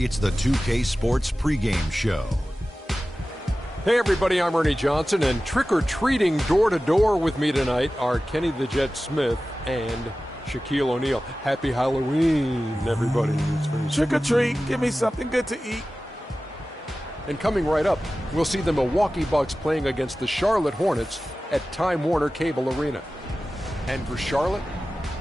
It's the 2K Sports pregame show. Hey everybody, I'm Ernie Johnson, and trick-or-treating door-to-door with me tonight are Kenny the Jet Smith and Shaquille O'Neal. Happy Halloween, everybody. Trick-or-treat, give me something good to eat. And coming right up, we'll see the Milwaukee Bucks playing against the Charlotte Hornets at Time Warner Cable Arena. And for Charlotte,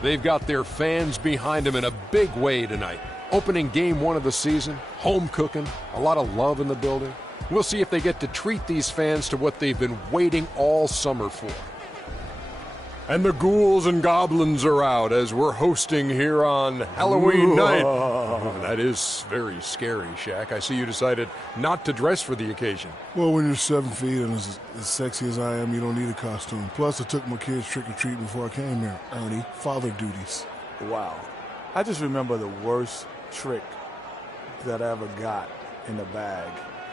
they've got their fans behind them in a big way tonight. Opening game one of the season, home cooking, a lot of love in the building. We'll see if they get to treat these fans to what they've been waiting all summer for. And the ghouls and goblins are out as we're hosting here on Halloween night. Oh, that is very scary, Shaq. I see you decided not to dress for the occasion. Well, when you're 7 feet and as sexy as I am, you don't need a costume. Plus, I took my kids trick-or-treating before I came here. Ernie, father duties. Wow. I just remember the worst trick that I ever got in the bag.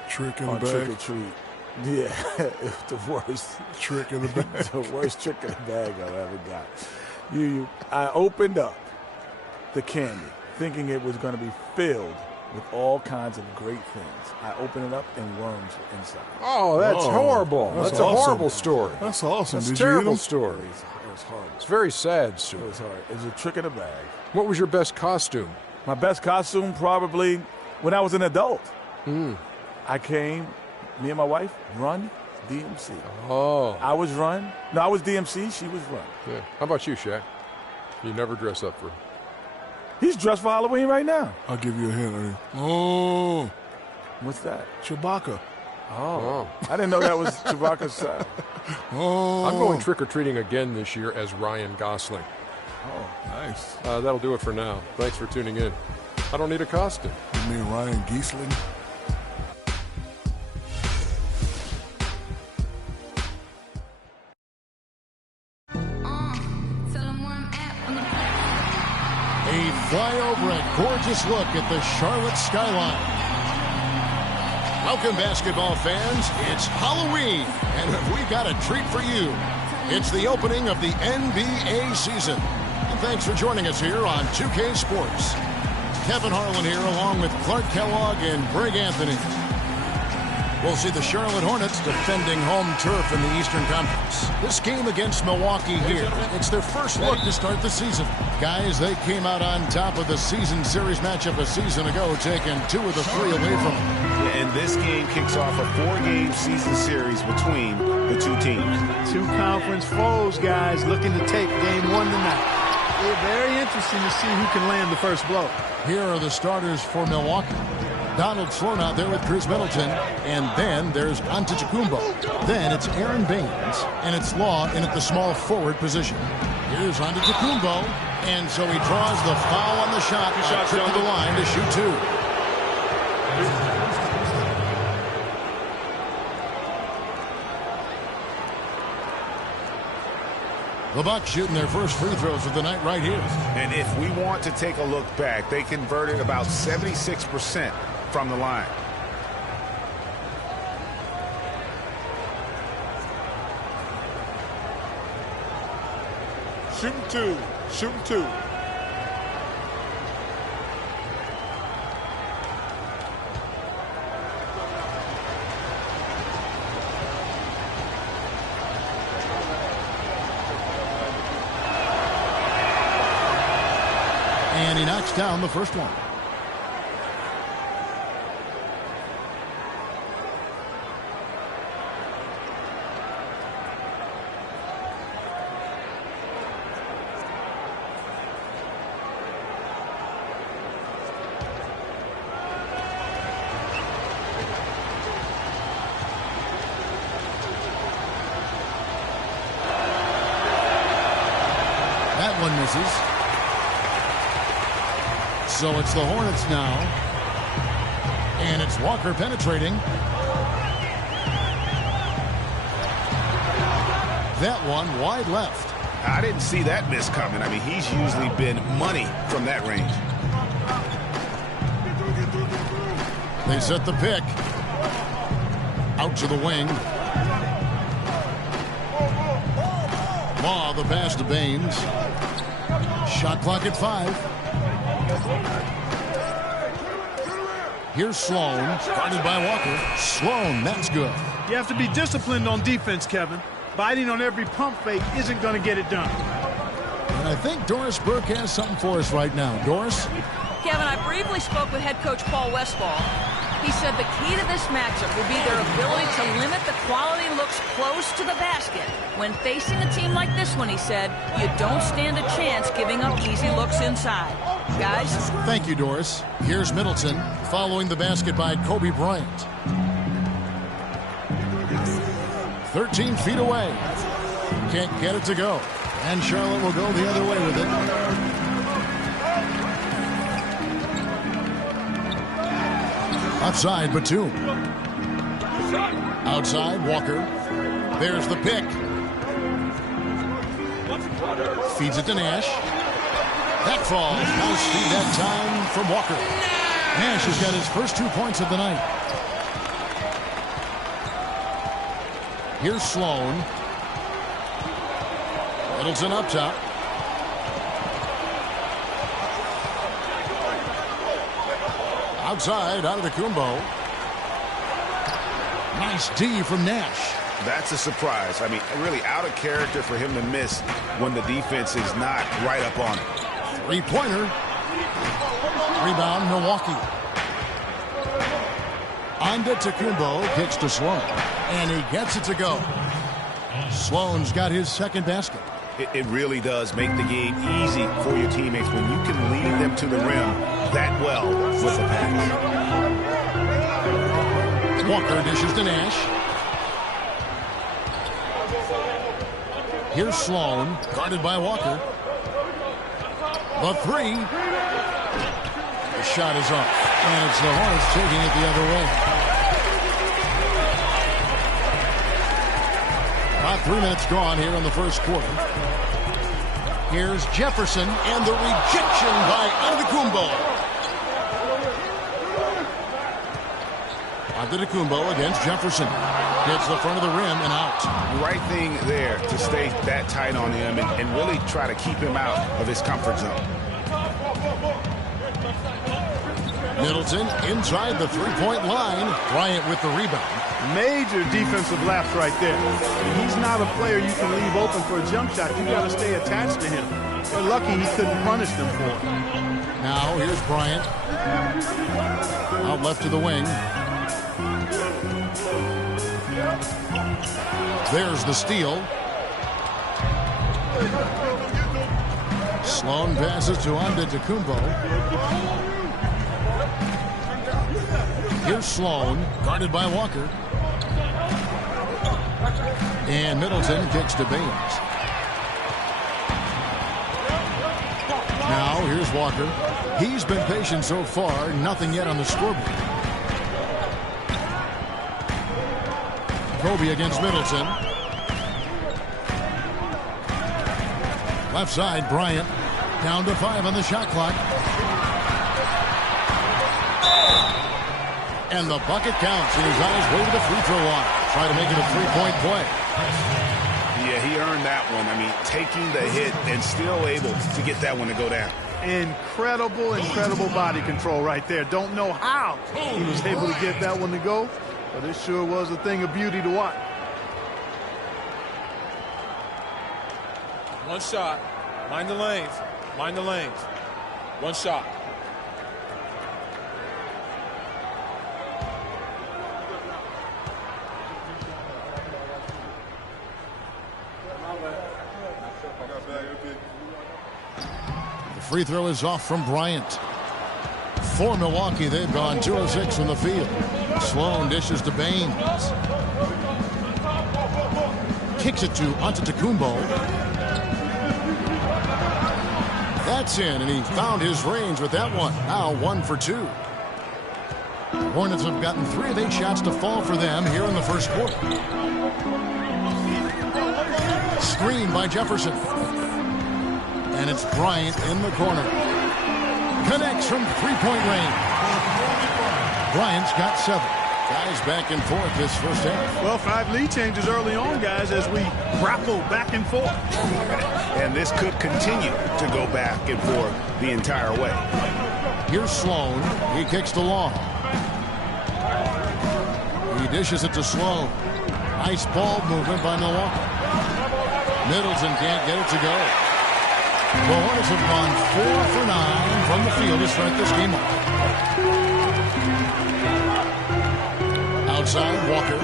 Trick in the on bag? Trick-or-treat. Yeah, it was the worst. Trick in the bag? The worst trick in the bag I've ever got. I opened up the candy thinking it was going to be filled with all kinds of great things. I opened it up and worms were inside. Oh, that's horrible. That's a horrible story. That's awesome. That's a Did you eat terrible them? story. It was horrible. It's very sad, Stu. It was hard. It was a trick in the bag. What was your best costume? My best costume probably when I was an adult. I came, me and my wife, Run DMC. Oh. I was Run. No, I was DMC. She was Run. Yeah. How about you, Shaq? You never dress up for... He's dressed for Halloween right now. I'll give you a hint, Ernie. Oh, What's that? Chewbacca. Oh. I didn't know that was Chewbacca's son. Oh. I'm going trick-or-treating again this year as Ryan Gosling. Oh. Nice. That'll do it for now. Thanks for tuning in. I don't need a costume. You mean Ryan Giesling? A flyover and gorgeous look at the Charlotte skyline. Welcome, basketball fans. It's Halloween, and we got a treat for you. It's the opening of the NBA season. And thanks for joining us here on 2K Sports. Kevin Harlan here, along with Clark Kellogg and Greg Anthony. We'll see the Charlotte Hornets defending home turf in the Eastern Conference. This game against Milwaukee here, it's their first look to start the season. Guys, they came out on top of the season series matchup a season ago, taking 2 of the 3 away from them. And this game kicks off a 4-game season series between the two teams. 2 conference foes, guys, looking to take game 1 tonight. It'll be very interesting to see who can land the first blow. Here are the starters for Milwaukee. Donald Sloan out there with Chris Middleton, and then there's Antetokounmpo. Then it's Aaron Baines, and it's Law in at the small forward position. Here's Antetokounmpo, and so he draws the foul on the shot, trip to the line to shoot 2. The Bucks shooting their first free throws of the night right here. And if we want to take a look back, they converted about 76% from the line. Shooting 2. Shooting 2. And he knocks down the first one. That one misses. So it's the Hornets now. And it's Walker penetrating. That one wide left. I didn't see that miss coming. I mean, he's usually been money from that range. They set the pick. Out to the wing. Law, the pass to Baines. Shot clock at 5. Here's Sloan, guarded by Walker. Sloan, that's good. You have to be disciplined on defense, Kevin. Biting on every pump fake isn't going to get it done. And I think Doris Burke has something for us right now. Doris? Kevin, I briefly spoke with head coach Paul Westphal. He said the key to this matchup will be their ability to limit the quality looks close to the basket. When facing a team like this one, he said, you don't stand a chance giving up easy looks inside. Guys? Thank you, Doris. Here's Middleton following the basket by Kobe Bryant. 13 feet away. Can't get it to go. And Charlotte will go the other way with it. Outside, Batum. Outside, Walker. There's the pick. Feeds it to Nash. That falls. Nice feed that time from Walker. Nash has got his first 2 points of the night. Here's Sloan. Middleton up top. Outside, out of the Kumbo. Nice D from Nash. That's a surprise. I mean, really out of character for him to miss when the defense is not right up on it. Three-pointer. Rebound, Milwaukee. Antetokounmpo kicks to Sloan. And he gets it to go. Sloan's got his second basket. It really does make the game easy for your teammates when you can lead them to the rim that well with the pass. Walker dishes to Nash. Here's Sloan, guarded by Walker. The three. The shot is up. And it's the Hornets taking it the other way. About 3 minutes gone here in the first quarter. Here's Jefferson and the rejection by Antetokounmpo. Antetokounmpo against Jefferson. Hits the front of the rim and out. Right thing there to stay that tight on him and really try to keep him out of his comfort zone. Middleton inside the three-point line. Bryant with the rebound. Major defensive lapse right there. He's not a player you can leave open for a jump shot. You got to stay attached to him. They're lucky he couldn't punish them for it. Now here's Bryant. Out left to the wing. There's the steal. Sloan passes to Antetokounmpo. Here's Sloan, guarded by Walker. And Middleton kicks to Baines. Now here's Walker. He's been patient so far, nothing yet on the scoreboard. Kobe against Middleton. Left side, Bryant. Down to 5 on the shot clock. And the bucket counts. And he's on his way to the free throw line. Try to make it a three-point play. Yeah, he earned that one. I mean, taking the hit and still able to get that one to go down. Incredible body control right there. Don't know how he was able to get that one to go, but it sure was a thing of beauty to watch. One shot. Mind the lanes. Mind the lanes. One shot. The free throw is off from Bryant. For Milwaukee, they've gone 2 of 6 from the field. Sloan dishes to Baines. Kicks it to Antetokounmpo. That's in, and he found his range with that one. Now 1 for 2. Hornets have gotten 3 of 8 shots to fall for them here in the first quarter. Screen by Jefferson. And it's Bryant in the corner. Connects from three-point range. Bryant's got 7. Guys back and forth this first half. Well, 5 lead changes early on, guys, as we grapple back and forth. And this could continue to go back and forth the entire way. Here's Sloan. He kicks to Long. Dishes it to Sloan. Nice ball movement by Milwaukee. Middleton can't get it to go. The Hornets have gone 4 for 9 from the field to start this game off. Outside, Walker.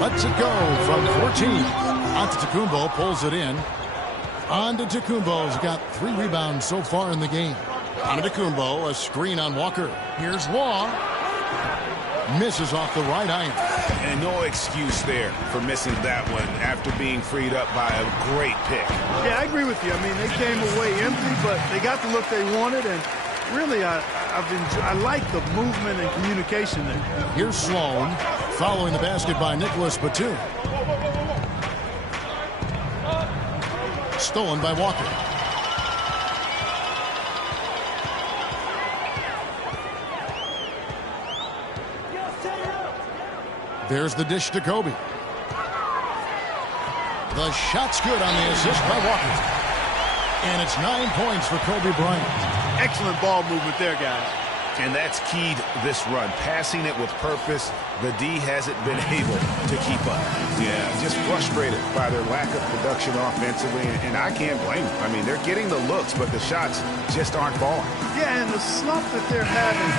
Lets it go from 14. Antetokounmpo pulls it in. Antetokounmpo's got 3 rebounds so far in the game. Antetokounmpo, a screen on Walker. Here's Law. Misses off the right iron. And no excuse there for missing that one after being freed up by a great pick. Yeah, I agree with you. I mean, they came away empty, but they got the look they wanted, and really, I like the movement and communication there. Here's Sloan, following the basket by Nicholas Batum. Stolen by Walker. There's the dish to Kobe. The shot's good on the assist by Walker. And it's 9 points for Kobe Bryant. Excellent ball movement there, guys. And that's keyed this run. Passing it with purpose. The D hasn't been able to keep up. Yeah, just frustrated by their lack of production offensively. And I can't blame them. I mean, they're getting the looks, but the shots just aren't falling. Yeah, and the slump that they're having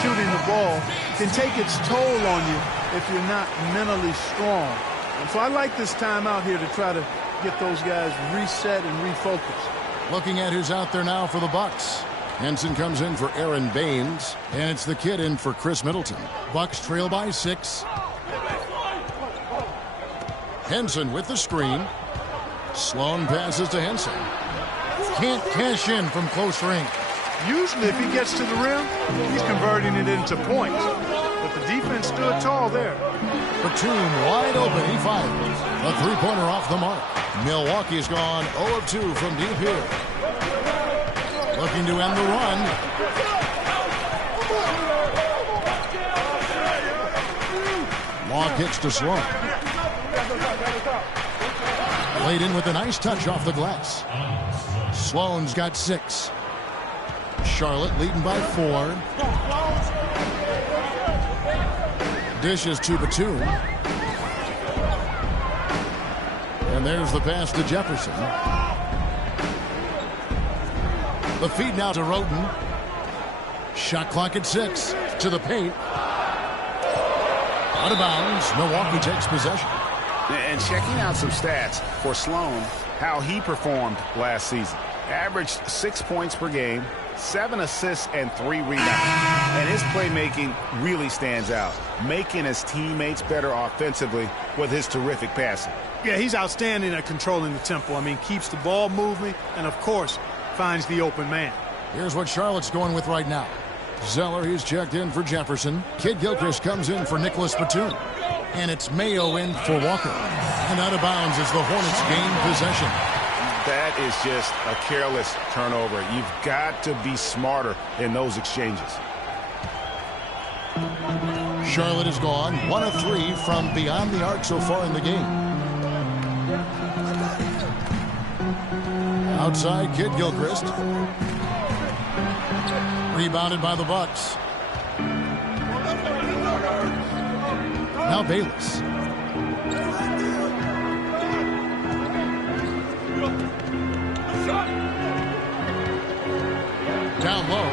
shooting the ball can take its toll on you if you're not mentally strong. And so I like this timeout here to try to get those guys reset and refocused. Looking at who's out there now for the Bucks. Henson comes in for Aaron Baines, and it's the kid in for Chris Middleton. Bucks trail by 6. Henson with the screen. Sloan passes to Henson. Can't cash in from close range. Usually if he gets to the rim, he's converting it into points. But the defense stood tall there. Batum wide open. He fires. A three-pointer off the mark. Milwaukee's gone 0 of 2 from deep here. Looking to end the run. Long kicks to Sloan. Played in with a nice touch off the glass. Sloan's got 6. Charlotte leading by 4. Dishes to Batum. And there's the pass to Jefferson. The feed now to Roten. Shot clock at 6. To the paint. Out of bounds. Milwaukee takes possession. And checking out some stats for Sloan, how he performed last season. Averaged 6 points per game, 7 assists, and 3 rebounds. And his playmaking really stands out, making his teammates better offensively with his terrific passing. Yeah, he's outstanding at controlling the tempo. I mean, keeps the ball moving and, of course, finds the open man. Here's what Charlotte's going with right now. Zeller, he's checked in for Jefferson. Kid Gilchrist comes in for Nicholas Batum. And it's Mayo in for Walker. And out of bounds as the Hornets gain possession. That is just a careless turnover. You've got to be smarter in those exchanges. Charlotte is gone 1 of 3 from beyond the arc so far in the game. Outside, Kid Gilchrist. Rebounded by the Bucks. Now Bayless. Down low.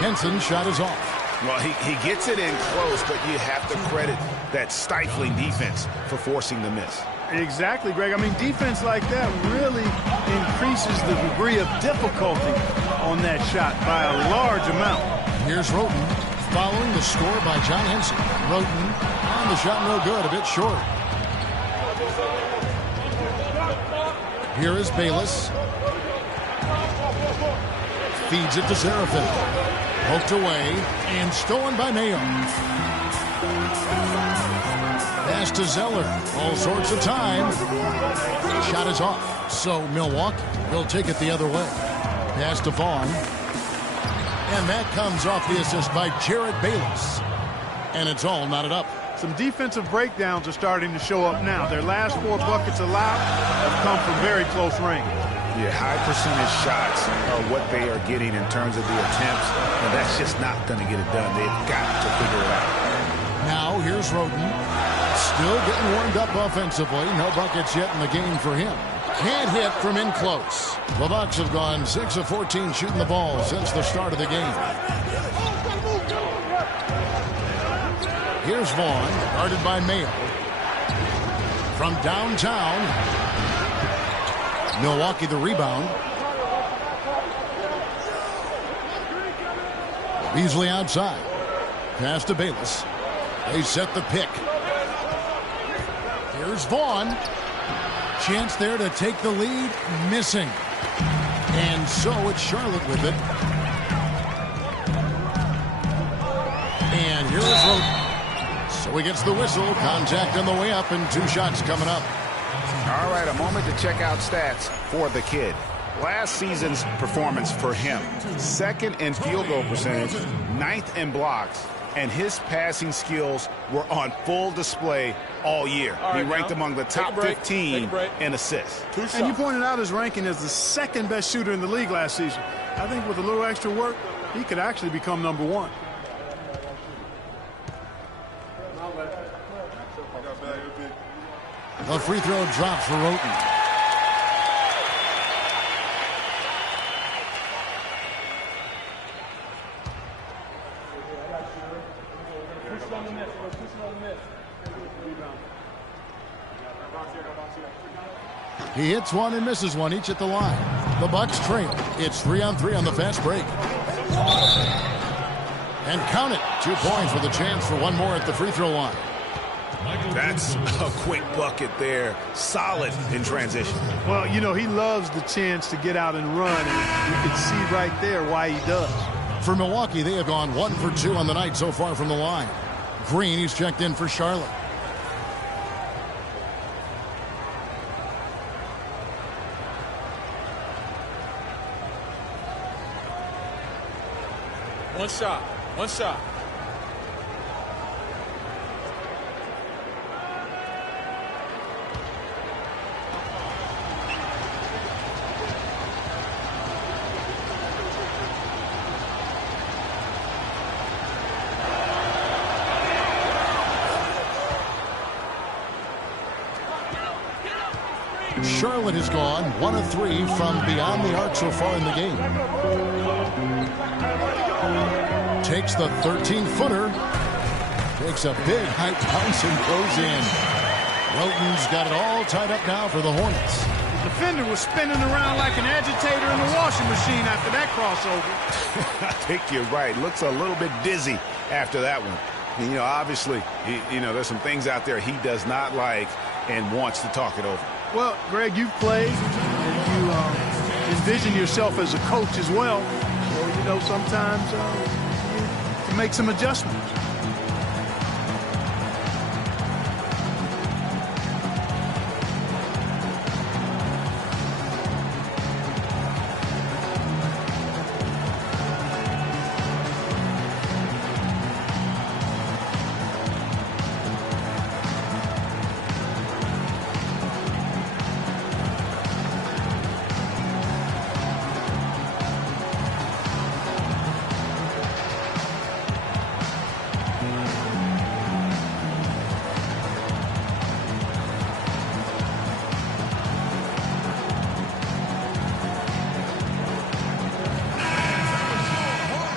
Henson's shot is off. Well, he gets it in close, but you have to credit that stifling defense for forcing the miss. Exactly, Greg. I mean, defense like that really increases the degree of difficulty on that shot by a large amount. Here's Roten following the score by John Henson. Roten on the shot, no good, a bit short. Here is Bayless. Feeds it to Seraphin. Poked away and stolen by Mayo. Pass to Zeller. All sorts of time. Shot is off. So Milwaukee will take it the other way. Pass to Vaughn. And that comes off the assist by Jared Bayless. And it's all knotted up. Some defensive breakdowns are starting to show up now. Their last 4 buckets allowed have come from very close range. Yeah, high percentage shots are what they are getting in terms of the attempts, and that's just not going to get it done. They've got to figure it out. Now here's Roten. Still getting warmed up offensively. No buckets yet in the game for him. Can't hit from in close. The Bucks have gone 6 of 14 shooting the ball since the start of the game. Here's Vaughn, guarded by Mayo. From downtown, Milwaukee the rebound. Beasley outside. Pass to Bayless. They set the pick. Here's Vaughn. Chance there to take the lead. Missing. And so it's Charlotte with it. And here's Roten. So he gets the whistle. Contact on the way up and 2 shots coming up. All right, a moment to check out stats for the kid. Last season's performance for him. 2nd in field goal percentage, 9th in blocks, and his passing skills were on full display all year. He ranked among the top 15 in assists. And you pointed out his ranking as the 2nd best shooter in the league last season. I think with a little extra work, he could actually become number 1. The free throw drops for Roten. He hits one and misses one, each at the line. The Bucks trail. It's 3-on-3 on the fast break. And count it. 2 points with a chance for one more at the free throw line. That's a quick bucket there. Solid in transition. Well, you know, he loves the chance to get out and run, and you can see right there why he does. For Milwaukee, they have gone 1 for 2 on the night so far from the line. Green, he's checked in for Charlotte. One shot. One shot. Charlotte has gone 1 of 3 from beyond the arc so far in the game. Takes the 13-footer. Takes a big high bounce and goes in. Roten's got it all tied up now for the Hornets. The defender was spinning around like an agitator in a washing machine after that crossover. I think you're right. Looks a little bit dizzy after that one. You know, obviously, there's some things out there he does not like and wants to talk it over. Well, Greg, you've played, and you envision yourself as a coach as well. So, sometimes you can make some adjustments.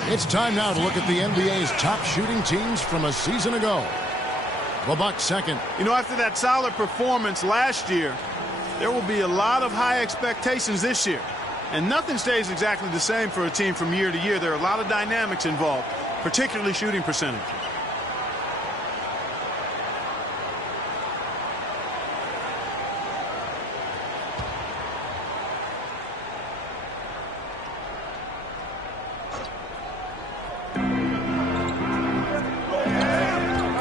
It's time now to look at the NBA's top shooting teams from a season ago. The Bucks second. After that solid performance last year, there will be a lot of high expectations this year. And nothing stays exactly the same for a team from year to year. There are a lot of dynamics involved, particularly shooting percentage.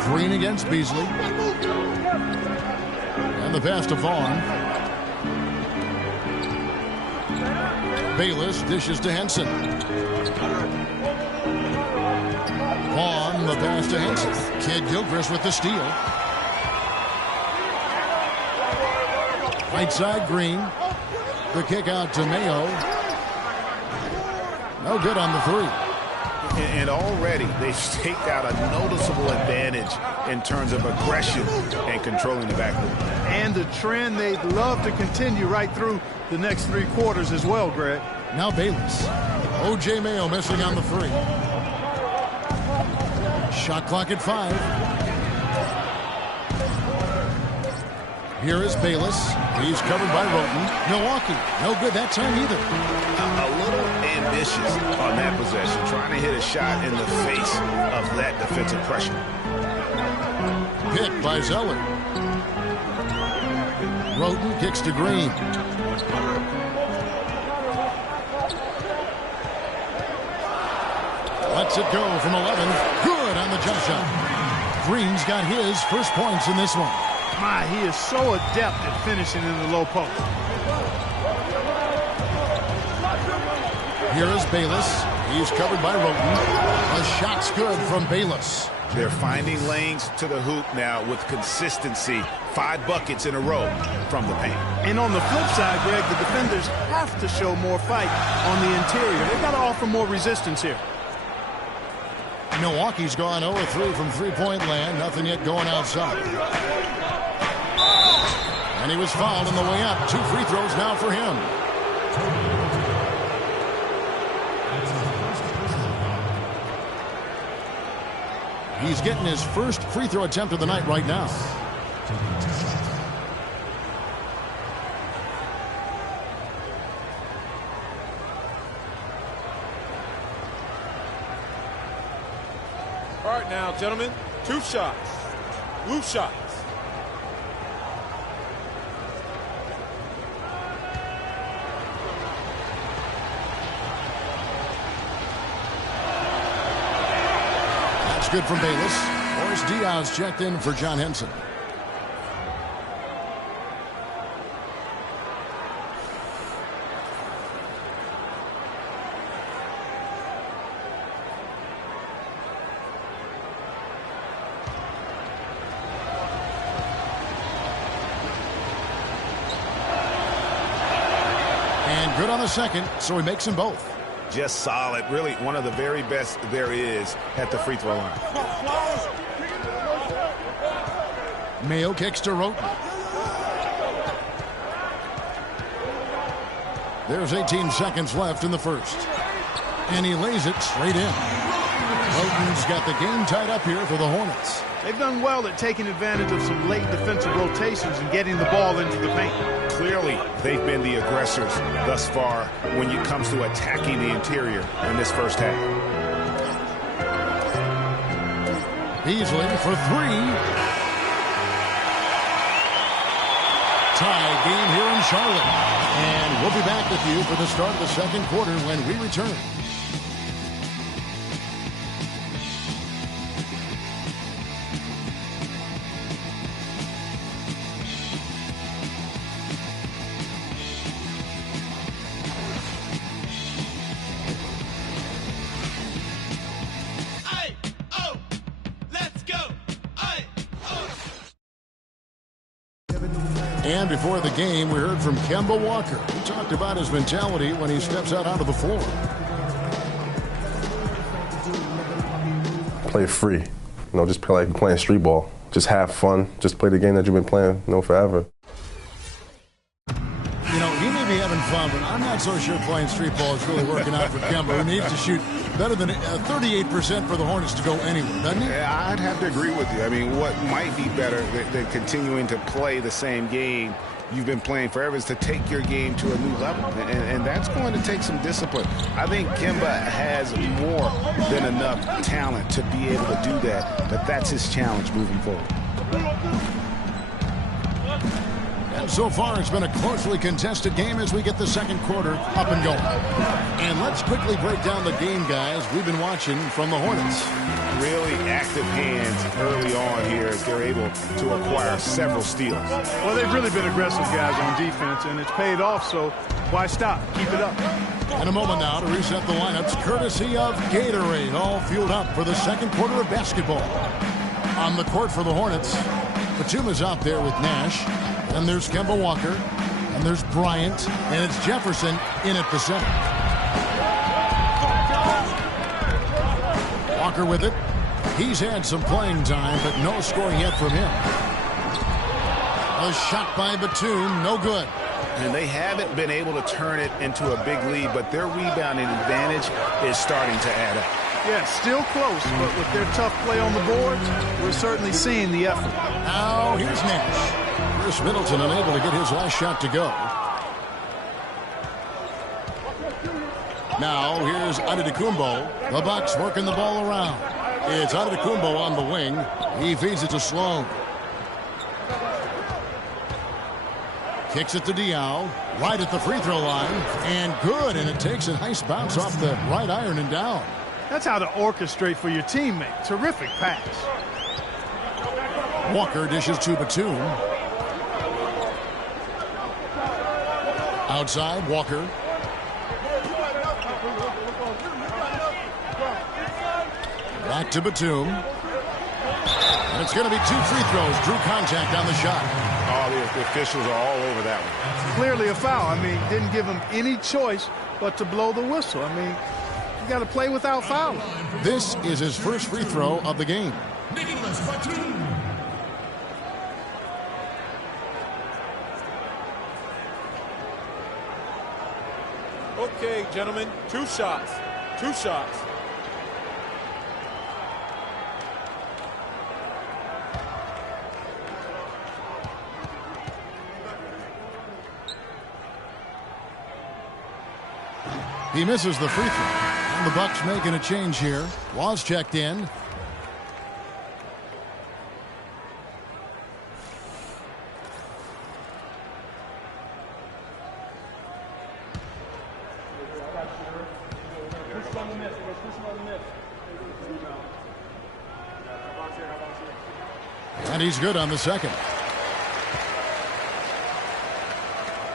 Green against Beasley. And the pass to Vaughn. Bayless dishes to Henson. Vaughn, the pass to Henson. Kid Gilchrist with the steal. Right side, Green. The kick out to Mayo. No good on the three. And already they've staked out a noticeable advantage in terms of aggression and controlling the backcourt. And the trend they'd love to continue right through the next 3 quarters as well, Greg. Now Bayless. O.J. Mayo missing on the three. Shot clock at 5. Here is Bayless. He's covered by Roten. Milwaukee, no good that time either. A little ambitious on that possession, trying to hit a shot in the face of that defensive pressure. Pick by Zeller. Roten kicks to Green. Lets it go from 11. Good on the jump shot. Green's got his first points in this one. My, he is so adept at finishing in the low post. Here is Bayless. He's covered by Roten. A shot's good from Bayless. They're finding lanes to the hoop now with consistency. 5 buckets in a row from the paint. And on the flip side, Greg, the defenders have to show more fight on the interior. They've got to offer more resistance here. Milwaukee's gone 0-3 from three-point land. Nothing yet going outside. And he was fouled on the way up. 2 free throws now for him. He's getting his first free throw attempt of the night right now. All right now, gentlemen, 2 shots. Loose shots. That's good from Bayless. Boris Diaz checked in for John Henson. Good on the second, so he makes them both. Just solid. Really one of the very best there is at the free throw line. Mayo kicks to Roten. There's 18 seconds left in the first. And he lays it straight in. Roten's got the game tied up here for the Hornets. They've done well at taking advantage of some late defensive rotations and getting the ball into the paint. Clearly, they've been the aggressors thus far when it comes to attacking the interior in this first half. Beasley for 3. Tie game here in Charlotte. And we'll be back with you for the start of the second quarter when we return. And before the game, we heard from Kemba Walker. He talked about his mentality when he steps out onto the floor. Play free. You know, just play like you're playing street ball. Just have fun. Just play the game that you've been playing, forever. You know, he may be having fun, but I'm not so sure playing street ball is really working out for Kemba, who needs to shoot better than 38% for the Hornets to go anywhere, doesn't he? Yeah, I'd have to agree with you. I mean, what might be better than continuing to play the same game you've been playing forever is to take your game to a new level, and that's going to take some discipline. I think Kemba has more than enough talent to be able to do that, but that's his challenge moving forward. And so far, it's been a closely contested game as we get the second quarter up and going. And let's quickly break down the game, guys, we've been watching from the Hornets. Really active hands early on here as they're able to acquire several steals. Well, they've really been aggressive guys on defense, and it's paid off, so why stop? Keep it up. In a moment now to reset the lineups, courtesy of Gatorade, all fueled up for the second quarter of basketball. On the court for the Hornets, Batuma's out there with Nash. Then there's Kemba Walker. And there's Bryant, and it's Jefferson in at the center. Walker with it. He's had some playing time, but no score yet from him. A shot by Batum, no good. And they haven't been able to turn it into a big lead, but their rebounding advantage is starting to add up. Yeah, still close, but with their tough play on the boards, we're certainly seeing the effort. Now here's Nash. Chris Middleton unable to get his last shot to go. Now here's Antetokounmpo. The Bucks working the ball around. It's Antetokounmpo on the wing. He feeds it to Sloan. Kicks it to Diaw. Right at the free throw line. And good. And it takes a nice bounce off the right iron and down. That's how to orchestrate for your teammate. Terrific pass. Walker dishes to Batum. Outside, Walker. Back to Batum. And it's going to be 2 free throws. Drew contact on the shot. Oh, the officials are all over that one. Clearly a foul. I mean, didn't give him any choice but to blow the whistle. I mean, you got to play without fouling. This is his first free throw of the game. Nicolas Batum. Okay, gentlemen, 2 shots. 2 shots. He misses the free throw. And the Bucks making a change here. Was checked in. And he's good on the second.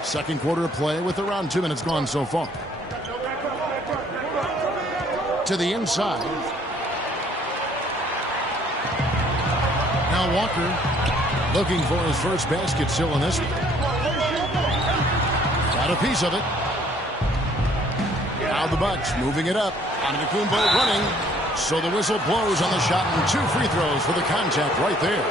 Second quarter of play with around 2 minutes gone so far. To the inside. Now Walker looking for his first basket still in this one. Got a piece of it. Now the Bucks moving it up. Antetokounmpo running. So the whistle blows on the shot and 2 free throws for the contact right there.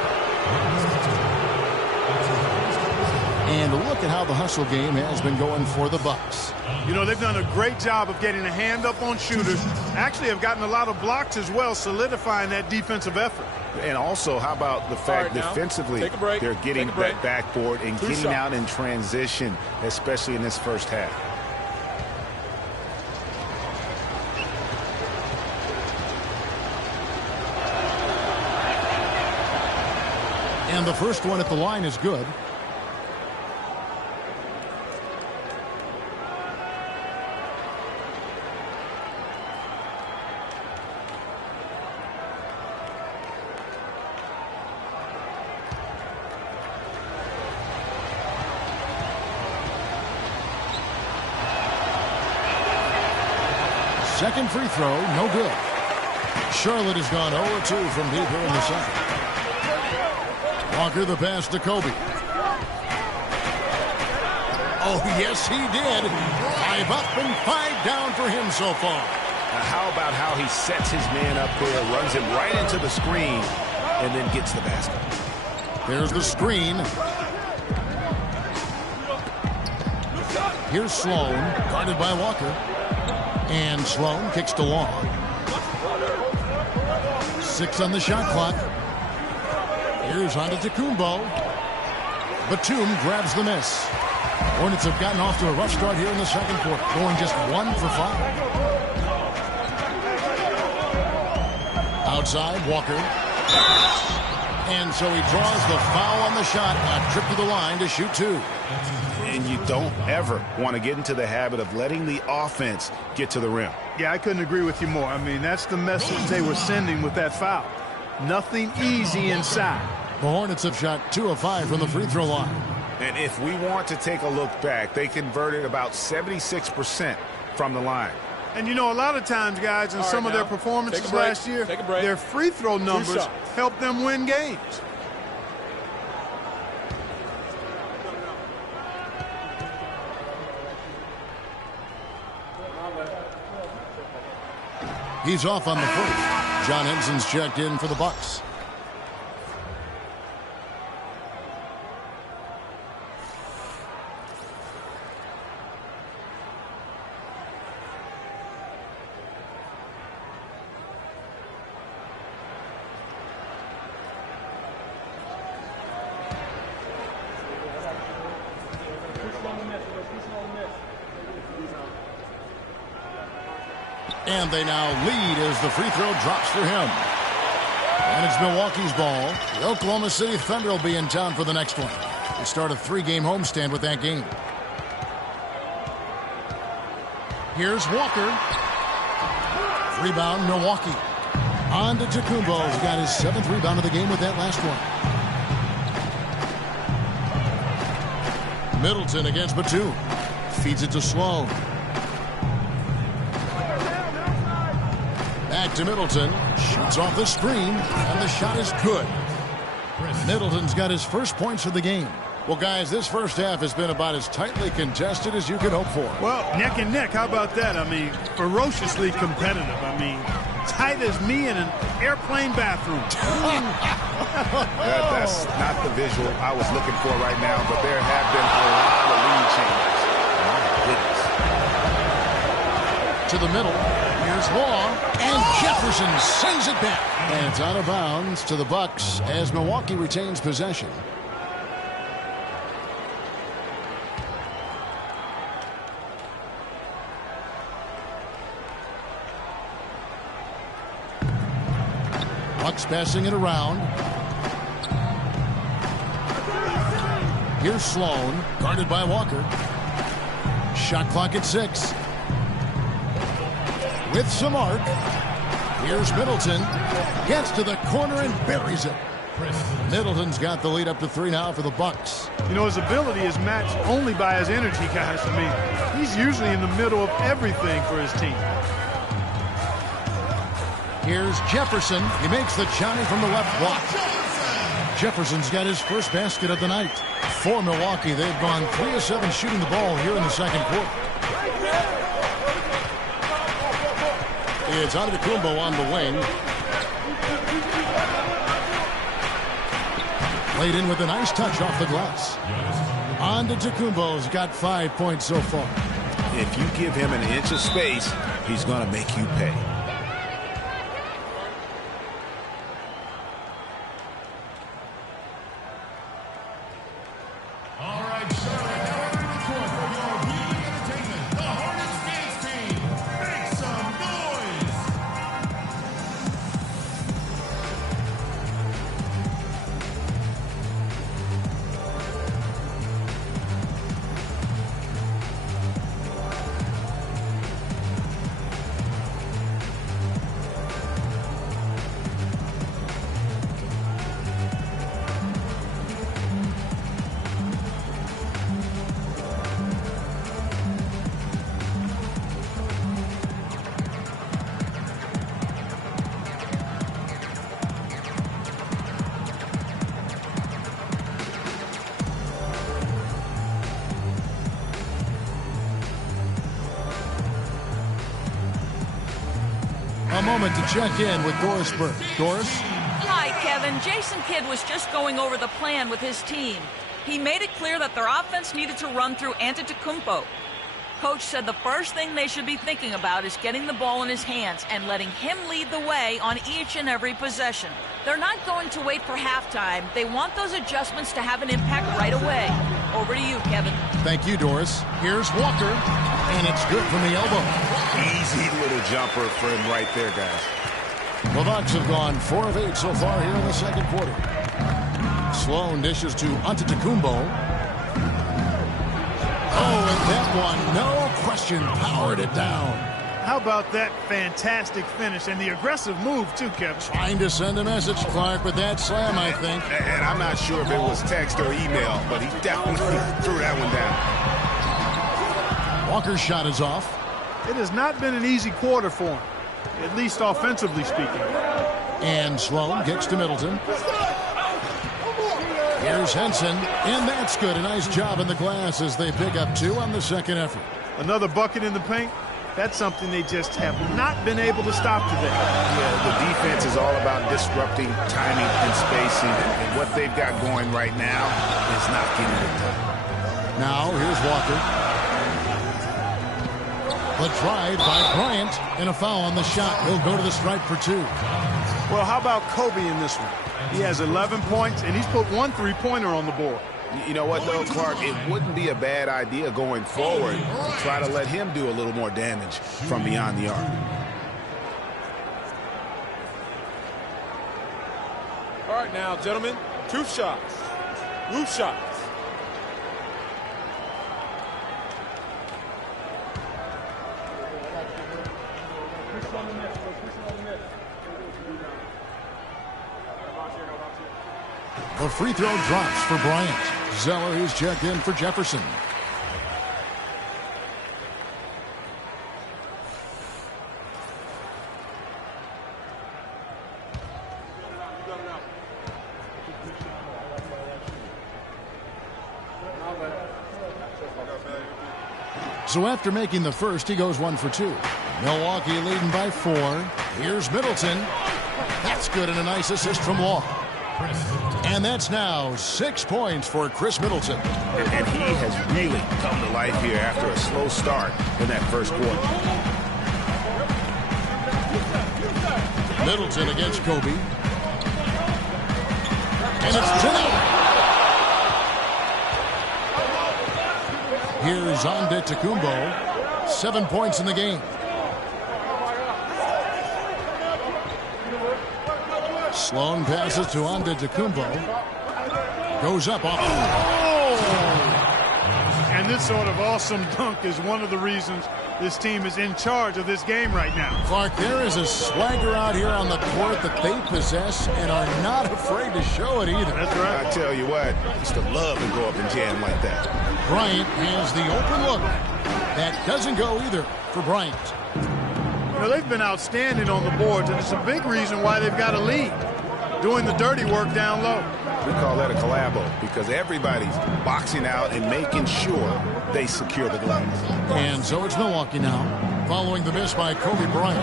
And look at how the hustle game has been going for the Bucks. You know, they've done a great job of getting a hand up on shooters. Actually have gotten a lot of blocks as well, solidifying that defensive effort. And also, how about the fact defensively they're getting that backboard and getting out in transition, especially in this first half. And the first one at the line is good. Second free throw, no good. Charlotte has gone 0-2 from deep here in the second. Walker the pass to Kobe. Oh, yes, he did. 5 up and 5 down for him so far. Now, how about how he sets his man up there, runs him right into the screen, and then gets the basket. There's the screen. Here's Sloan, guarded by Walker. And Sloan kicks to Long. 6 on the shot clock. Here's Antetokounmpo. Batum grabs the miss. Hornets have gotten off to a rough start here in the second quarter, going just 1 for 5. Outside, Walker. And so he draws the foul on the shot. A trip to the line to shoot 2. And you don't ever want to get into the habit of letting the offense get to the rim. Yeah, I couldn't agree with you more. I mean, that's the message they were sending with that foul. Nothing easy inside. The Hornets have shot 2 of 5 from the free throw line. And if we want to take a look back, they converted about 76% from the line. And you know, a lot of times, guys, in some of their performances last year, their free throw numbers helped them win games. He's off on the first. John Henson's checked in for the Bucks. And they now lead as the free throw drops for him. And it's Milwaukee's ball. The Oklahoma City Thunder will be in town for the next one. They start a 3-game homestand with that game. Here's Walker. Rebound, Milwaukee. On to Tacumbo. He's got his 7th rebound of the game with that last one. Middleton against Batum. Feeds it to Sloan. Back to Middleton. Shoots off the screen, and the shot is good. Middleton's got his first points of the game. Well, guys, this first half has been about as tightly contested as you could hope for. Well, neck and neck. How about that? I mean, ferociously competitive. I mean, tight as me in an airplane bathroom. That's not the visual I was looking for right now, but there have been a lot of lead changes. My goodness. To the middle. Here's Long, and Jefferson sends it back. And it's out of bounds to the Bucks as Milwaukee retains possession. Bucks passing it around. Here's Sloan, guarded by Walker. Shot clock at 6. With some arc. Here's Middleton. Gets to the corner and buries it. Middleton's got the lead up to 3 now for the Bucks. You know, his ability is matched only by his energy, guys. I mean, he's usually in the middle of everything for his team. Here's Jefferson. He makes the johnny from the left block. Jefferson's got his first basket of the night. For Milwaukee, they've gone 3 of 7 shooting the ball here in the second quarter. It's Antetokounmpo on the wing. Played in with a nice touch off the glass. Antetokounmpo's got 5 points so far. If you give him an inch of space, he's going to make you pay. A moment to check in with Doris Burke. Doris? Hi, Kevin. Jason Kidd was just going over the plan with his team. He made it clear that their offense needed to run through Antetokounmpo. Coach said the first thing they should be thinking about is getting the ball in his hands and letting him lead the way on each and every possession. They're not going to wait for halftime. They want those adjustments to have an impact right away. Over to you, Kevin. Thank you, Doris. Here's Walker, and it's good from the elbow. Easy little jumper for him right there, guys. The Bucks have gone 4 of 8 so far here in the second quarter. Sloan dishes to Antetokounmpo. Oh, and that one, no question, powered it down. How about that fantastic finish and the aggressive move, too, Kevin? Trying to send a message, Clark, with that slam, I think. And I'm not sure if it was text or email, but he definitely threw that one down. Walker's shot is off. It has not been an easy quarter for him, at least offensively speaking. And Sloan gets to Middleton. Here's Henson, and that's good. A nice job in the glass as they pick up 2 on the second effort. Another bucket in the paint. That's something they just have not been able to stop today. Yeah, the defense is all about disrupting timing and spacing, and what they've got going right now is not getting it done. Now, here's Walker. The drive by Bryant, and a foul on the shot. He'll go to the stripe for 2. Well, how about Kobe in this one? He has 11 points, and he's put 1 3-pointer on the board. You know what, though, Clark? It wouldn't be a bad idea going forward to try to let him do a little more damage from beyond the arc. All right, now, gentlemen, 2 shots. Loop shots. The free throw drops for Bryant. Zeller is checked in for Jefferson. So after making the first, he goes 1 for 2. Milwaukee leading by 4. Here's Middleton. That's good, and a nice assist from Law. And that's now 6 points for Chris Middleton. And he has really come to life here after a slow start in that first quarter. Middleton against Kobe. And it's denied. Here's Antetokounmpo. 7 points in the game. Sloan passes to Antetokounmpo. Goes up off. Oh! And this sort of awesome dunk is one of the reasons this team is in charge of this game right now. Clark, there is a swagger out here on the court that they possess and are not afraid to show it either. That's right. I tell you what, I used to love to go up and jam like that. Bryant has the open look. That doesn't go either for Bryant. You know, they've been outstanding on the boards, and it's a big reason why they've got a lead, doing the dirty work down low. We call that a collabo because everybody's boxing out and making sure they secure the glass. And so it's Milwaukee now, following the miss by Kobe Bryant.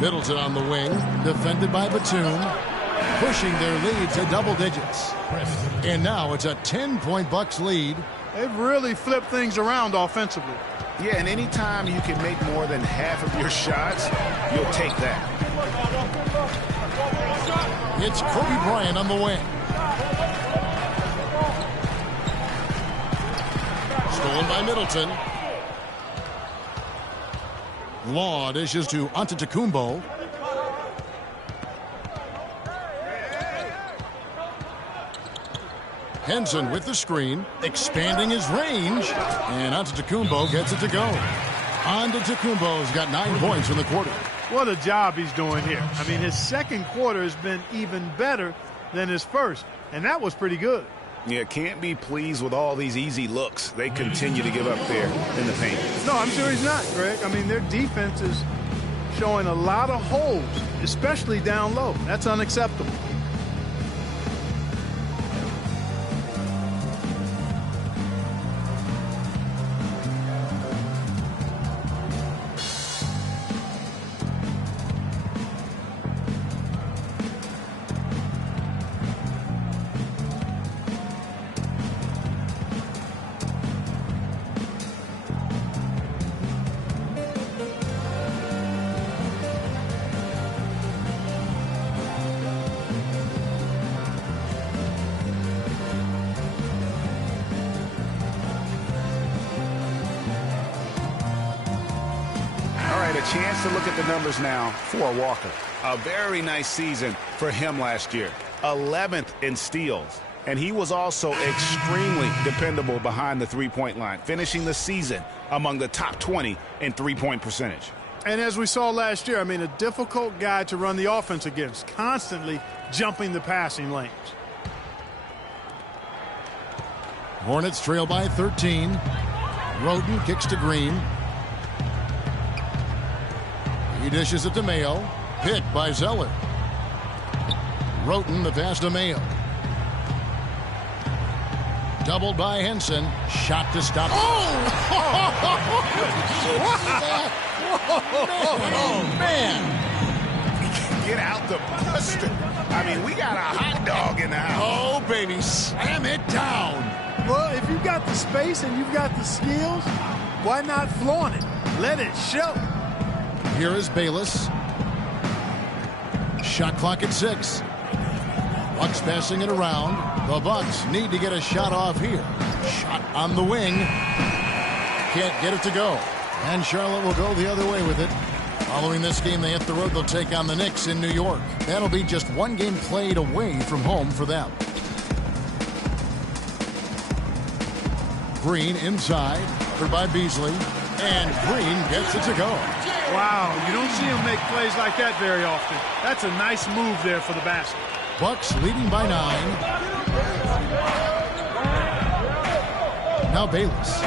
Middleton on the wing, defended by Batum, pushing their lead to double digits. And now it's a 10-point Bucks lead. They've really flipped things around offensively. Yeah, and anytime you can make more than half of your shots, you'll take that. It's Kobe Bryant on the wing. Stolen by Middleton. Law dishes to Antetokounmpo. Henson with the screen, expanding his range, and Antetokounmpo gets it to go. Antetokounmpo's got 9 points in the quarter. What a job he's doing here. I mean, his second quarter has been even better than his first, and that was pretty good. Yeah, can't be pleased with all these easy looks. They continue to give up there in the paint. No, I'm sure he's not, Greg. I mean, their defense is showing a lot of holes, especially down low. That's unacceptable. Chance to look at the numbers now for Walker. A very nice season for him last year. 11th in steals. And he was also extremely dependable behind the three-point line, finishing the season among the top 20 in three-point percentage. And as we saw last year, I mean, a difficult guy to run the offense against, constantly jumping the passing lanes. Hornets trail by 13. Roden kicks to Green. He dishes it to Mayo. Picked by Zeller. Roten the pass to Mayo. Doubled by Henson. Shot to stop. Man. Get out the buster. I mean, we got a hot dog in the house. Oh, baby. Slam it down. Well, if you've got the space and you've got the skills, why not flaunt it? Let it show. Here is Bayless. Shot clock at 6. Bucks passing it around. The Bucks need to get a shot off here. Shot on the wing. Can't get it to go. And Charlotte will go the other way with it. Following this game, they hit the road. They'll take on the Knicks in New York. That'll be just one game played away from home for them. Green inside. Covered by Beasley. And Green gets it to go. Wow, you don't see him make plays like that very often. That's a nice move there for the basket. Bucks leading by 9. Now Bayless.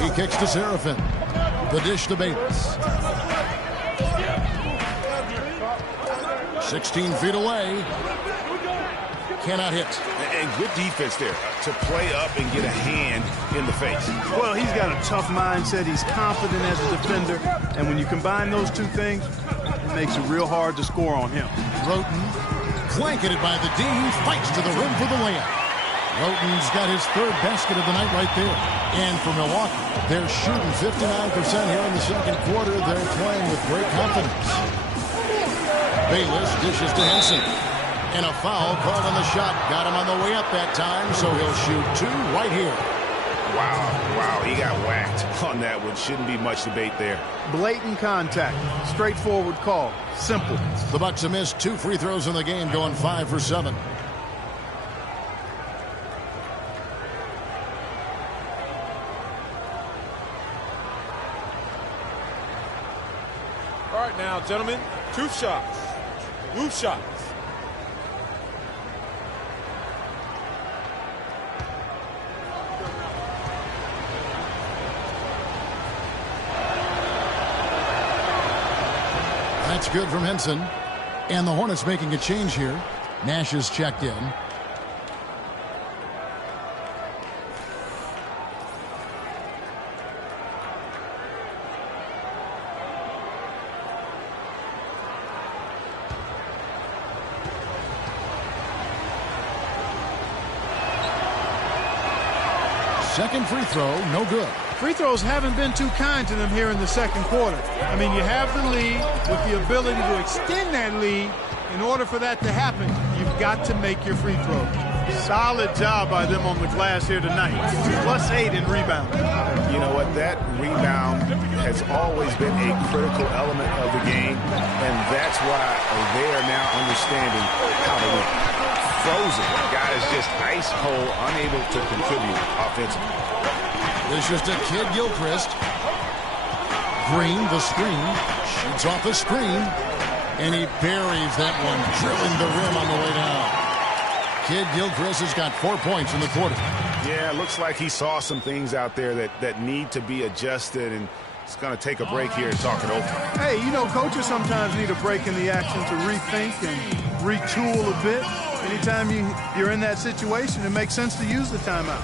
He kicks to Seraphin. The dish to Bayless. 16 feet away. Cannot hit. And good defense there to play up and get a hand in the face. Well, he's got a tough mindset. He's confident as a defender. And when you combine those two things, it makes it real hard to score on him. Roten, blanketed by the D, fights to the rim for the layup. Roten's got his 3rd basket of the night right there. And for Milwaukee, they're shooting 59% here in the second quarter. They're playing with great confidence. Bayless dishes to Henson. And a foul called on the shot. Got him on the way up that time, so he'll shoot 2 right here. Wow, he got whacked on that one. Shouldn't be much debate there. Blatant contact. Straightforward call. Simple. The Bucks have missed 2 free throws in the game, going 5 for 7. All right now, gentlemen, 2 shots. Loop shots. That's good from Henson. And the Hornets making a change here. Nash is checked in. Second free throw, no good. Free throws haven't been too kind to them here in the second quarter. I mean, you have the lead with the ability to extend that lead. In order for that to happen, you've got to make your free throws. Solid job by them on the glass here tonight. +8 in rebound. You know what? That rebound has always been a critical element of the game, and that's why they are now understanding how to win. Frozen. Guys just ice cold, unable to contribute offensively. This is to Kid Gilchrist. Green, the screen. Shoots off the screen. And he buries that one, drilling the rim on the way down. Kid Gilchrist has got 4 points in the quarter. Yeah, looks like he saw some things out there that need to be adjusted, and it's going to take a break here and talk it over. Hey, you know, coaches sometimes need a break in the action to rethink and retool a bit. Anytime you're in that situation, it makes sense to use the timeout.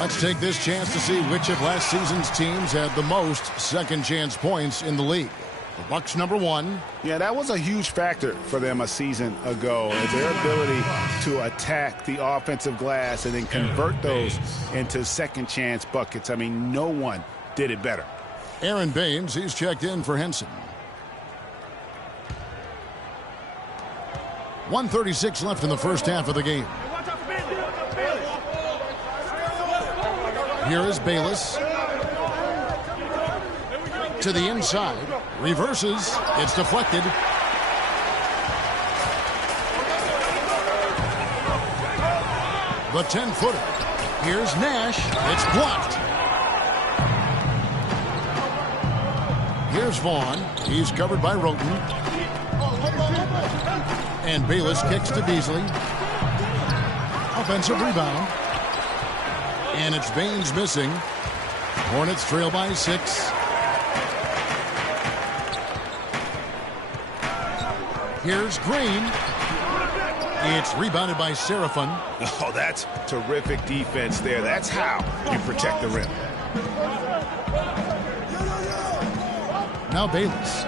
Let's take this chance to see which of last season's teams had the most second chance points in the league. The Bucks #1. Yeah, that was a huge factor for them a season ago. Their ability to attack the offensive glass and then convert those into second chance buckets. I mean, no one did it better. Aaron Baines, he's checked in for Henson. 1:36 left in the first half of the game. Here is Bayless. To the inside. Reverses. It's deflected. The 10-footer. Here's Nash. It's blocked. Here's Vaughn. He's covered by Roten. And Bayless kicks to Beasley. Offensive rebound. And it's Baines missing. Hornets trail by 6. Here's Green. It's rebounded by Seraphin. Oh, that's terrific defense there. That's how you protect the rim. Now Bayless.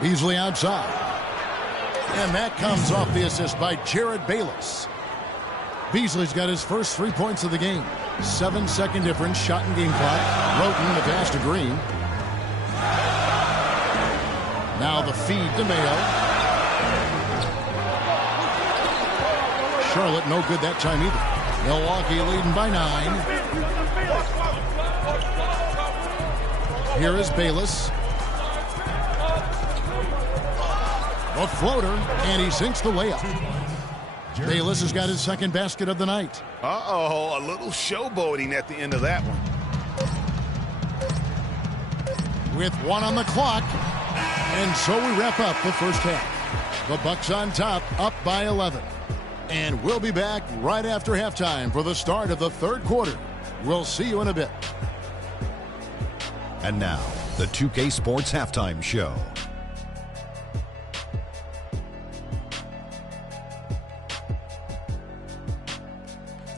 Beasley outside. And that comes off the assist by Jared Bayless. Beasley's got his first 3 points of the game. 7-second difference, shot and game clock. Roten the pass to Green. Now the feed to Mayo. Charlotte no good that time either. Milwaukee leading by 9. Here is Bayless. A floater, and he sinks the layup. Bayless has got his second basket of the night. Uh-oh, a little showboating at the end of that one. With 1 on the clock. And so we wrap up the first half. The Bucks on top, up by 11. And we'll be back right after halftime for the start of the third quarter. We'll see you in a bit. And now, the 2K Sports Halftime Show.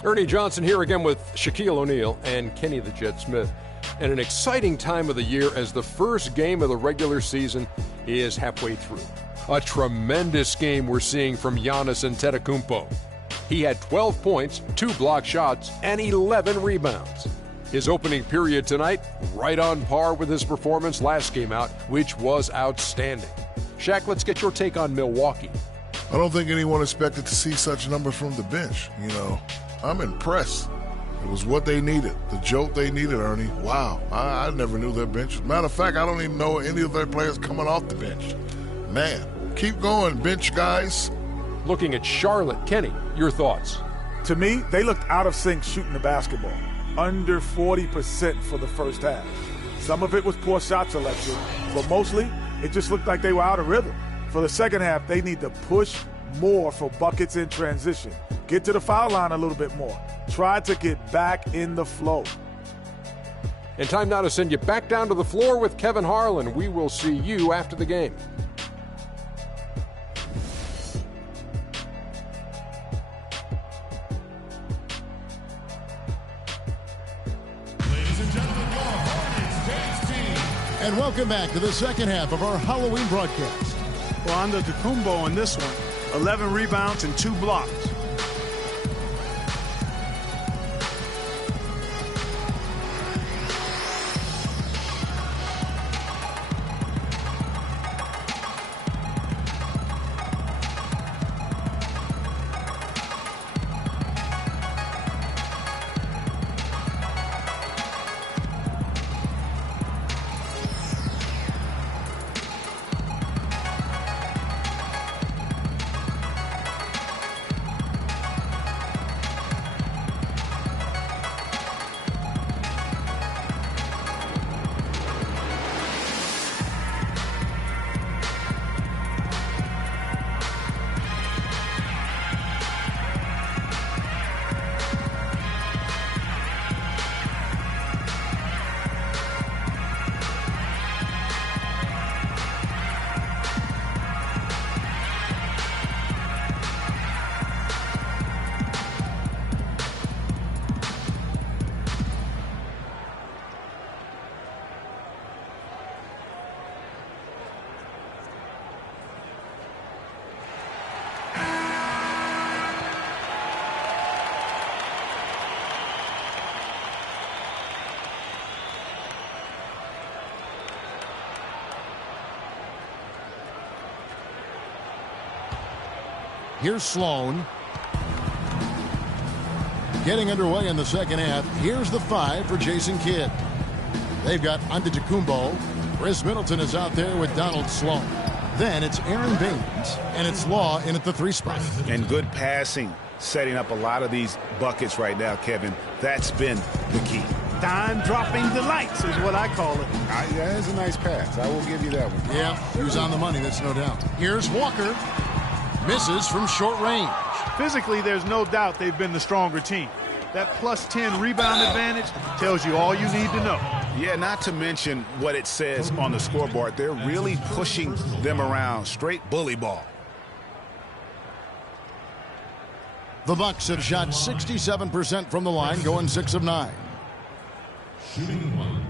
Ernie Johnson here again with Shaquille O'Neal and Kenny the Jet Smith. And an exciting time of the year as the first game of the regular season is halfway through. A tremendous game we're seeing from Giannis Antetokounmpo. He had 12 points, 2 block shots, and 11 rebounds. His opening period tonight, right on par with his performance last game out, which was outstanding. Shaq, let's get your take on Milwaukee. I don't think anyone expected to see such numbers from the bench. You know, I'm impressed. It was what they needed, the jolt they needed, Ernie. Wow, I never knew their bench. Matter of fact, I don't even know any of their players coming off the bench. Man, keep going, bench guys. Looking at Charlotte, Kenny, your thoughts? To me, they looked out of sync shooting the basketball. Under 40% for the first half. Some of it was poor shot selection, but mostly it just looked like they were out of rhythm. For the second half, they need to push more for buckets in transition. Get to the foul line a little bit more. Try to get back in the flow. And time now to send you back down to the floor with Kevin Harlan. We will see you after the game. Ladies and gentlemen, your Hornets dance team. And welcome back to the second half of our Halloween broadcast. Well, Antetokounmpo on this one, 11 rebounds and 2 blocks. Here's Sloan. Getting underway in the second half. Here's the 5 for Jason Kidd. They've got Antetokounmpo. Chris Middleton is out there with Donald Sloan. Then it's Aaron Baines, and it's Law in at the 3 spot. And good passing, setting up a lot of these buckets right now, Kevin. That's been the key. Dime-dropping delights is what I call it. That is a nice pass. I will give you that one. Yeah, he was on the money, that's no doubt. Here's Walker. Misses from short range. Physically, there's no doubt they've been the stronger team. That plus 10 rebound advantage tells you all you need to know. Yeah, not to mention what it says on the scoreboard. They're really pushing them around. Straight bully ball. The Bucks have shot 67% from the line, going 6 of 9. Shooting 1.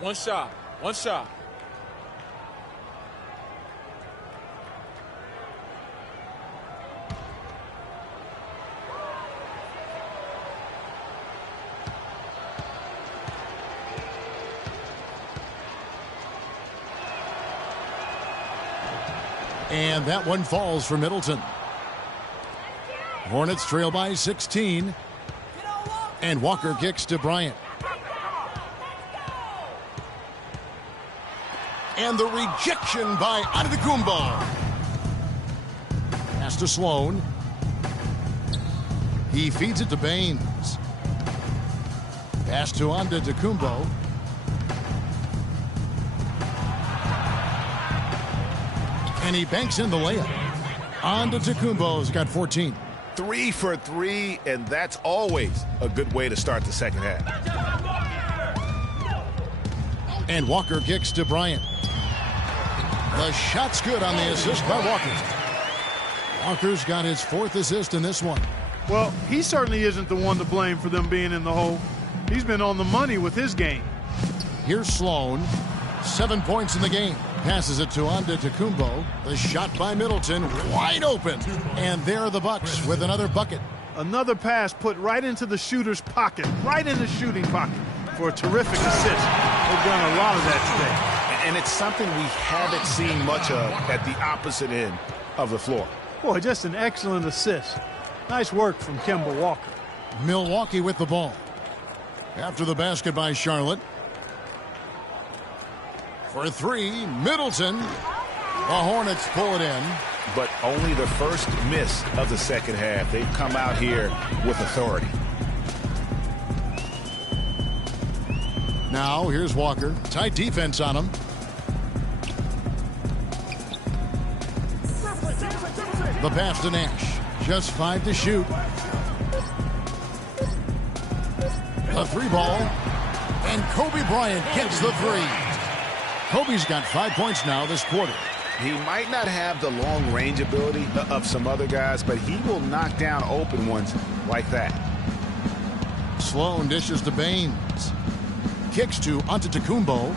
One shot. One shot. And that one falls for Middleton. Hornets trail by 16. And Walker kicks to Bryant. And the rejection by Antetokounmpo. Pass to Sloan. He feeds it to Baines. Pass to Antetokounmpo. And he banks in the layup. Antetokounmpo's got 14. 3 for 3, and that's always a good way to start the second half. And Walker kicks to Bryant. The shot's good on the assist by Walker. Walker's got his 4th assist in this one. Well, he certainly isn't the one to blame for them being in the hole. He's been on the money with his game. Here's Sloan. 7 points in the game. Passes it to Antetokounmpo. The shot by Middleton, wide open. And there are the Bucks with another bucket. Another pass put right into the shooter's pocket, right in the shooting pocket for a terrific assist. They've done a lot of that today. And it's something we haven't seen much of at the opposite end of the floor. Boy, just an excellent assist. Nice work from Kemba Walker. Milwaukee with the ball. After the basket by Charlotte. For 3, Middleton. The Hornets pull it in. But only the first miss of the second half. They've come out here with authority. Now, here's Walker. Tight defense on him. The pass to Nash. Just 5 to shoot. The 3 ball. And Kobe Bryant gets the 3. Kobe's got 5 points now this quarter. He might not have the long-range ability of some other guys, but he will knock down open ones like that. Sloan dishes to Baines. Kicks to Antetokounmpo.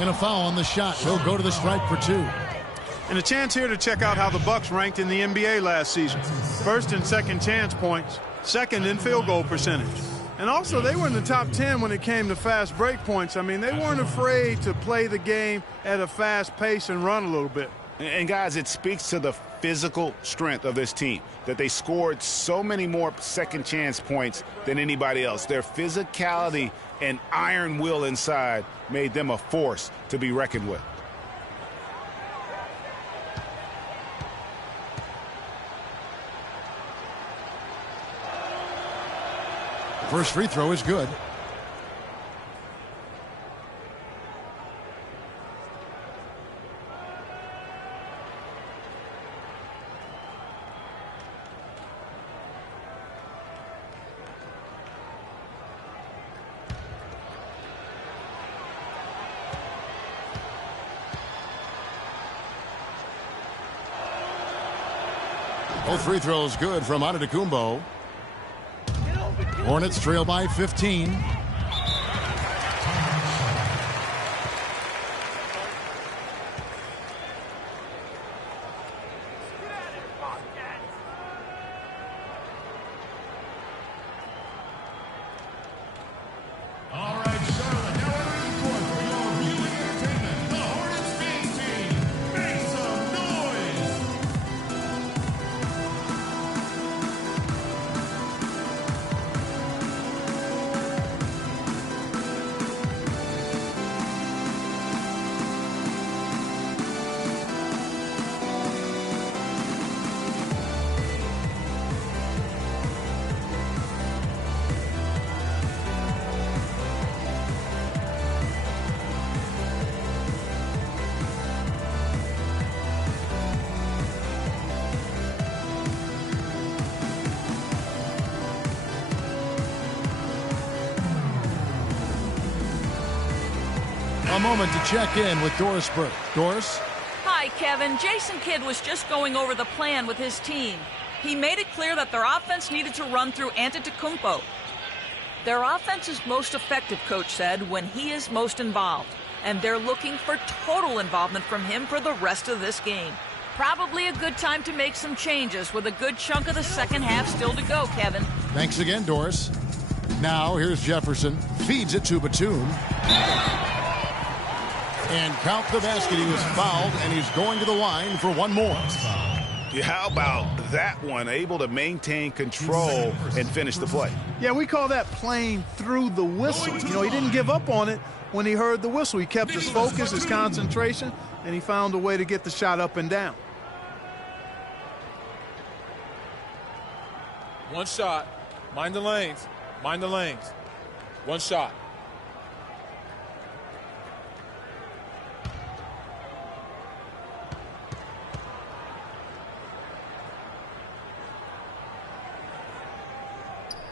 And a foul on the shot. He'll go to the stripe for 2. And a chance here to check out how the Bucks ranked in the NBA last season. First and second chance points. Second in field goal percentage. And also, they were in the top 10 when it came to fast break points. I mean, they weren't afraid to play the game at a fast pace and run a little bit. And, guys, it speaks to the physical strength of this team, that they scored so many more second chance points than anybody else. Their physicality and iron will inside made them a force to be reckoned with. First free throw is good. Both free throws good from Antetokounmpo. Hornets trail by 15. A moment to check in with Doris Burke. Doris? Hi, Kevin. Jason Kidd was just going over the plan with his team. He made it clear that their offense needed to run through Antetokounmpo. Their offense is most effective, Coach said, when he is most involved. And they're looking for total involvement from him for the rest of this game. Probably a good time to make some changes with a good chunk of the second half still to go, Kevin. Thanks again, Doris. Now here's Jefferson. Feeds it to Batum. And count the basket. He was fouled, and he's going to the line for one more. Yeah, how about that one? Able to maintain control and finish the play. Yeah, we call that playing through the whistle. You know, he didn't give up on it when he heard the whistle. He kept his focus, his concentration, and he found a way to get the shot up and down. One shot. Mind the lanes. Mind the lanes. One shot.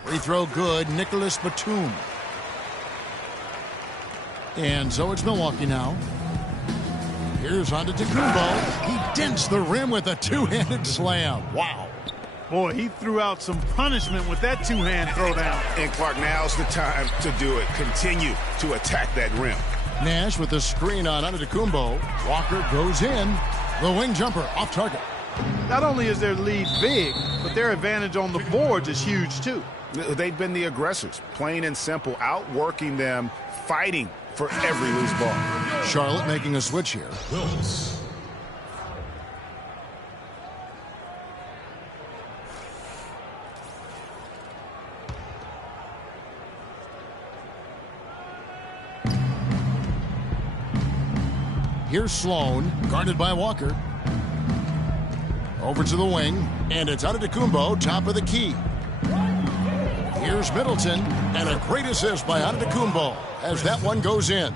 Free throw good. Nicholas Batum. And so it's Milwaukee now. Here's Antetokounmpo. He dents the rim with a two-handed slam. Wow. Boy, he threw out some punishment with that two-hand throwdown. And Clark, now's the time to do it. Continue to attack that rim. Nash with the screen on Antetokounmpo. Walker goes in. The wing jumper off target. Not only is their lead big, but their advantage on the boards is huge too. They've been the aggressors, plain and simple, outworking them, fighting for every loose ball. Charlotte making a switch here. Wills. Here's Sloan, guarded by Walker. Over to the wing, and it's Antetokounmpo, top of the key. Here's Middleton, and a great assist by Antetokounmpo as that one goes in.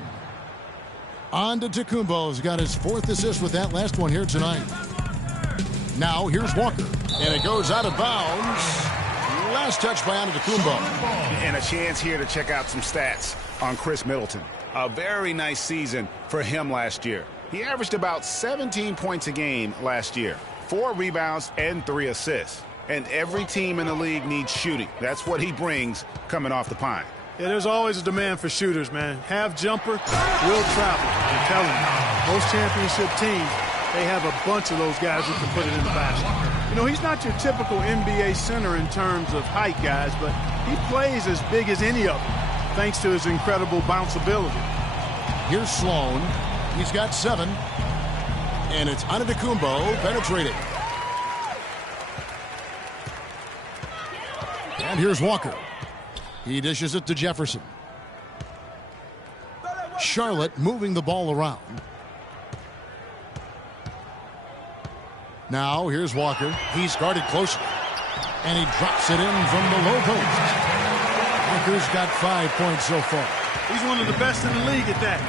Antetokounmpo's got his fourth assist with that last one here tonight. Now here's Walker, and it goes out of bounds. Last touch by Antetokounmpo. And a chance here to check out some stats on Chris Middleton. A very nice season for him last year. He averaged about 17 points a game last year, 4 rebounds and 3 assists. And every team in the league needs shooting. That's what he brings coming off the pine. Yeah, there's always a demand for shooters, man. Have jumper, will travel. I'm telling you, most championship teams, they have a bunch of those guys who can put it in the basket. You know, he's not your typical NBA center in terms of height, guys, but he plays as big as any of them, thanks to his incredible bounce ability. Here's Sloan. He's got 7. And it's Antetokounmpo penetrating. And here's Walker. He dishes it to Jefferson. Charlotte moving the ball around. Now here's Walker. He's guarded closely. And he drops it in from the low post. Walker's got 5 points so far. He's one of the best in the league at that.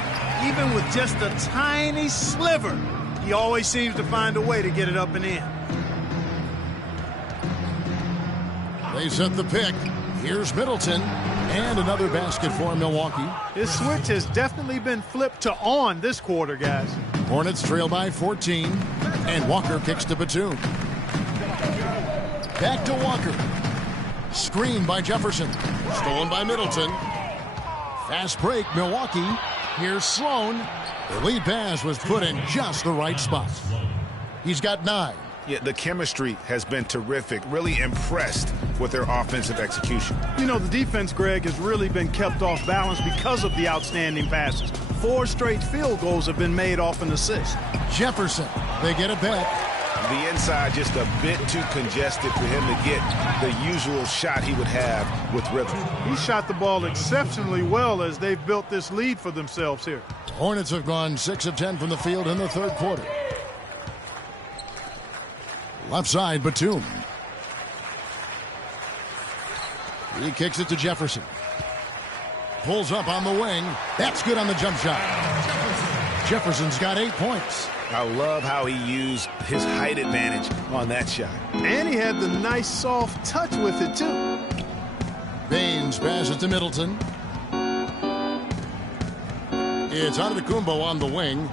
Even with just a tiny sliver, he always seems to find a way to get it up and in. They set the pick. Here's Middleton. And another basket for Milwaukee. His switch has definitely been flipped to on this quarter, guys. Hornets trail by 14. And Walker kicks to Batum. Back to Walker. Screen by Jefferson. Stolen by Middleton. Fast break, Milwaukee. Here's Sloan. The lead pass was put in just the right spot. He's got 9. Yeah, the chemistry has been terrific. Really impressed with their offensive execution. You know, the defense, Greg, has really been kept off balance because of the outstanding passes. 4 straight field goals have been made off an assist. Jefferson, they get it back. The inside just a bit too congested for him to get the usual shot he would have with rhythm. He shot the ball exceptionally well as they've built this lead for themselves here. Hornets have gone 6 of 10 from the field in the third quarter. Left side, Batum. He kicks it to Jefferson. Pulls up on the wing. That's good on the jump shot. Jefferson's got 8 points. I love how he used his height advantage on that shot. And he had the nice soft touch with it, too. Baines passes to Middleton. It's Antetokounmpo on the wing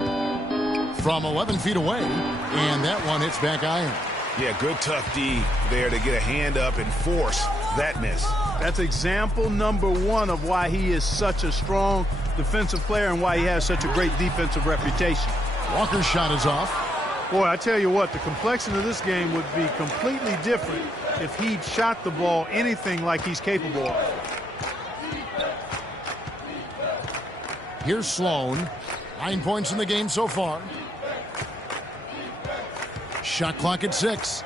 from 11 feet away, and that one hits back iron. Yeah, good tough D there to get a hand up and force that miss. That's example number 1 of why he is such a strong defensive player and why he has such a great defensive reputation. Walker's shot is off. Boy, I tell you what, the complexion of this game would be completely different if he shot the ball anything like he's capable of. Here's Sloan. 9 points in the game so far. Shot clock at 6.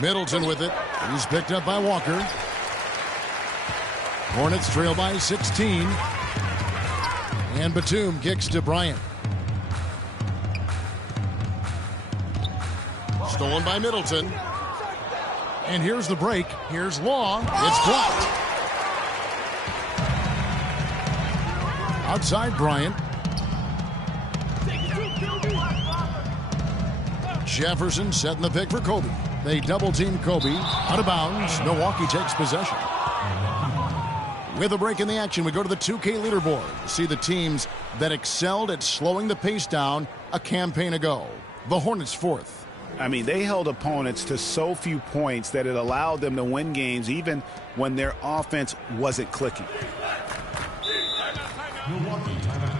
Middleton with it. He's picked up by Walker. Hornets trail by 16. And Batum kicks to Bryant. Stolen by Middleton. And here's the break. Here's Law. It's blocked. Outside Bryant. Jefferson setting the pick for Kobe. They double team Kobe. Out of bounds. Milwaukee takes possession. With a break in the action, we go to the 2K leaderboard to see the teams that excelled at slowing the pace down a campaign ago. The Hornets 4th. I mean, they held opponents to so few points that it allowed them to win games even when their offense wasn't clicking. Milwaukee timeout.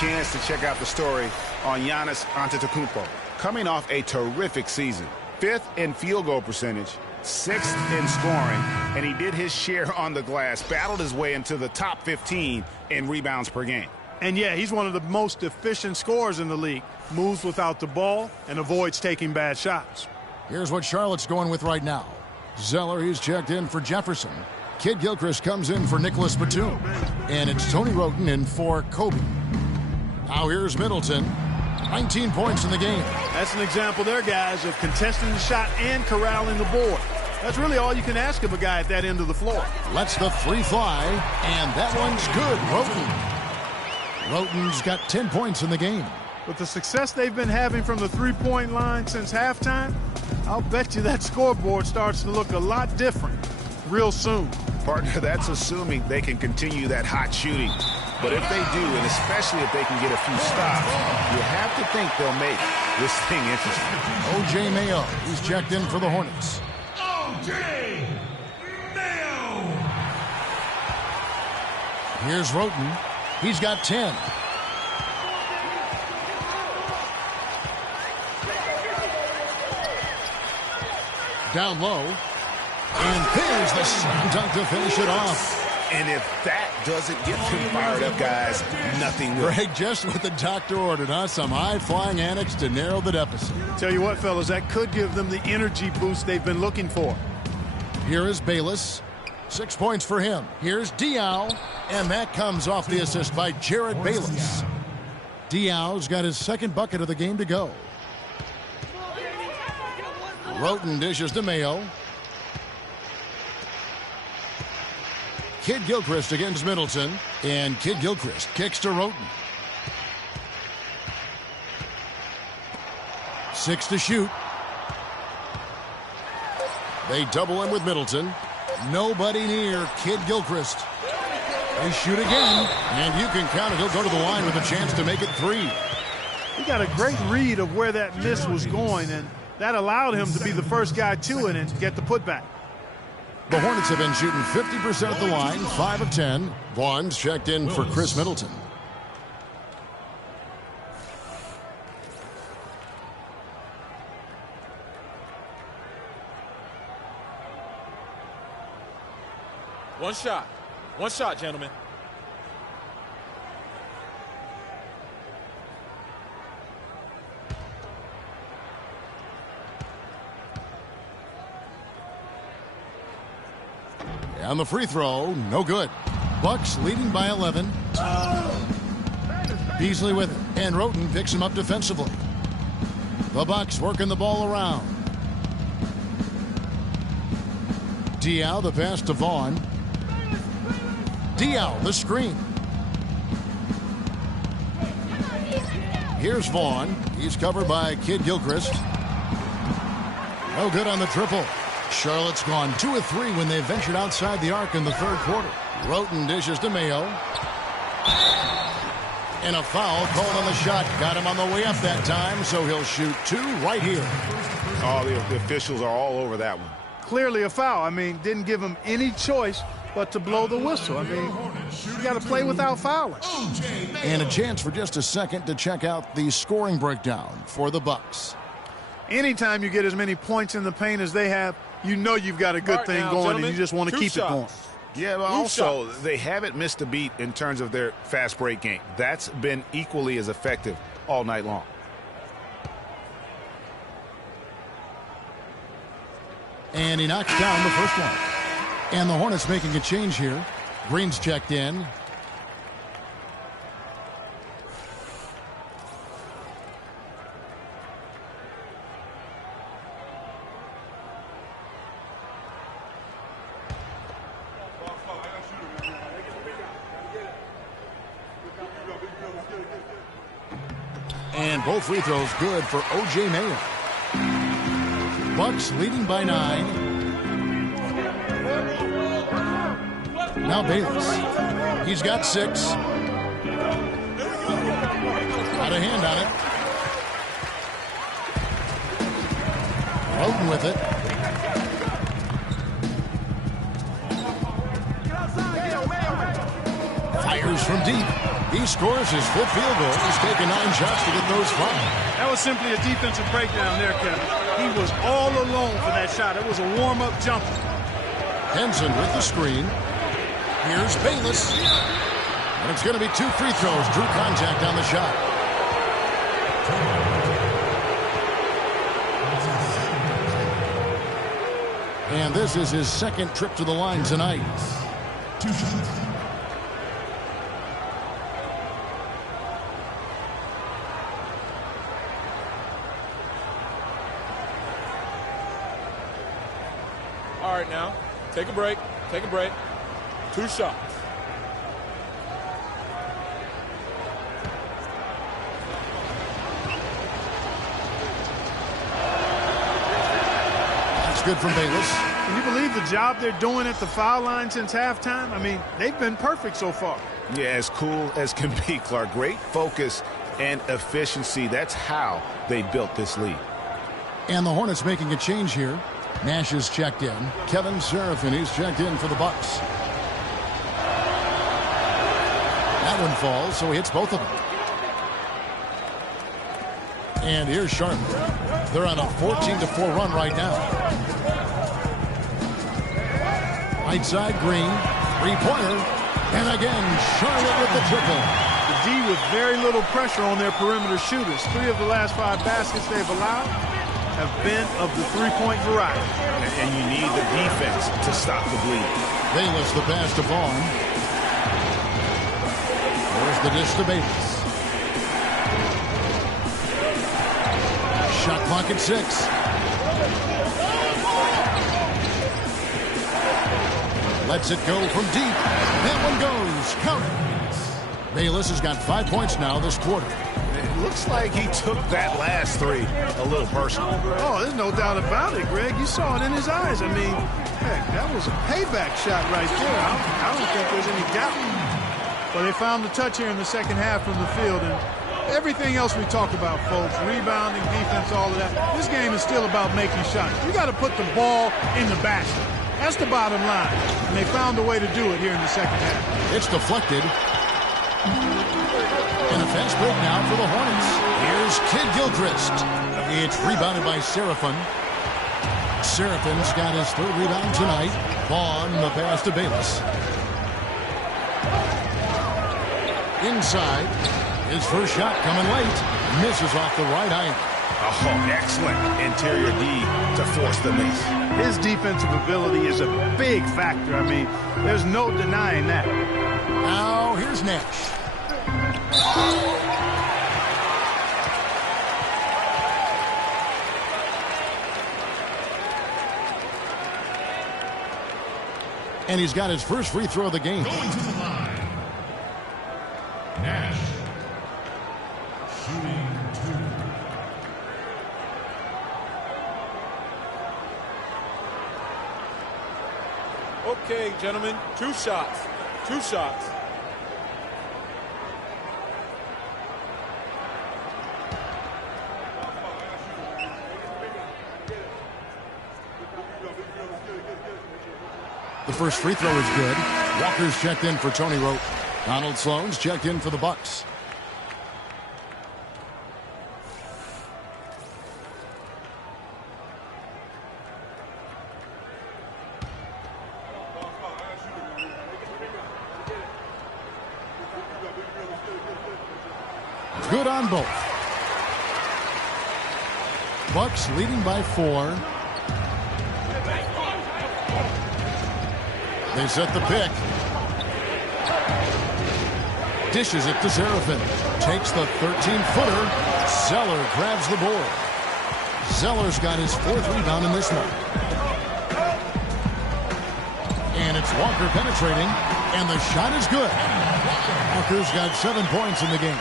Chance to check out the story on Giannis Antetokounmpo. Coming off a terrific season. 5th in field goal percentage, 6th in scoring, and he did his share on the glass, battled his way into the top 15 in rebounds per game. And yeah, he's one of the most efficient scorers in the league. Moves without the ball and avoids taking bad shots. Here's what Charlotte's going with right now. Zeller, he's checked in for Jefferson. Kid Gilchrist comes in for Nicholas Batum. And it's Tony Wroten in for Kobe. Now here's Middleton. 19 points in the game. That's an example there, guys, of contesting the shot and corralling the board. That's really all you can ask of a guy at that end of the floor. Lets the 3 fly, and that one's good. Wroten's got 10 points in the game. With the success they've been having from the three-point line since halftime, I'll bet you that scoreboard starts to look a lot different real soon. Partner, that's assuming they can continue that hot shooting. But if they do, and especially if they can get a few stops, you have to think they'll make this thing interesting. O.J. Mayo, he's checked in for the Hornets. O.J. Mayo. Here's Wroten. He's got 10. Down low. And here's the slam dunk to finish it off. And if that doesn't get them fired up, guys, nothing will. Greg, just what the doctor ordered, huh? Some high-flying antics to narrow the deficit. Tell you what, fellas, that could give them the energy boost they've been looking for. Here is Bayless. 6 points for him. Here's Diaw. And that comes off the assist by Jared Bayless. Diaw's got his 2nd bucket of the game to go. Wroten dishes to Mayo. Kid Gilchrist against Middleton. And Kid Gilchrist kicks to Wroten. 6 to shoot. They double him with Middleton. Nobody near Kid Gilchrist. They shoot again. And you can count it. He'll go to the line with a chance to make it 3. He got a great read of where that miss was going, and that allowed him to be the first guy to it and get the putback. The Hornets have been shooting 50% at the line, 5 of 10. Vaughn's checked in for Chris Middleton. One shot, gentlemen. And the free throw, no good. Bucks leading by 11. Beasley with it, and Roten picks him up defensively. The Bucks working the ball around. Diaw, the pass to Vaughn. Diaw, the screen. Here's Vaughn. He's covered by Kid Gilchrist. No good on the triple. Charlotte's gone 2 of 3 when they ventured outside the arc in the third quarter. Roten dishes to Mayo. And a foul called on the shot. Got him on the way up that time, so he'll shoot 2 right here. Oh, the officials are all over that one. Clearly a foul. I mean, didn't give him any choice but to blow the whistle. I mean, you got to play without fouling. And a chance for just a second to check out the scoring breakdown for the Bucks. Anytime you get as many points in the paint as they have, you know you've got a good thing going, and you just want to keep it going. Yeah, but also, they haven't missed a beat in terms of their fast break game. That's been equally as effective all night long. And he knocks down the first one. And the Hornets making a change here. Green's checked in. And both free throws good for O.J. Mayo. Bucks leading by 9. Now Bayless. He's got 6. Got a hand on it. Roten with it. Fires from deep. He scores his 5th field goal. He's taken 9 shots to get those 5. That was simply a defensive breakdown there, Kevin. He was all alone for that shot. It was a warm-up jumper. Henson with the screen. Here's Bayless. And it's going to be 2 free throws. Drew contact on the shot. And this is his 2nd trip to the line tonight. 2 shots. All right, now, take a break. 2 shots. That's good from Bayless. Can you believe the job they're doing at the foul line since halftime? I mean, they've been perfect so far. Yeah, as cool as can be, Clark. Great focus and efficiency. That's how they built this lead. And the Hornets making a change here. Nash is checked in. Kevin Seraphin is checked in for the Bucks. That one falls, so he hits both of them. And here's Charlotte. They're on a 14-4 run right now. Right side, Green. 3-pointer. And again, Charlotte with the triple. The D with very little pressure on their perimeter shooters. 3 of the last 5 baskets they've allowed have been of the 3-point variety. And you need the defense to stop the bleed. Bayless the pass to Vaughn. There's the dish to Bayless. Shot clock at 6. Lets it go from deep. That one goes. Count it. Bayless has got 5 points now this quarter. It looks like he took that last 3 a little personal. Oh, there's no doubt about it, Greg. You saw it in his eyes. I mean, heck, that was a payback shot right there. I don't think there's any doubt. Well, they found the touch here in the second half from the field, and everything else we talk about, folks, rebounding, defense, all of that, this game is still about making shots. You got to put the ball in the basket. That's the bottom line. And they found a way to do it here in the second half. It's deflected. And a fast break now for the Hornets. Here's Kid Gilchrist. It's rebounded by Seraphin. Seraphin's got his third rebound tonight. Vaughn, the pass to Bayless. Inside. His first shot coming late. Misses off the right iron. Oh, excellent interior D to force the miss. His defensive ability is a big factor. I mean, there's no denying that. Now, here's Nash. And he's got his first free throw of the game. Going to the line. Nash. Shooting 2. Okay, gentlemen, 2 shots. 2 shots. The first free throw is good. Walker's checked in for Tony Rote. Donald Sloan's checked in for the Bucks. Good on both. Bucks leading by 4. They set the pick. Dishes it to Seraphin. Takes the 13-footer. Zeller grabs the board. Zeller's got his 4th rebound in this one. And it's Walker penetrating. And the shot is good. Walker's got 7 points in the game.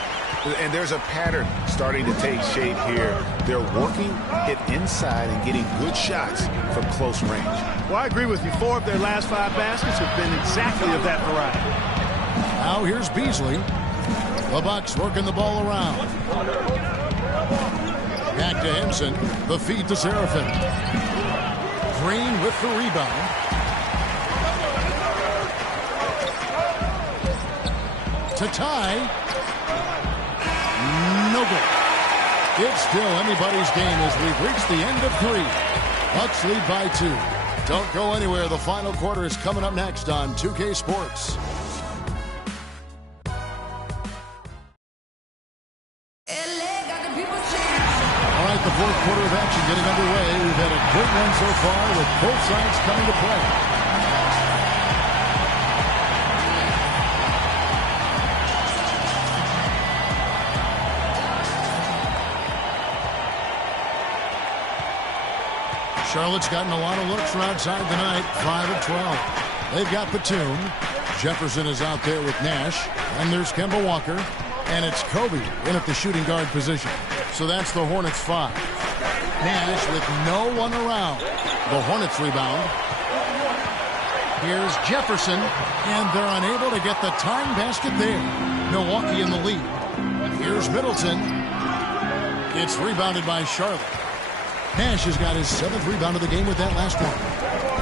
And there's a pattern starting to take shape here. They're working it inside and getting good shots from close range. Well, I agree with you. 4 of their last 5 baskets have been exactly of that variety. Now here's Beasley. The Bucks working the ball around. Back to Henson. The feed to Seraphin. Green with the rebound. To tie. No good. It's still anybody's game as we've reached the end of 3. Bucks lead by 2. Don't go anywhere. The final quarter is coming up next on 2K Sports. All right, the 4th quarter of action getting underway. We've had a great one so far with both sides coming to play. Charlotte's gotten a lot of looks from outside tonight, 5 of 12. They've got Batum. Jefferson is out there with Nash. And there's Kemba Walker. And it's Kobe in at the shooting guard position. So that's the Hornets 5. Nash with no one around. The Hornets rebound. Here's Jefferson. And they're unable to get the tying basket there. Milwaukee in the lead. Here's Middleton. It's rebounded by Charlotte. Nash has got his 7th rebound of the game with that last one.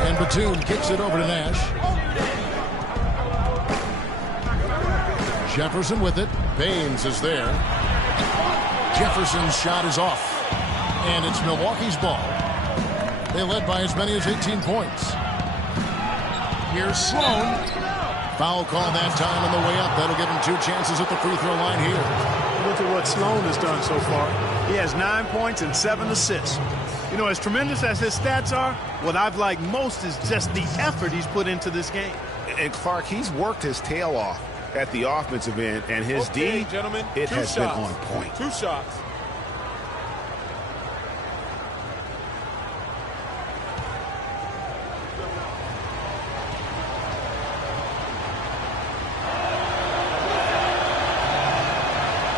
And Batum kicks it over to Nash. Jefferson with it. Baines is there. Jefferson's shot is off. And it's Milwaukee's ball. They led by as many as 18 points. Here's Sloan. Foul call that time on the way up. That'll give him 2 chances at the free throw line here. Look at what Sloan has done so far. He has 9 points and 7 assists. You know, as tremendous as his stats are, what I've liked most is just the effort he's put into this game. And Clark, he's worked his tail off at the offensive end, and his D, gentlemen, it has been shots. on point. 2 shots.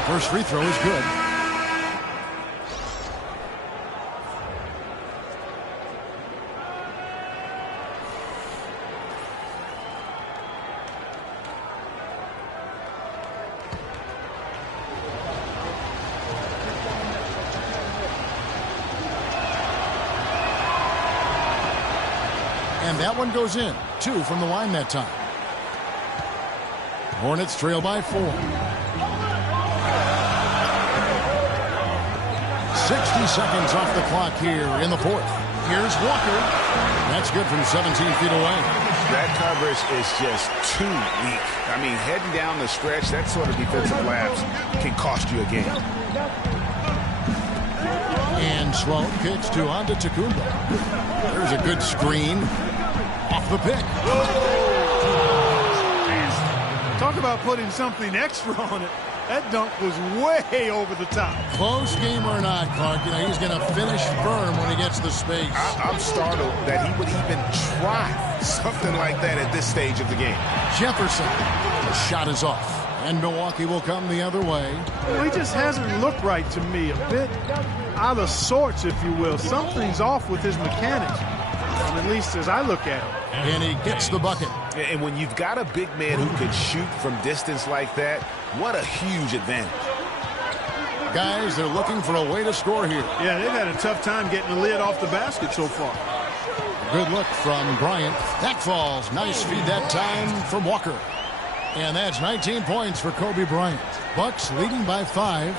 First free throw is good. that one goes in. 2 from the line that time. Hornets trail by 4. 60 seconds off the clock here in the fourth. Here's Walker. That's good from 17 feet away. That coverage is just too weak. I mean, heading down the stretch, that sort of defensive lapse can cost you a game. And Sloan kicks to Antetokounmpo. There's a good screen. Off the pick. Talk about putting something extra on it. That dunk was way over the top. Close game or not, Clark, he's going to finish firm when he gets the space. I'm startled that he would even try something like that at this stage of the game. Jefferson. The shot is off. And Milwaukee will come the other way. Well, he just hasn't looked right to me. A bit out of sorts, if you will. Something's off with his mechanics, at least as I look at him. And he gets the bucket. And when you've got a big man who can shoot from distance like that, what a huge advantage. Guys, they're looking for a way to score here. Yeah, they've had a tough time getting the lid off the basket so far. Good look from Bryant. That falls. Nice feed that time from Walker. And that's 19 points for Kobe Bryant. Bucks leading by 5.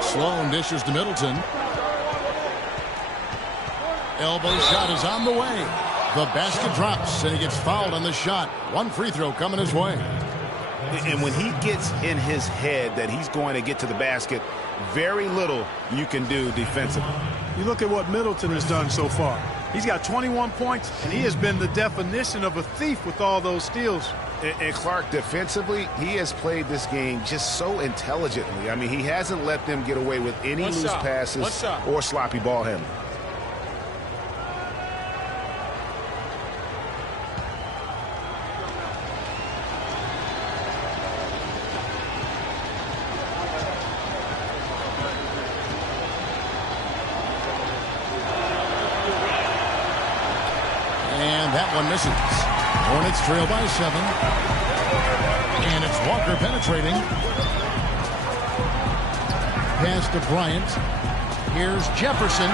Sloan dishes to Middleton. Elbow shot is on the way. The basket drops, and he gets fouled on the shot. One free throw coming his way. And when he gets in his head that he's going to get to the basket, very little you can do defensively. You look at what Middleton has done so far. He's got 21 points, and he has been the definition of a thief with all those steals. And Clark, defensively, he has played this game just so intelligently. I mean, he hasn't let them get away with any loose passes or sloppy ball handling. Misses. Hornets trail by 7. And it's Walker penetrating. Pass to Bryant. Here's Jefferson.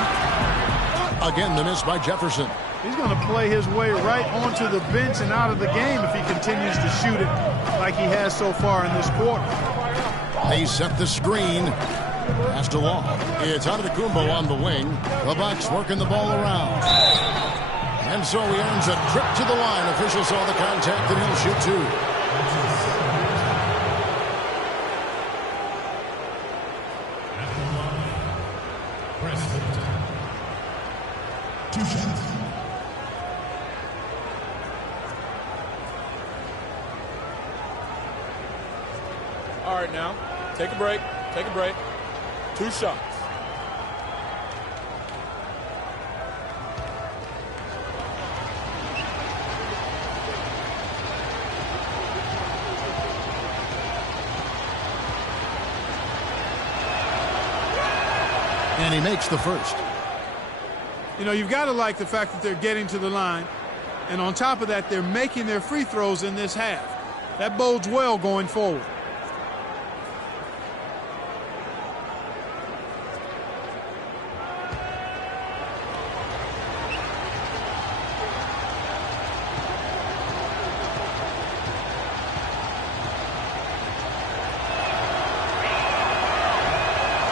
Again, the miss by Jefferson. He's going to play his way right onto the bench and out of the game if he continues to shoot it like he has so far in this quarter. They set the screen. Pass to Long. It's Antetokounmpo on the wing. The Bucks working the ball around. And so he earns a trip to the line. Officials saw the contact, and he'll shoot 2. All right, now, take a break. Take a break. 2 shots. And he makes the first. You know, you've got to like the fact that they're getting to the line. And on top of that, they're making their free throws in this half. That bodes well going forward.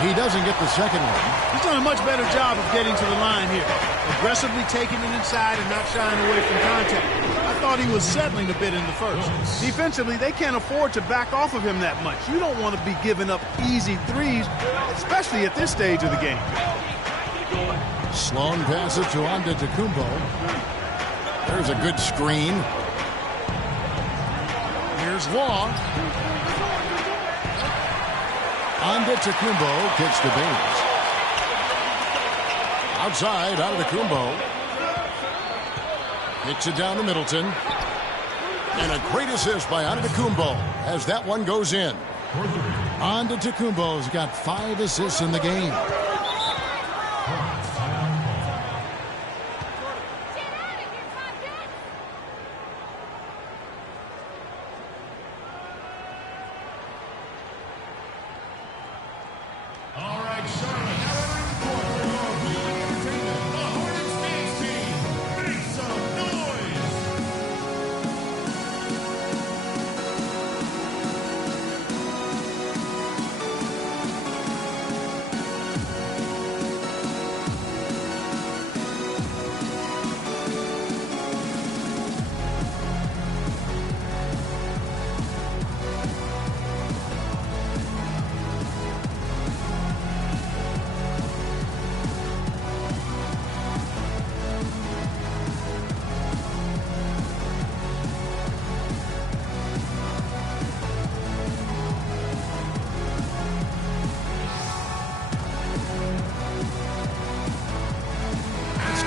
He doesn't get the second one. He's done a much better job of getting to the line here. Aggressively taking it inside and not shying away from contact. I thought he was settling a bit in the first. Defensively, they can't afford to back off of him that much. You don't want to be giving up easy threes, especially at this stage of the game. Sloan passes to Antetokounmpo. There's a good screen. Here's Law. Antetokounmpo kicks the base. Outside, Antetokounmpo. Kicks it down to Middleton. And a great assist by Antetokounmpo as that one goes in. Antetokounmpo's got 5 assists in the game.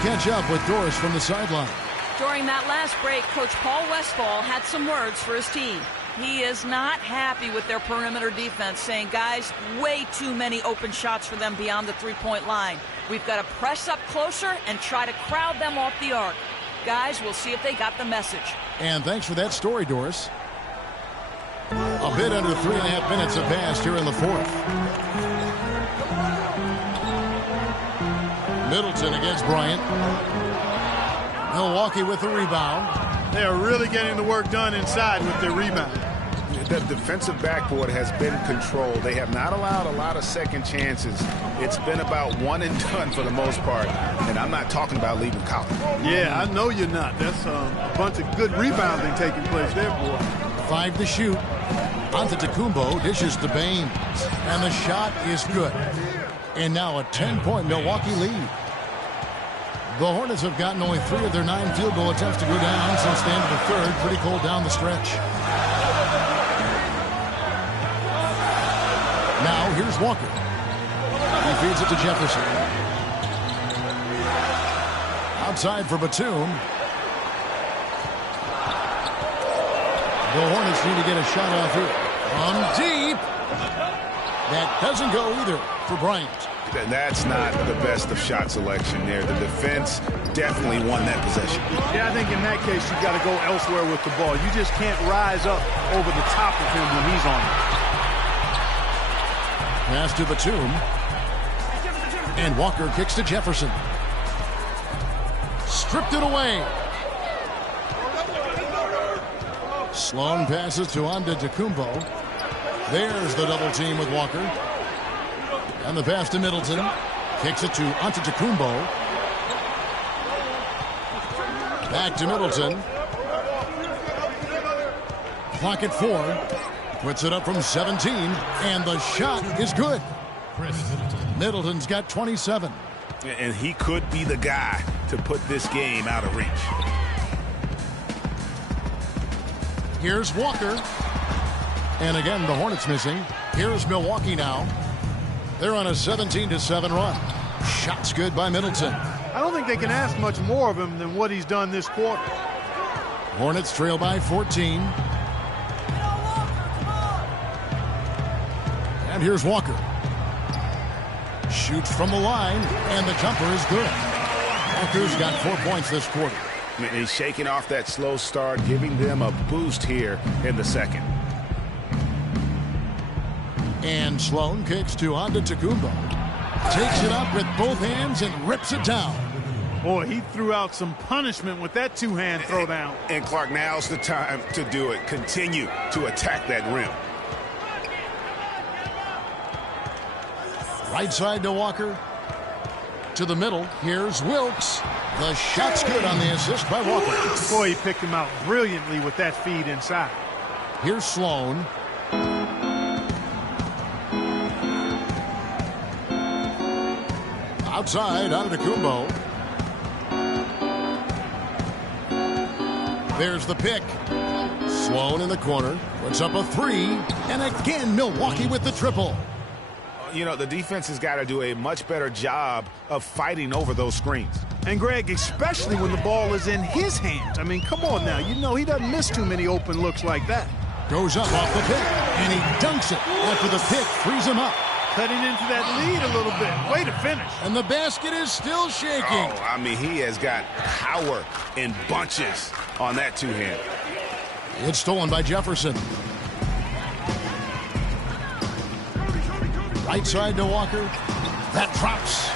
catch up with Doris from the sideline. During that last break, Coach Paul Westphal had some words for his team. He is not happy with their perimeter defense, saying, guys, way too many open shots for them beyond the three-point line. We've got to press up closer and try to crowd them off the arc. Guys, we'll see if they got the message. And thanks for that story, Doris. A bit under 3.5 minutes have passed here in the fourth. Middleton against Bryant. Milwaukee with the rebound. They are really getting the work done inside with their rebound. The defensive backboard has been controlled. They have not allowed a lot of second chances. It's been about one and done for the most part. And I'm not talking about leaving college. Yeah, I know you're not. That's a bunch of good rebounding taking place there, boy. 5 to shoot. Antetokounmpo dishes to Baines. And the shot is good. And now a 10-point Milwaukee lead. The Hornets have gotten only 3 of their 9 field goal attempts to go down since the end of the third. Pretty cold down the stretch. Now here's Walker. He feeds it to Jefferson. Outside for Batum. The Hornets need to get a shot off here. From deep. That doesn't go either for Bryant. That's not the best of shot selection there. The defense definitely won that possession. Yeah, I think in that case, you've got to go elsewhere with the ball. You just can't rise up over the top of him when he's on it. Pass to Batum. And Walker kicks to Jefferson. Stripped it away. Sloan passes to Antetokounmpo. There's the double team with Walker. And the pass to Middleton. Kicks it to Antetokounmpo. Back to Middleton. Clock at 4. Puts it up from 17. And the shot is good. Middleton's got 27. And he could be the guy to put this game out of reach. Here's Walker. And again, the Hornets missing. Here's Milwaukee now. They're on a 17-7 run. Shots good by Middleton. I don't think they can ask much more of him than what he's done this quarter. Hornets trail by 14. And here's Walker. Shoots from the line, and the jumper is good. Walker's got 4 points this quarter. He's shaking off that slow start, giving them a boost here in the second. And Sloan kicks to Antetokounmpo. Takes it up with both hands and rips it down. Boy, he threw out some punishment with that two-hand throwdown. And Clark, now's the time to do it. Continue to attack that rim. Right side to Walker. To the middle. Here's Wilkes. The shot's good on the assist by Walker. Boy, he picked him out brilliantly with that feed inside. Here's Sloan. Outside, Antetokounmpo. There's the pick. Sloan in the corner. Puts up a 3. And again, Milwaukee with the triple. You know, the defense has got to do a much better job of fighting over those screens. And, Greg, especially when the ball is in his hands. I mean, come on now. You know he doesn't miss too many open looks like that. Goes up off the pick, and he dunks it after the pick frees him up. Cutting into that lead a little bit. Way to finish. And the basket is still shaking. Oh, I mean, he has got power in bunches on that two-hand. It's stolen by Jefferson. Right side to Walker. That drops.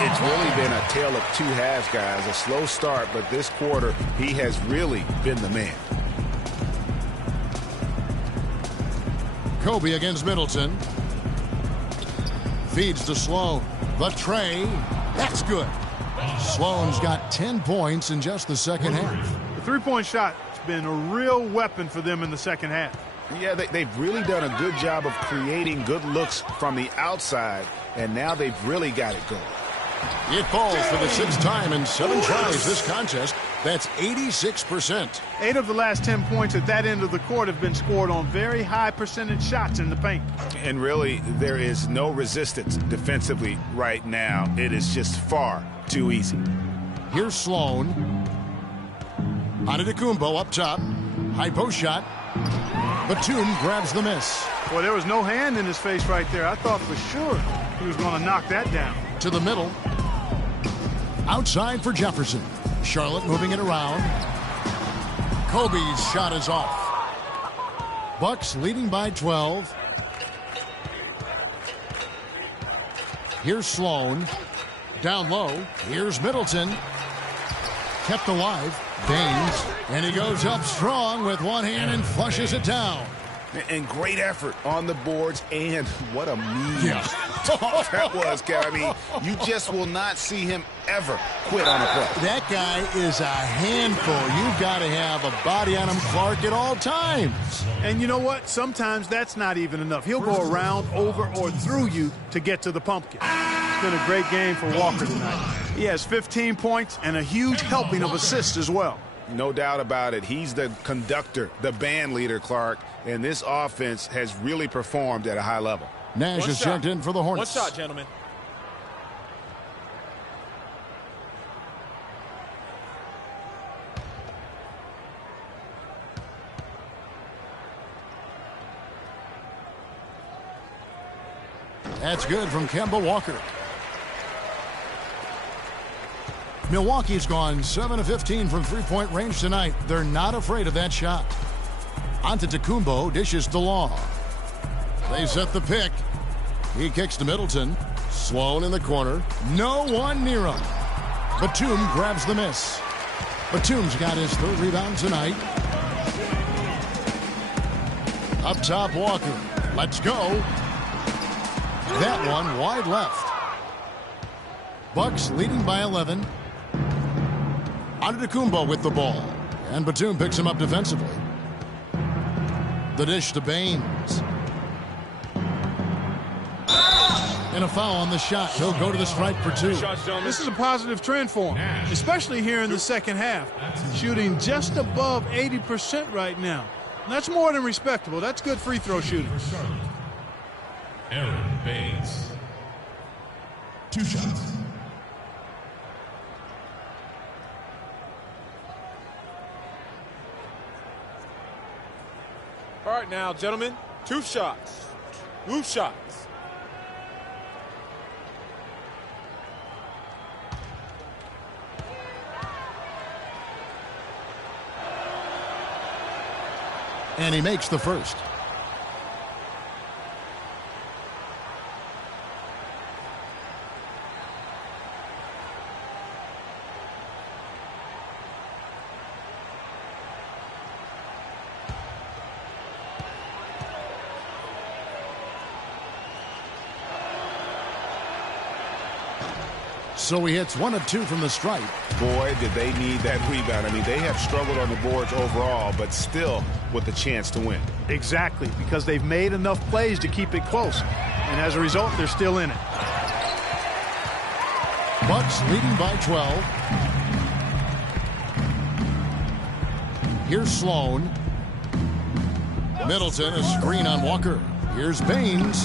It's really been a tale of two halves, guys. A slow start, but this quarter, he has really been the man. Kobe against Middleton. Feeds to Sloan. The tray. That's good. Sloan's got 10 points in just the second half. The three-point shot has been a real weapon for them in the second half. Yeah, they've really done a good job of creating good looks from the outside, and now they've really got it going. It falls for the 6th time in 7 tries this contest. That's 86%. 8 of the last 10 points at that end of the court have been scored on very high percentage shots in the paint. And really, there is no resistance defensively right now. It is just far too easy. Here's Sloan. Antetokounmpo up top. High post shot. Batum grabs the miss. Well, there was no hand in his face right there. I thought for sure he was going to knock that down. To the middle. Outside for Jefferson. Charlotte moving it around. Kobe's shot is off. Bucks leading by 12. Here's Sloan. Down low. Here's Middleton. Kept alive. Baines. And he goes up strong with one hand and flushes it down. And great effort on the boards, and what a mean talk that was, Kev. I mean, you just will not see him ever quit on a play. That guy is a handful. You've got to have a body on him, Clark, at all times. And you know what? Sometimes that's not even enough. He'll go around, over, or through you to get to the pumpkin. It's been a great game for Walker tonight. He has 15 points and a huge helping of assists as well. No doubt about it. He's the conductor, the band leader, Clark, and this offense has really performed at a high level. Nash is checked in for the Hornets. One shot, gentlemen. That's good from Kemba Walker. Milwaukee's gone 7 of 15 from three-point range tonight. They're not afraid of that shot. Antetokounmpo dishes to Law. They set the pick. He kicks to Middleton. Sloan in the corner. No one near him. Batum grabs the miss. Batum's got his third rebound tonight. Up top, Walker. Let's go. That one wide left. Bucks leading by 11. Antetokounmpo with the ball. And Batum picks him up defensively. The dish to Baines. And a foul on the shot. He'll go to the strike for two. This is a positive trend for him, especially here in the second half. Shooting just above 80% right now. And that's more than respectable. That's good free throw shooting. Aaron Baines. 2 shots. All right, now, gentlemen, 2 shots. Roof shots. And he makes the first. So he hits 1 of 2 from the stripe. Boy, did they need that rebound. I mean, they have struggled on the boards overall, but still with a chance to win. Exactly, because they've made enough plays to keep it close. And as a result, they're still in it. Bucks leading by 12. Here's Sloan. Middleton, a screen on Walker. Here's Baines.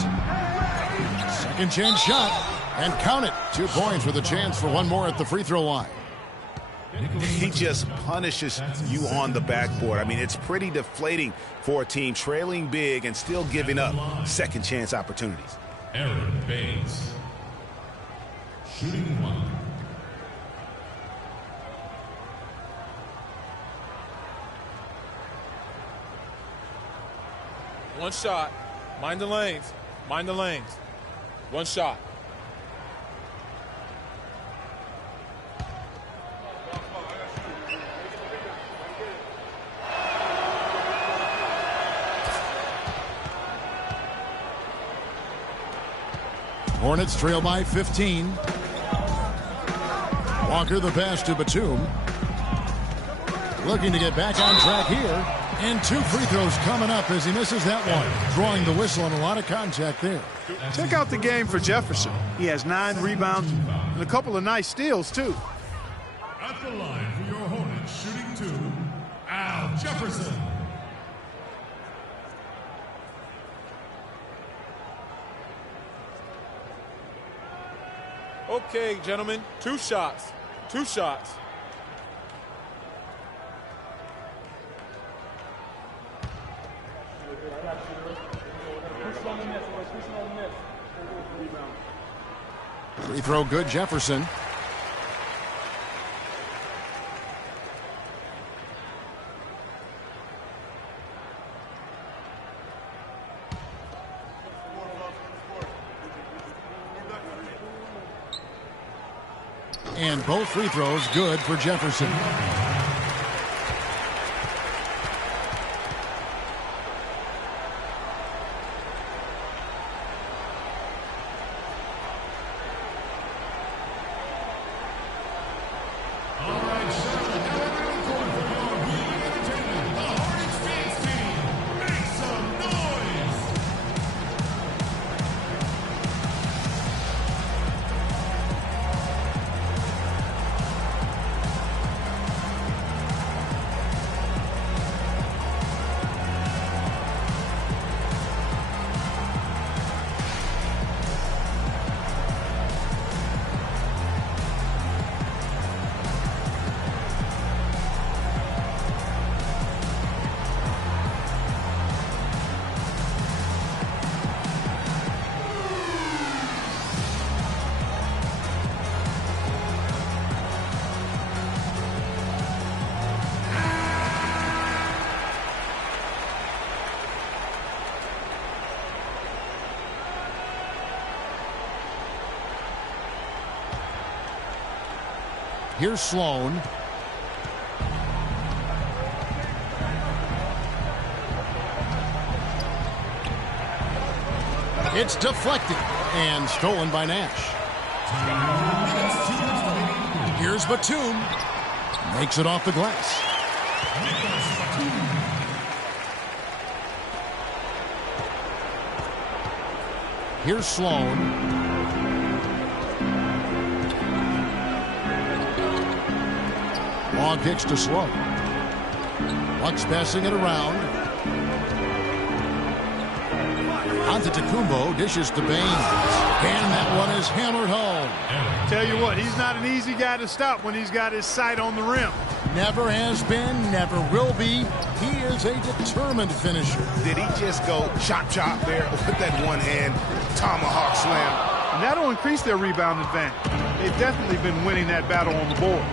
Second chance shot. And count it. 2 points with a chance for one more at the free throw line. He just punishes you on the backboard. I mean, it's pretty deflating for a team trailing big and still giving up second chance opportunities. Aaron Baines. Shooting 1. One shot. Mind the lanes. Mind the lanes. 1 shot. Hornets trail by 15. Walker the pass to Batum. Looking to get back on track here. And 2 free throws coming up as he misses that one. Drawing the whistle and a lot of contact there. Check out the game for Jefferson. He has 9 rebounds and a couple of nice steals, too. At the line for your Hornets, shooting 2, Al Jefferson. Okay, gentlemen, 2 shots. 2 shots. Free throw good, Jefferson. And both free throws good for Jefferson. Here's Sloan. It's deflected and stolen by Nash. Here's Batum. Makes it off the glass. Here's Sloan. Long kicks to Sloan. Bucks passing it around. Antetokounmpo dishes to Baines. And that one is hammered home. Tell you what, he's not an easy guy to stop when he's got his sight on the rim. Never has been, never will be. He is a determined finisher. Did he just go chop there with that one hand tomahawk slam? And that'll increase their rebound advantage. They've definitely been winning that battle on the board.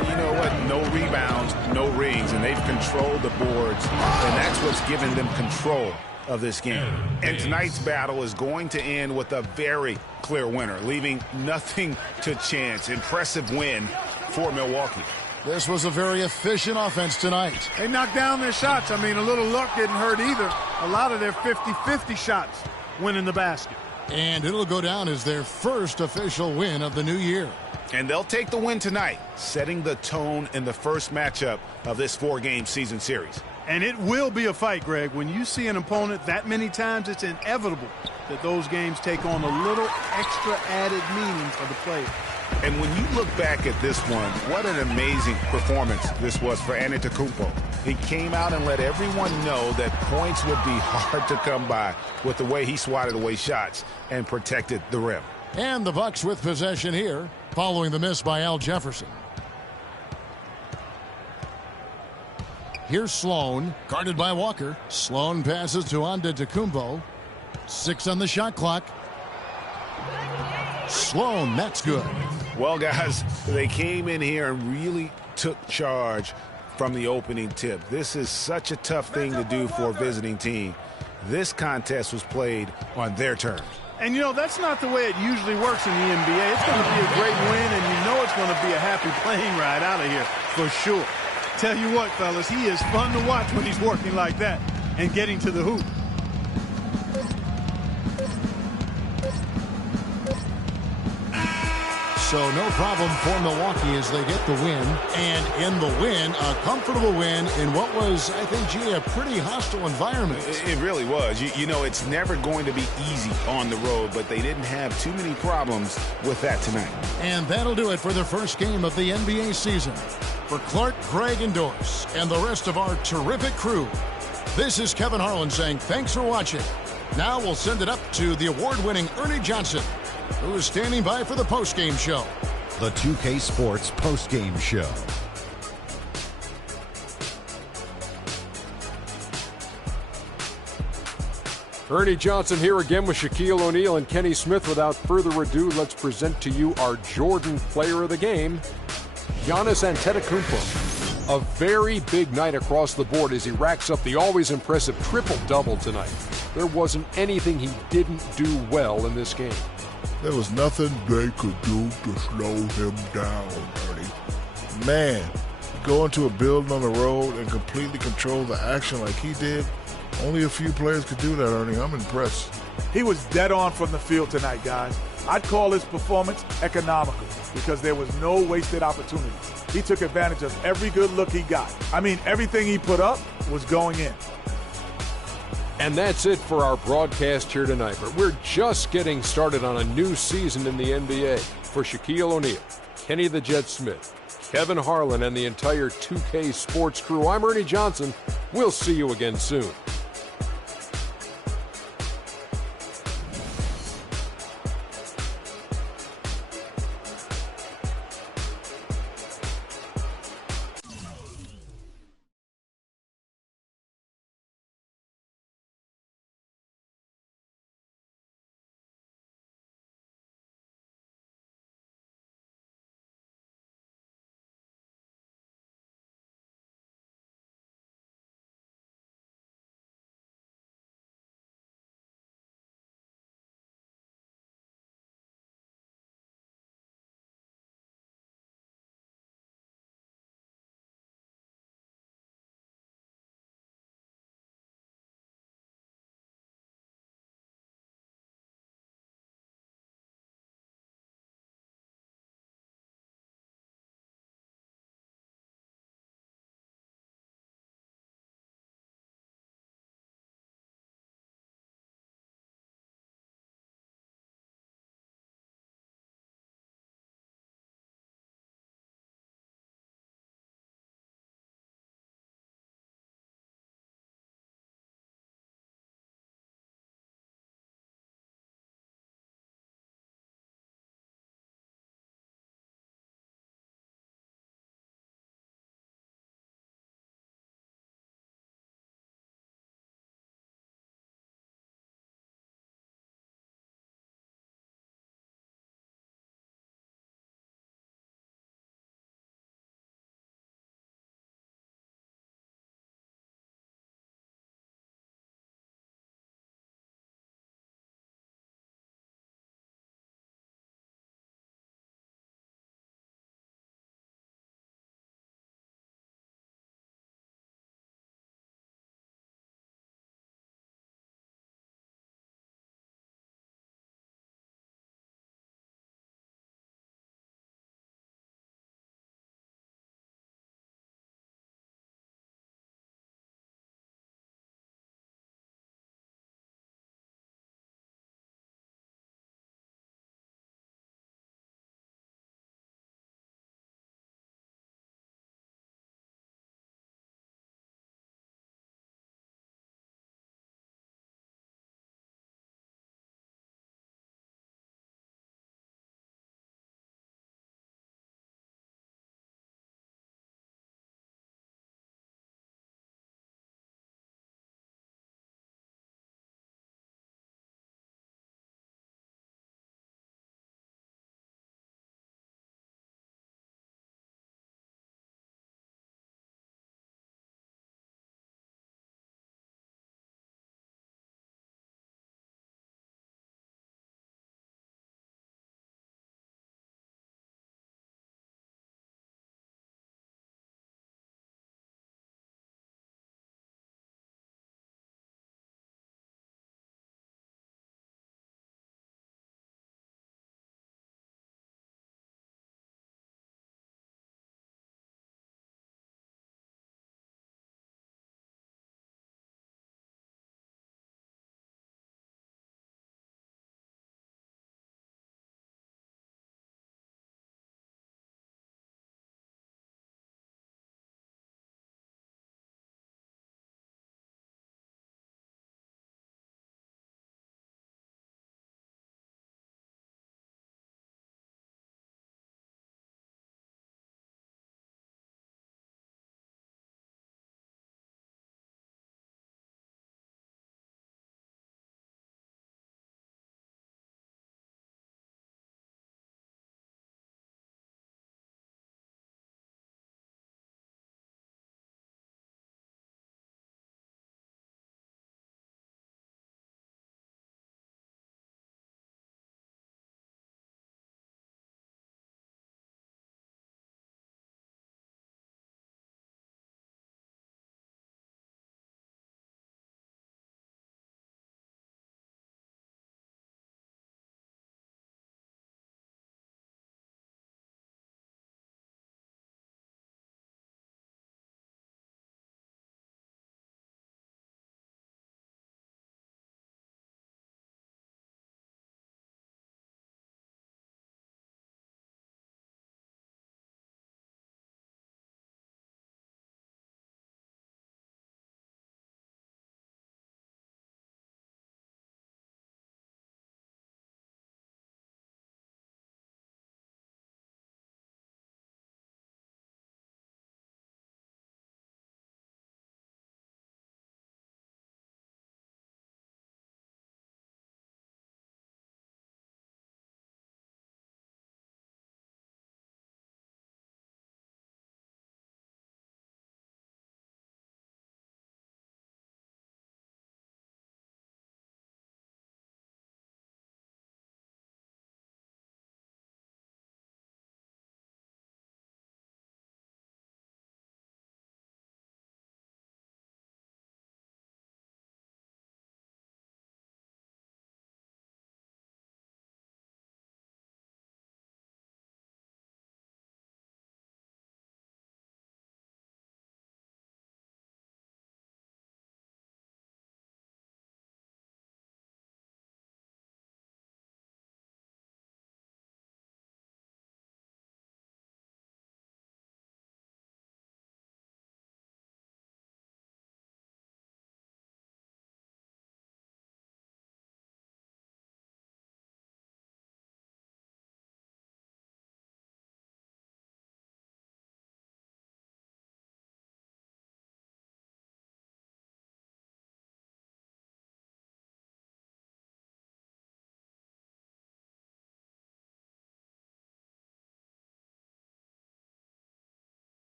And you know what? No rebounds, no rings, and they've controlled the boards, and that's what's given them control of this game. And tonight's battle is going to end with a very clear winner, leaving nothing to chance. Impressive win for Milwaukee. This was a very efficient offense tonight. They knocked down their shots. I mean, a little luck didn't hurt either. A lot of their 50-50 shots went in the basket. And it'll go down as their first official win of the new year. And they'll take the win tonight, setting the tone in the first matchup of this 4-game season series. And it will be a fight, Greg. When you see an opponent that many times, it's inevitable that those games take on a little extra added meaning for the player. And when you look back at this one, what an amazing performance this was for Antetokounmpo. He came out and let everyone know that points would be hard to come by with the way he swatted away shots and protected the rim. And the Bucks with possession here, following the miss by Al Jefferson. Here's Sloan, guarded by Walker. Sloan passes to Antetokounmpo. 6 on the shot clock. Sloan, that's good. Well, guys, they came in here and really took charge from the opening tip. This is such a tough thing to do for a visiting team. This contest was played on their terms. And, you know, that's not the way it usually works in the NBA. It's going to be a great win, and you know it's going to be a happy plane ride out of here for sure. Tell you what, fellas, he is fun to watch when he's working like that and getting to the hoop. So no problem for Milwaukee as they get the win. And in the win, a comfortable win in what was, I think, G, a pretty hostile environment. It really was. You know, it's never going to be easy on the road, but they didn't have too many problems with that tonight. And that'll do it for the first game of the NBA season. For Clark, Greg, and Doris, and the rest of our terrific crew, this is Kevin Harlan saying thanks for watching. Now we'll send it up to the award-winning Ernie Johnson, who is standing by for the post-game show. The 2K Sports post-game show. Ernie Johnson here again with Shaquille O'Neal and Kenny Smith. Without further ado, let's present to you our Jordan Player of the Game, Giannis Antetokounmpo. A very big night across the board as he racks up the always impressive triple-double tonight. There wasn't anything he didn't do well in this game. There was nothing they could do to slow him down, Ernie. Man, go into a building on the road and completely control the action like he did. Only a few players could do that, Ernie. I'm impressed. He was dead on from the field tonight, guys. I'd call his performance economical because there was no wasted opportunities. He took advantage of every good look he got. I mean, everything he put up was going in. And that's it for our broadcast here tonight. But we're just getting started on a new season in the NBA. For Shaquille O'Neal, Kenny the Jet Smith, Kevin Harlan, and the entire 2K Sports crew, I'm Ernie Johnson. We'll see you again soon.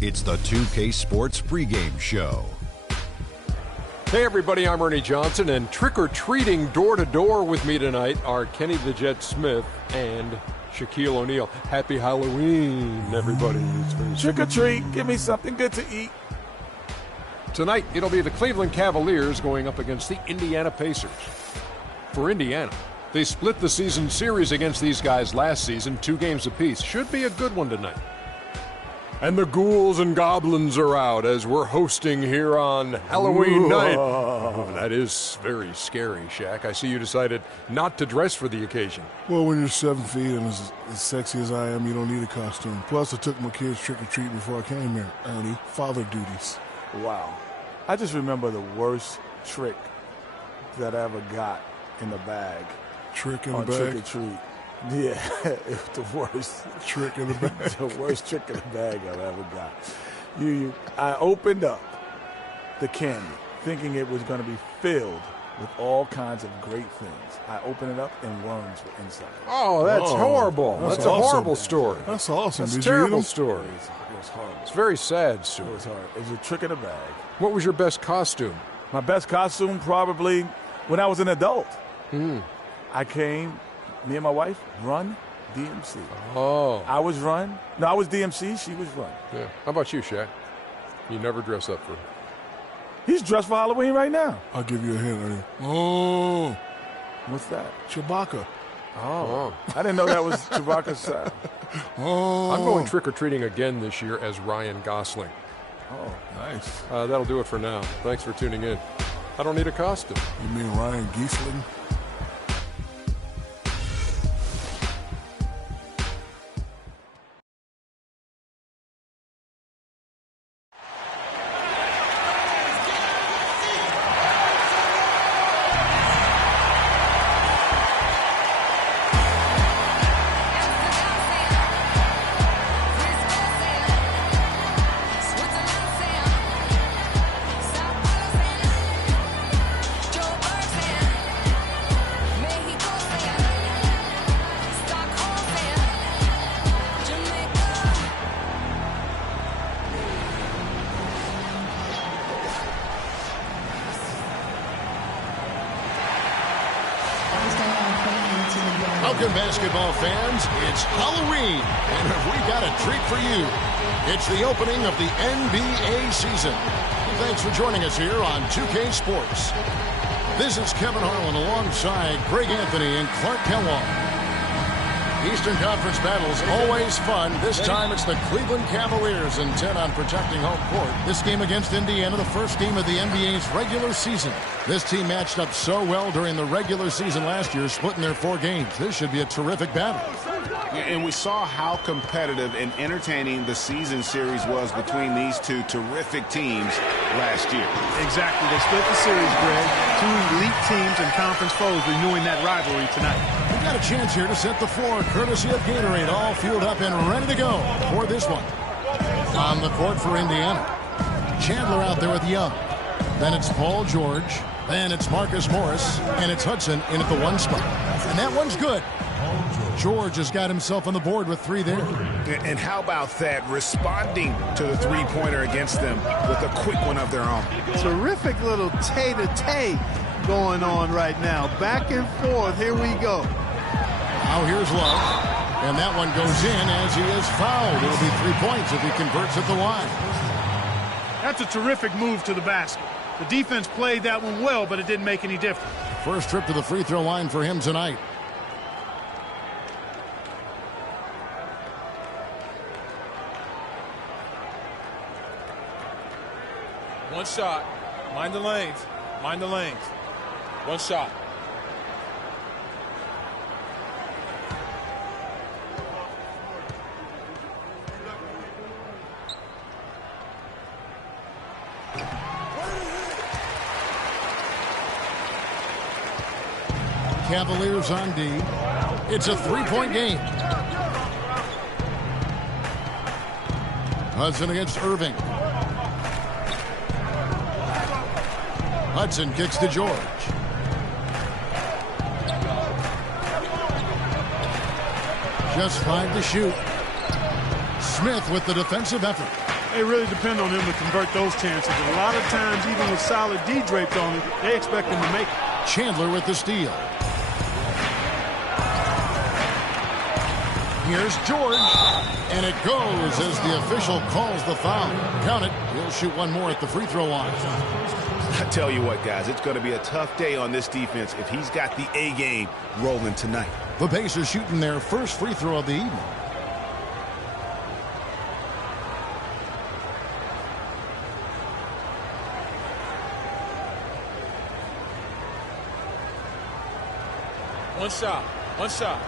It's the 2K Sports pregame show. Hey everybody, I'm Ernie Johnson, and trick-or-treating door-to-door with me tonight are Kenny the Jet Smith and Shaquille O'Neal. Happy Halloween, everybody. Trick-or-treat, give me something good to eat. Tonight, it'll be the Cleveland Cavaliers going up against the Indiana Pacers. For Indiana, they split the season series against these guys last season, 2 games apiece. Should be a good one tonight. And the ghouls and goblins are out as we're hosting here on Halloween night. Oh, that is very scary, Shaq. I see you decided not to dress for the occasion. Well, when you're 7 feet and as sexy as I am, you don't need a costume. Plus, I took my kids trick-or-treating before I came here, Ernie. Father duties. Wow. I just remember the worst trick that I ever got in the bag. Trick in the on bag? Trick-or-treat. Yeah, it was the worst trick in the bag. The worst trick in the bag I've ever got. I opened up the candy thinking it was going to be filled with all kinds of great things. I opened it up and worms were inside. Oh, that's horrible. That's a awesome. horrible story. That's awesome. That's a Did you eat terrible them? story. It was horrible. It's a very sad story. It was hard. It was a trick in the bag. What was your best costume? My best costume probably when I was an adult. I came, me and my wife, Run DMC. Oh. I was Run. No, I was DMC. She was Run. Yeah. How about you, Shaq? You never dress up for it. He's dressed for Halloween right now. I'll give you a hint, Ernie. Oh. What's that? Chewbacca. Oh. I didn't know that was Chewbacca's style. Oh. I'm going trick-or-treating again this year as Ryan Gosling. Oh, nice. That'll do it for now. Thanks for tuning in. I don't need a costume. You mean Ryan Gosling? Welcome, basketball fans. It's Halloween, and we got a treat for you. It's the opening of the NBA season. Thanks for joining us here on 2K Sports. This is Kevin Harlan alongside Greg Anthony and Clark Kellogg. Eastern Conference battles always fun. This time it's the Cleveland Cavaliers intent on protecting home court. This game against Indiana, the first game of the NBA's regular season. This team matched up so well during the regular season last year, splitting their 4 games. This should be a terrific battle. And we saw how competitive and entertaining the season series was between these two terrific teams last year. Exactly. They split the series, Greg. 2 elite teams and conference foes renewing that rivalry tonight. We've got a chance here to set the floor, courtesy of Gatorade, all fueled up and ready to go for this one. On the court for Indiana, Chandler out there with Young. Then it's Paul George. Then it's Marcus Morris. And it's Hudson in at the 1 spot. And that one's good. George has got himself on the board with 3 there. And how about that, responding to the three-pointer against them with a quick one of their own. Terrific little tay-to-tay going on right now. Back and forth. Here we go. Now here's Love. And that one goes in as he is fouled. It'll be 3 points if he converts at the line. That's a terrific move to the basket. The defense played that one well, but it didn't make any difference. First trip to the free throw line for him tonight. One shot. Mind the lanes. Mind the lanes. One shot. Cavaliers on D. It's a 3-point game. Hudson against Irving. Hudson kicks to George. Just 5 to shoot. Smith with the defensive effort. They really depend on him to convert those chances. A lot of times, even with solid D draped on it, they expect him to make it. Chandler with the steal. Here's George. And it goes as the official calls the foul. Count it. He'll shoot one more at the free throw line. I tell you what, guys, it's going to be a tough day on this defense if he's got the A game rolling tonight. The Pacers shooting their first free throw of the evening. One shot. One shot.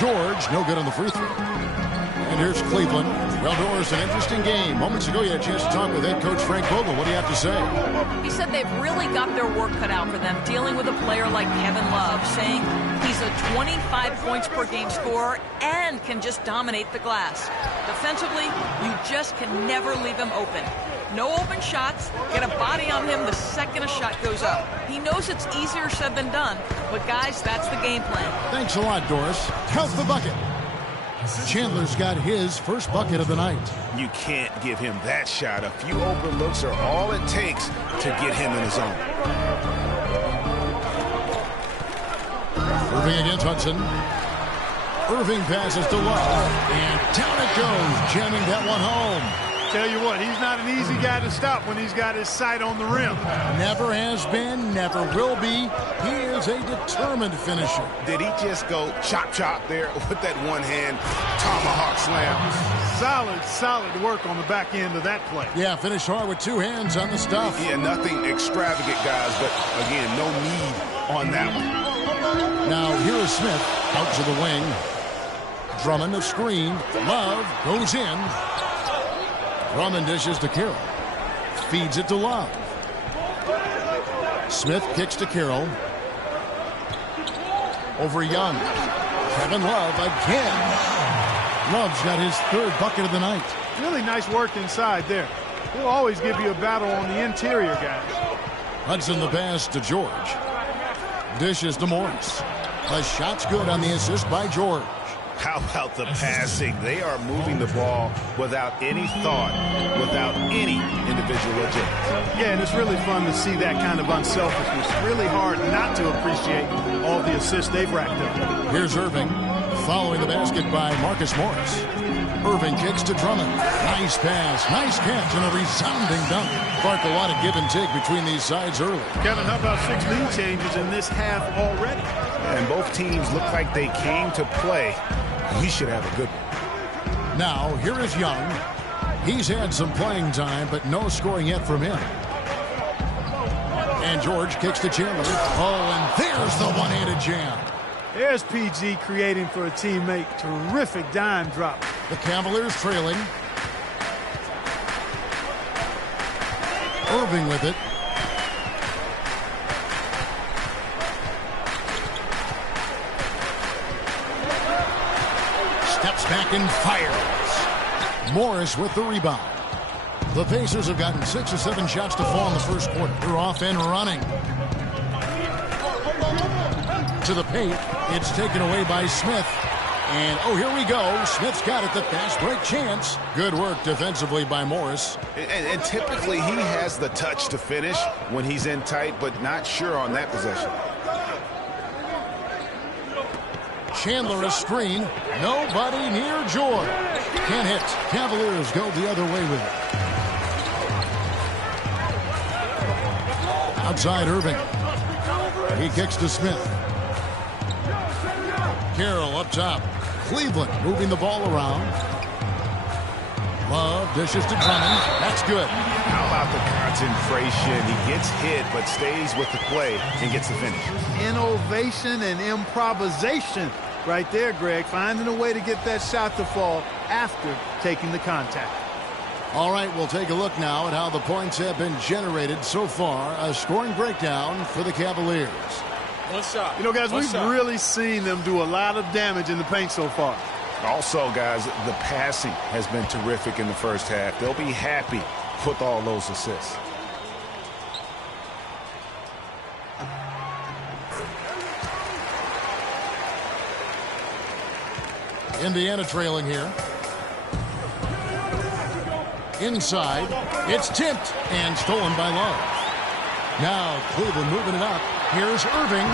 George, no good on the free throw. And here's Cleveland. Well, Doris, an interesting game. Moments ago, you had a chance to talk with head coach Frank Vogel. What do you have to say? He said they've really got their work cut out for them dealing with a player like Kevin Love, saying he's a 25 points per game scorer and can just dominate the glass. Defensively, you just can never leave him open. No open shots. Get a body on him the second a shot goes up. He knows it's easier said than done, but guys, that's the game plan. Thanks a lot, Doris. Count the bucket. Chandler's got his first bucket of the night. You can't give him that shot. A few open looks are all it takes to get him in the zone. Irving against Hudson. Irving passes to Love, and down it goes, jamming that one home. Tell you what, he's not an easy guy to stop when he's got his sight on the rim. Never has been, never will be. He is a determined finisher. Did he just go chop there with that one-hand tomahawk slam? Solid work on the back end of that play. Yeah, finished hard with two hands on the stuff. Yeah, nothing extravagant, guys, but again, no need on that one. Now, here is Smith out to the wing. Drummond a screen. Love goes in. Drummond dishes to Carroll. Feeds it to Love. Smith kicks to Carroll. Over Young. Kevin Love again. Love's got his third bucket of the night. Really nice work inside there. He'll always give you a battle on the interior, guys. Hudson the pass to George. Dishes to Morris. The shot's good on the assist by George. How about the passing? They are moving the ball without any thought, without any individual agenda. Yeah, and it's really fun to see that kind of unselfishness. Really hard not to appreciate all the assists they've racked up. Here's Irving, following the basket by Marcus Morris. Irving kicks to Drummond. Nice pass, nice catch, and a resounding dunk. Sparked a lot of give and take between these sides early. Kevin, how about 6 lead changes in this half already? And both teams look like they came to play. We should have a good one. Now, here is Young. He's had some playing time, but no scoring yet from him. And George kicks to Chandler. Oh, and there's the one-handed jam. There's PG creating for a teammate. Terrific dime drop. The Cavaliers trailing. Irving with it. Steps back and fires. Morris with the rebound. The Pacers have gotten 6 or 7 shots to fall in the first quarter. They're off and running. To the paint. It's taken away by Smith. And, oh, here we go. Smith's got it. The fast break chance. Good work defensively by Morris. And typically he has the touch to finish when he's in tight, but not sure on that possession. Chandler a screen. Nobody near George. Can't hit. Cavaliers go the other way with it. Outside Irving. He kicks to Smith. Carroll up top. Cleveland moving the ball around. Love dishes to Drummond. That's good. How about the concentration? He gets hit but stays with the play and gets the finish. Innovation and improvisation right there, Greg. Finding a way to get that shot to fall after taking the contact. All right, we'll take a look now at how the points have been generated so far. A scoring breakdown for the Cavaliers. One shot. You know, guys, we've really seen them do a lot of damage in the paint so far. Also, guys, the passing has been terrific in the first half. They'll be happy with all those assists. Indiana trailing here. Inside, it's tipped and stolen by Love. Now Cleveland moving it up. Here's Irving.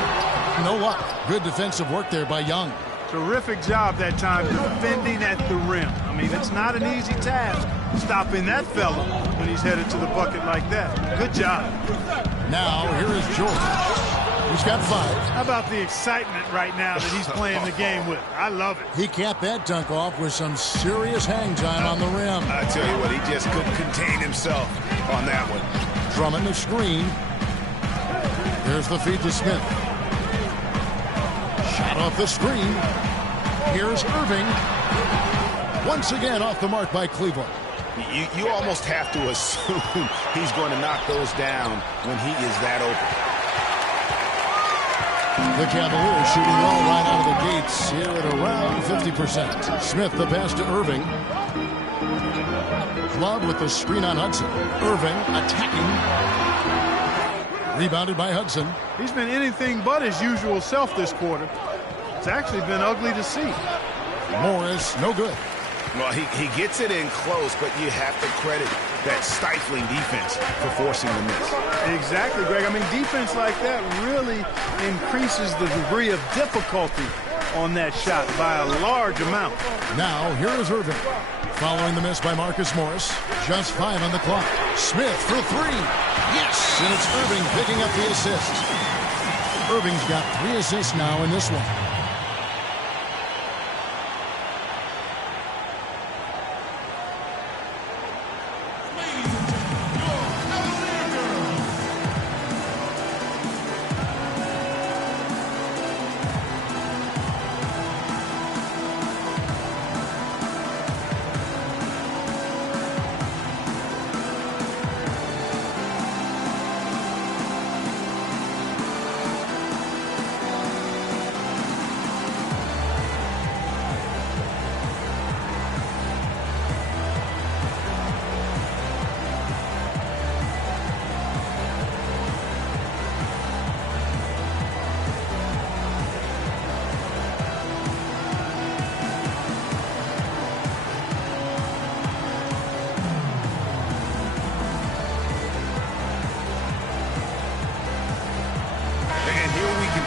No luck. Good defensive work there by Young. Terrific job that time defending at the rim. I mean, it's not an easy task stopping that fella when he's headed to the bucket like that. Good job. Now here is George. He's got 5. How about the excitement right now that he's playing the game with? I love it. He capped that dunk off with some serious hang time on the rim. I tell you what, he just couldn't contain himself on that one. Drummond the screen. Here's the feed to Smith. Shot off the screen. Here's Irving. Once again off the mark by Cleveland. You almost have to assume he's going to knock those down when he is that open. The Cavaliers shooting well right out of the gates here at around 50%. Smith the pass to Irving. Love with the screen on Hudson. Irving attacking. Rebounded by Hudson. He's been anything but his usual self this quarter. It's actually been ugly to see. Morris, no good. Well, he gets it in close, but you have to credit that stifling defense for forcing the miss. Exactly, Greg. I mean, defense like that really increases the degree of difficulty on that shot by a large amount. Now, here is Irving. Following the miss by Marcus Morris. Just 5 on the clock. Smith for 3. Yes! And it's Irving picking up the assist. Irving's got 3 assists now in this one.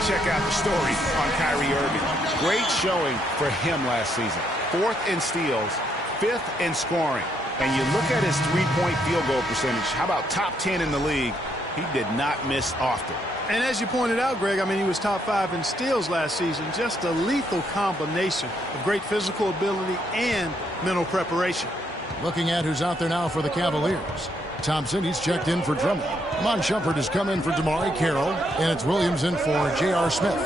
Check out the story on Kyrie Irving. Great showing for him last season. 4th in steals, 5th in scoring. And you look at his three-point field goal percentage. How about top 10 in the league? He did not miss often. And as you pointed out, Greg, I mean, he was top 5 in steals last season. Just a lethal combination of great physical ability and mental preparation. Looking at who's out there now for the Cavaliers. Thompson, he's checked in for Drummond. Mon Shumpert has come in for DeMarre Carroll, and it's Williams in for J.R. Smith.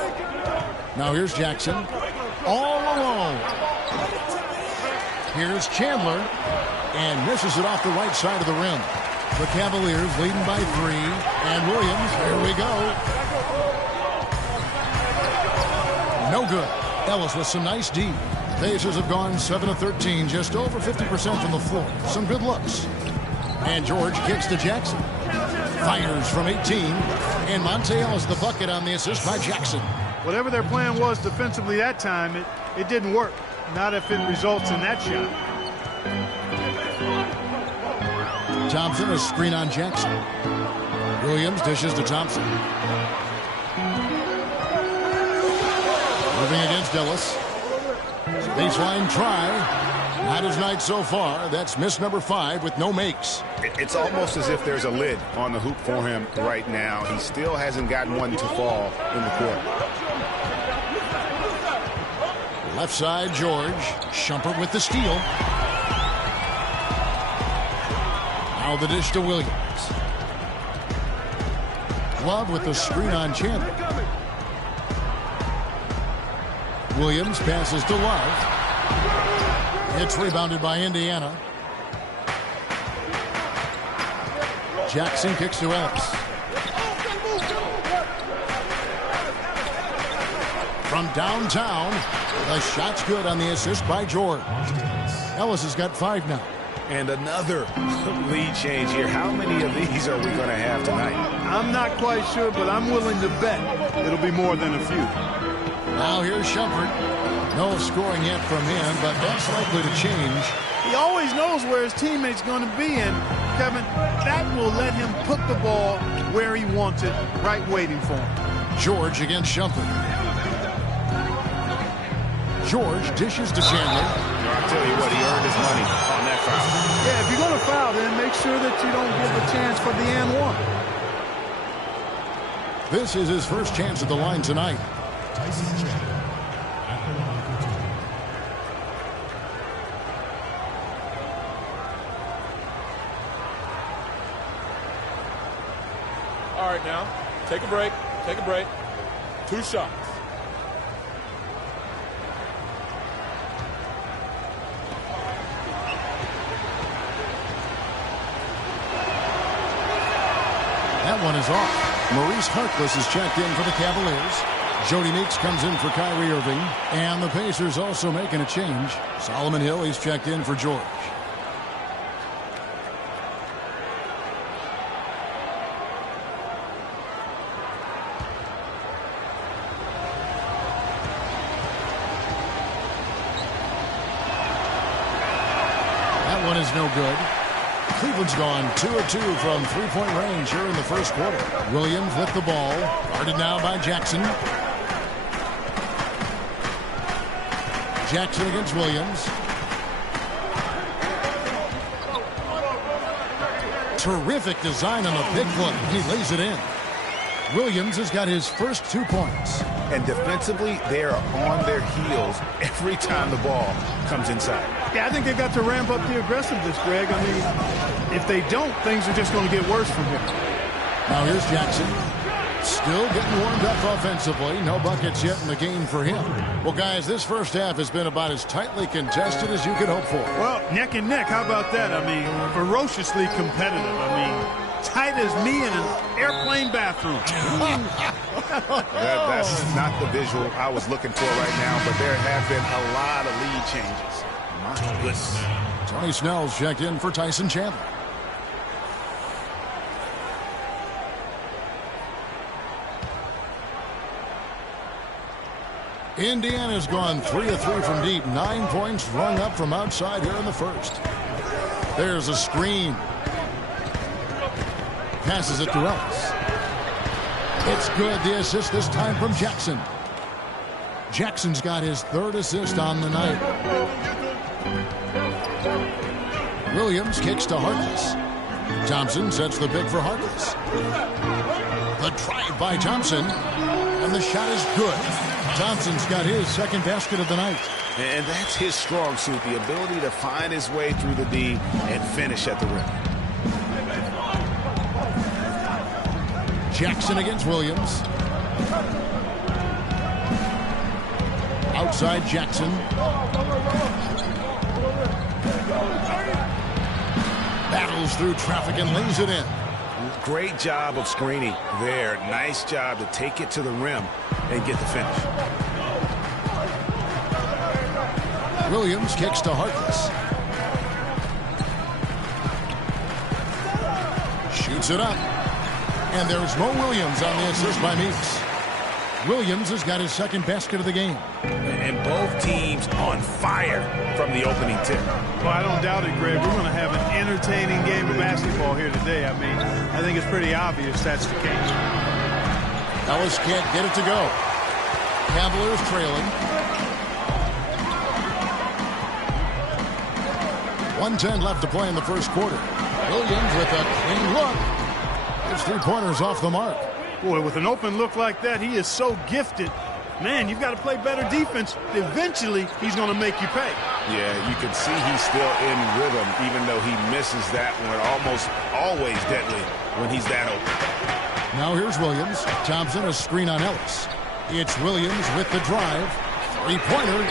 Now here's Jackson, all alone. Here's Chandler, and misses it off the right side of the rim. The Cavaliers leading by 3, and Williams, here we go. No good. Ellis with some nice D. Pacers have gone 7 of 13, just over 50% from the floor. Some good looks. And George kicks to Jackson. Fires from 18. And Monte Ellis the bucket on the assist by Jackson. Whatever their plan was defensively that time, it didn't work. Not if it results in that shot. Thompson, a screen on Jackson. Williams dishes to Thompson. Moving against Ellis. Baseline try. Not his night so far. That's miss number 5 with no makes. It's almost as if there's a lid on the hoop for him right now. He still hasn't gotten one to fall in the court. Left side, George. Shumpert with the steal. Now the dish to Williams. Love with the screen on Chandler. Williams passes to Love. It's rebounded by Indiana. Jackson kicks to Ellis. From downtown, the shot's good on the assist by George. Ellis has got 5 now. And another lead change here. How many of these are we going to have tonight? I'm not quite sure, but I'm willing to bet it'll be more than a few. Now here's Shumpert. No scoring yet from him, but that's likely to change. He always knows where his teammate's going to be, and Kevin, that will let him put the ball where he wants it, right waiting for him. George against Shumpert. George dishes to Chandler. I'll tell you what, he earned his money on that foul. Yeah, if you're going to foul, then make sure that you don't give a chance for the and one. This is his first chance at the line tonight. Tyson Chandler at the line for two. All right, now, take a break. Take a break. 2 shots. That one is off. Maurice Harkless is checked in for the Cavaliers. Jody Meeks comes in for Kyrie Irving. And the Pacers also making a change. Solomon Hill, he's checked in for George. That one is no good. Cleveland's gone 2 of 2 from three-point range here in the first quarter. Williams with the ball. Guarded now by Jackson. Jackson against Williams. Terrific design on the big play. He lays it in. Williams has got his first 2 points. And defensively, they are on their heels every time the ball comes inside. Yeah, I think they got to ramp up the aggressiveness, Greg. I mean, if they don't, things are just going to get worse from here. Now here's Jackson. Still getting warmed up offensively. No buckets yet in the game for him. Well, guys, this first half has been about as tightly contested as you could hope for. Well, neck and neck. How about that? I mean, ferociously competitive. I mean, tight as me in an airplane bathroom. That's not the visual I was looking for right now, but there have been a lot of lead changes. My goodness. Tony Snell's checked in for Tyson Chandler. Indiana's gone 3 of 3 from deep. 9 points rung up from outside here in the first. There's a screen. Passes it to Ellis. It's good. The assist this time from Jackson. Jackson's got his 3rd assist on the night. Williams kicks to Harkless. Thompson sets the big for Harkless. The drive by Thompson. And the shot is good. Thompson's got his 2nd basket of the night. And that's his strong suit, the ability to find his way through the D and finish at the rim. Jackson against Williams. Outside Jackson. Battles through traffic and lays it in. Great job of screening there. Nice job to take it to the rim and get the finish. Williams kicks to Harkless. Shoots it up. And there's Mo Williams on the assist by Meeks. Williams has got his 2nd basket of the game. And both teams on fire from the opening tip. Well, I don't doubt it, Greg. We're going to have an entertaining game of basketball here today. I mean, I think it's pretty obvious that's the case. Ellis can't get it to go. Cavaliers trailing. 1:10 left to play in the first quarter. Williams with a clean look. His 3-pointers off the mark. Boy, with an open look like that, he is so gifted. Man, you've got to play better defense. Eventually, he's going to make you pay. Yeah, you can see he's still in rhythm, even though he misses that one. Almost always deadly when he's that open. Now here's Williams. Thompson, a screen on Ellis. It's Williams with the drive. 3-pointer.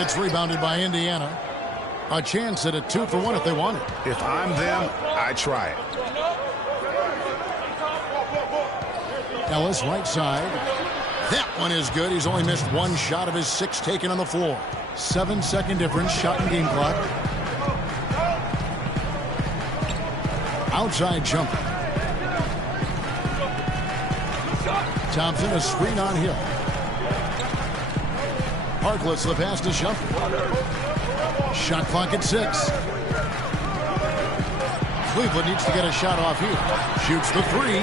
It's rebounded by Indiana. A chance at a 2-for-1 if they want it. If I'm them, I try it. Ellis right side. That one is good. He's only missed 1 shot of his 6 taken on the floor. 7-second difference, shot and game clock. Outside jumper. Thompson, a screen on Hill. Harkless, the pass to Shumpert. Shot clock at 6. Cleveland needs to get a shot off here. Shoots the 3.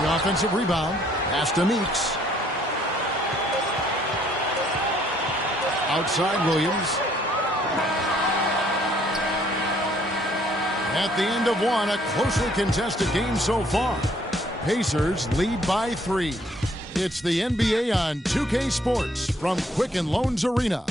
The offensive rebound. Pass to Meeks. Outside Williams. At the end of one, a closely contested game so far. Pacers lead by 3. It's the NBA on 2K Sports from Quicken Loans Arena.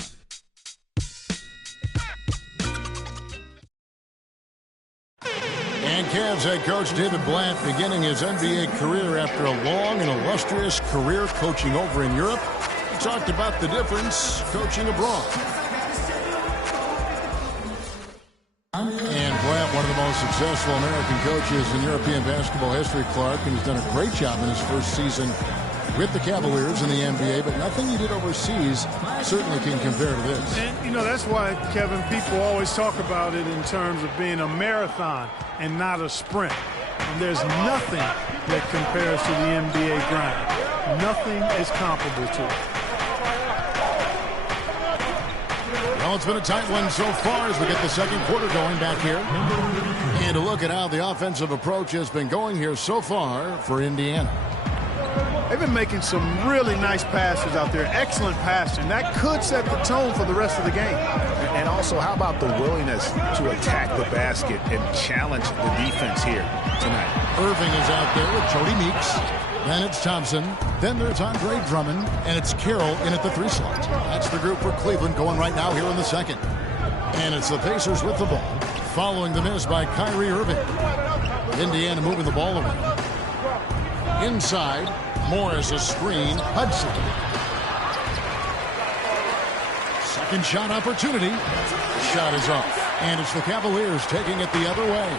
And Cavs head coach David Blatt beginning his NBA career after a long and illustrious career coaching over in Europe. He talked about the difference coaching abroad. And Blatt, one of the most successful American coaches in European basketball history, Clark, and he's done a great job in his first season with the Cavaliers in the NBA, but nothing he did overseas certainly can compare to this. And, you know, that's why, Kevin, people always talk about it in terms of being a marathon and not a sprint. And there's nothing that compares to the NBA grind. Nothing is comparable to it. Well, it's been a tight one so far as we get the second quarter going back here. And a look at how the offensive approach has been going here so far for Indiana. They've been making some really nice passes out there. Excellent passing. That could set the tone for the rest of the game. And also, how about the willingness to attack the basket and challenge the defense here tonight? Irving is out there with Jody Meeks. Then it's Thompson. Then there's Andre Drummond. And it's Carroll in at the 3 slot. That's the group for Cleveland going right now here in the second. And it's the Pacers with the ball, following the miss by Kyrie Irving. Indiana moving the ball around. Inside, Morris a screen. Hudson. Second shot opportunity. Shot is off. And it's the Cavaliers taking it the other way.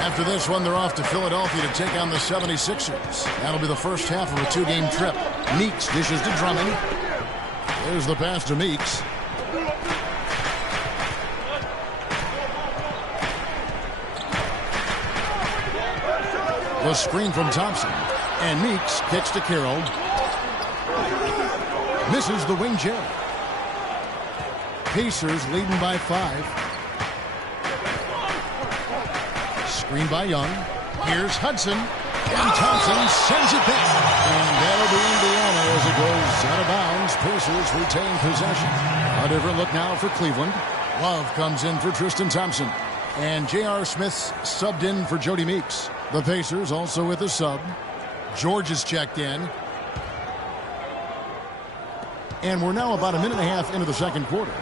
After this one, they're off to Philadelphia to take on the 76ers. That'll be the first half of a 2-game trip. Meeks dishes to Drummond. There's the pass to Meeks. The screen from Thompson. And Meeks kicks to Carroll. Misses the wing J. Pacers leading by 5. Screen by Young. Here's Hudson. And Thompson sends it back. And that'll be Indiana as it goes out of bounds. Pacers retain possession. A different look now for Cleveland. Love comes in for Tristan Thompson. And J.R. Smith's subbed in for Jody Meeks. The Pacers also with a sub. George is checked in. And we're now about a minute and a half into the second quarter.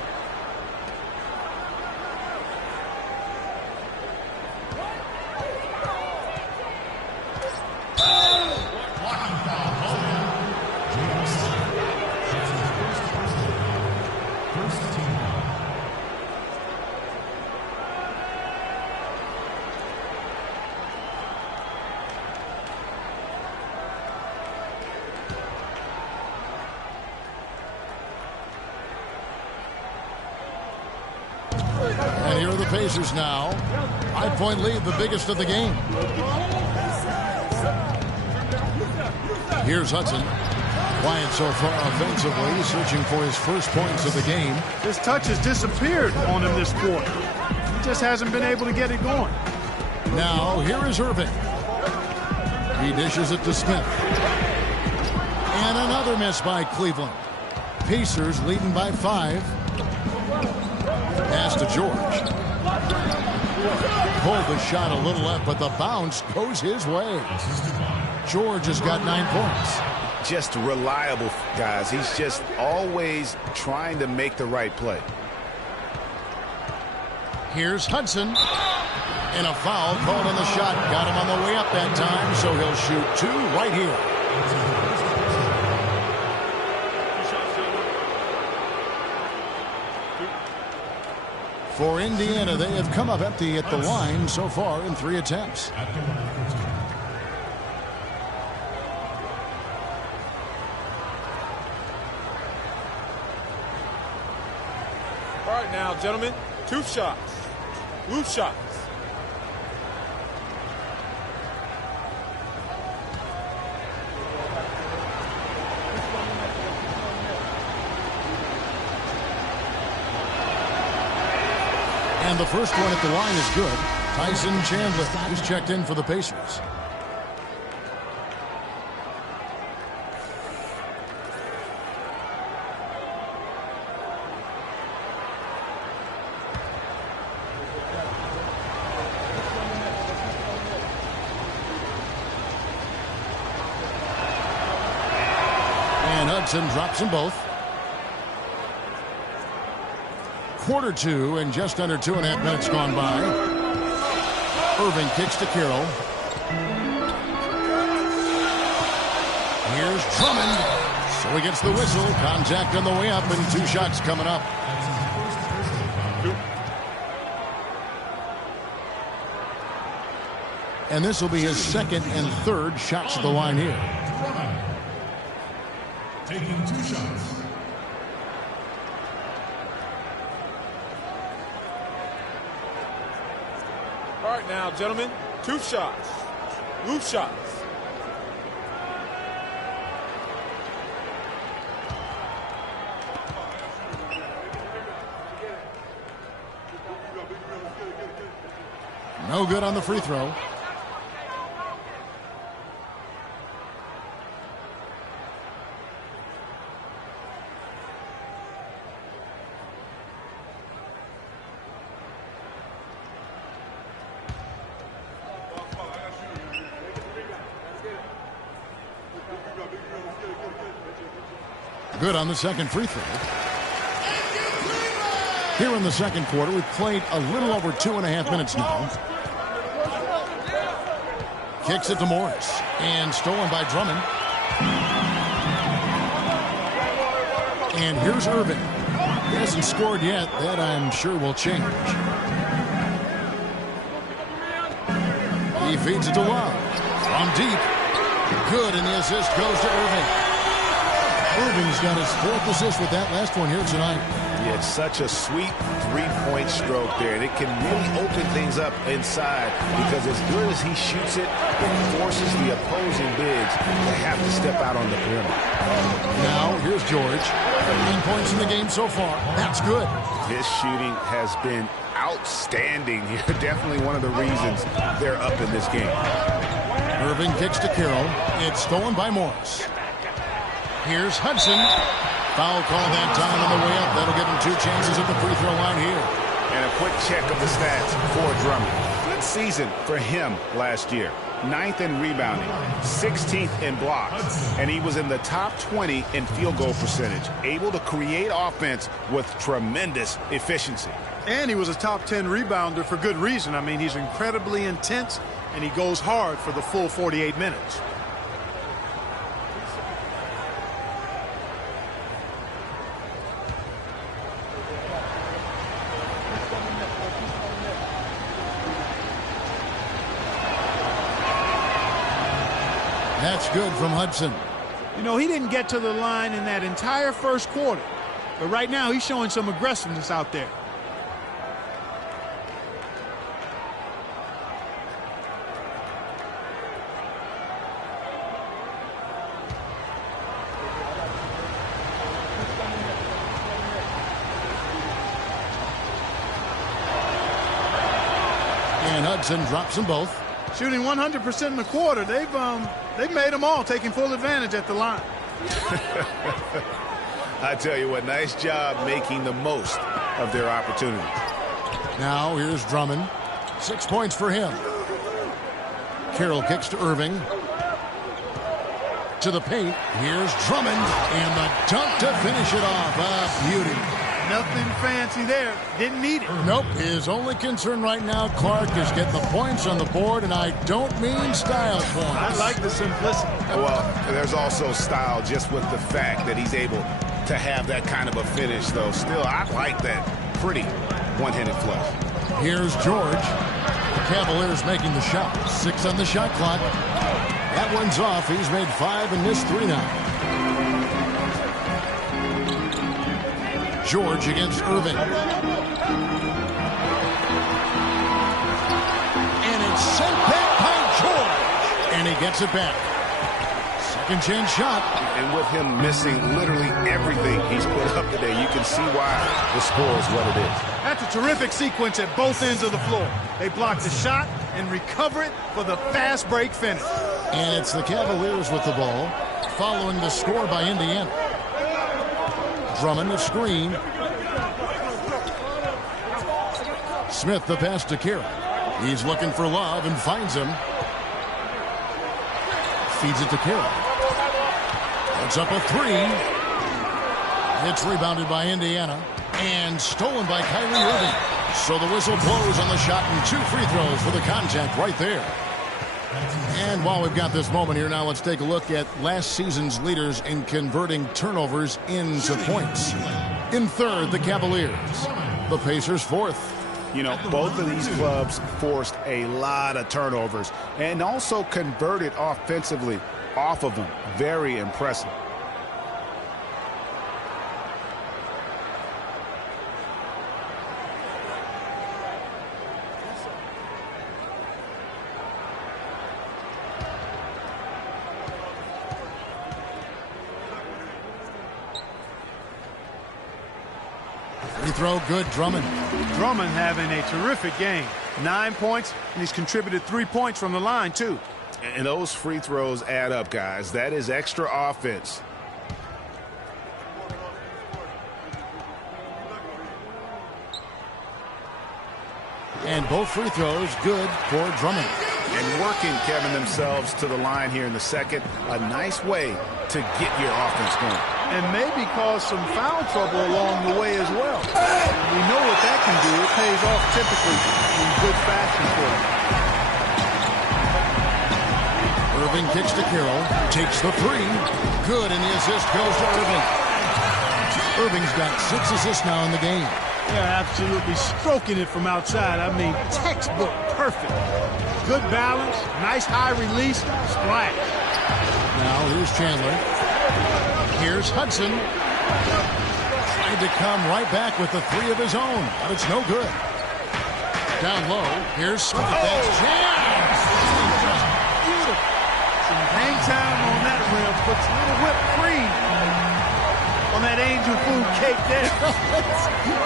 And here are the Pacers now. 5-point lead, the biggest of the game. Here's Hudson. Quiet so far offensively, searching for his first points of the game. His touch has disappeared on him this quarter. He just hasn't been able to get it going. Now, here is Irving. He dishes it to Smith. And another miss by Cleveland. Pacers leading by 5. Pass to George. Pulled the shot a little left, but the bounce goes his way. George has got 9 points. Just reliable, guys. He's just always trying to make the right play. Here's Hudson. And a foul called on the shot. Got him on the way up that time, so he'll shoot 2 right here. For Indiana, they have come up empty at the line so far in 3 attempts. All right now, gentlemen, 2 shots. Loose shots. And the first one at the line is good. Tyson Chandler is checked in for the Pacers. And Hudson drops them both. Quarter two and just under 2.5 minutes gone by. Irving kicks to Carroll. Here's Drummond. So he gets the whistle. Contact on the way up and 2 shots coming up. And this will be his second and third shots at the line here. Taking 2 shots. All right now, gentlemen, 2 shots. Loop shots. No good on the free throw. Good on the second free throw. Here in the second quarter, we've played a little over 2.5 minutes now. Kicks it to Morris. And stolen by Drummond. And here's Irving. He hasn't scored yet. That, I'm sure, will change. He feeds it to Love. From deep. Good, and the assist goes to Irving. Irving's got his 4th assist with that last one here tonight. Yeah, it's such a sweet 3-point stroke there, and it can really open things up inside because as good as he shoots it, it forces the opposing bigs to have to step out on the perimeter. Now, here's George. 13 points in the game so far. That's good. His shooting has been outstanding here. Definitely one of the reasons they're up in this game. Irving kicks to Carroll. It's stolen by Morris. Here's Hudson. Foul call that time on the way up. That'll give him 2 chances at the free throw line here. And a quick check of the stats for Drummond. Good season for him last year. 9th in rebounding, 16th in blocks, and he was in the top 20 in field goal percentage. Able to create offense with tremendous efficiency. And he was a top 10 rebounder for good reason. I mean, he's incredibly intense, and he goes hard for the full 48 minutes. That's good from Hudson. You know, he didn't get to the line in that entire first quarter. But right now, he's showing some aggressiveness out there. And Hudson drops them both. Shooting 100% in the quarter. They've made them all, taking full advantage at the line. I tell you what, nice job making the most of their opportunity. Now here's Drummond. 6 points for him. Carroll kicks to Irving. To the paint. Here's Drummond. And the dunk to finish it off. A beauty. Nothing fancy there. Didn't need it. Nope. His only concern right now, Clark, is getting the points on the board, and I don't mean style points. I like the simplicity. Well, there's also style just with the fact that he's able to have that kind of a finish, though. Still, I like that pretty one-handed flush. Here's George. The Cavaliers making the shot. 6 on the shot clock. That one's off. He's made 5 and missed 3 now. George against Irving. And it's sent back by George. And he gets it back. second chance shot. And with him missing literally everything he's put up today, you can see why the score is what it is. That's a terrific sequence at both ends of the floor. They block the shot and recover it for the fast break finish. And it's the Cavaliers with the ball, following the score by Indiana. Drummond the screen. Smith the pass to Carroll. He's looking for Love and finds him. Feeds it to Carroll. It's up a three. It's rebounded by Indiana and stolen by Kyrie Irving. So the whistle blows on the shot and 2 free throws for the contact right there. And while we've got this moment here, now let's take a look at last season's leaders in converting turnovers into points. In third, the Cavaliers. The Pacers fourth. You know, both of these clubs forced a lot of turnovers and also converted offensively off of them. Very impressive. Free throw good, Drummond. Drummond having a terrific game. 9 points, and he's contributed 3 points from the line, too. And those free throws add up, guys. That is extra offense. And both free throws good for Drummond. And working, Kevin, themselves to the line here in the second. A nice way to get your offense going. And maybe cause some foul trouble along the way as well. We know what that can do. It pays off typically in good fashion for them. Irving kicks to Carroll. Takes the three. Good, and the assist goes to Irving. Irving's got 6 assists now in the game. Yeah, absolutely stroking it from outside. I mean, textbook perfect. Good balance, nice high release, splash. Now here's Chandler. Here's Hudson. Tried to come right back with the 3 of his own, but it's no good. Down low, here's Smith. That's James. Just beautiful. Some hang time on that rim. Puts a little whipped cream on that angel food cake there.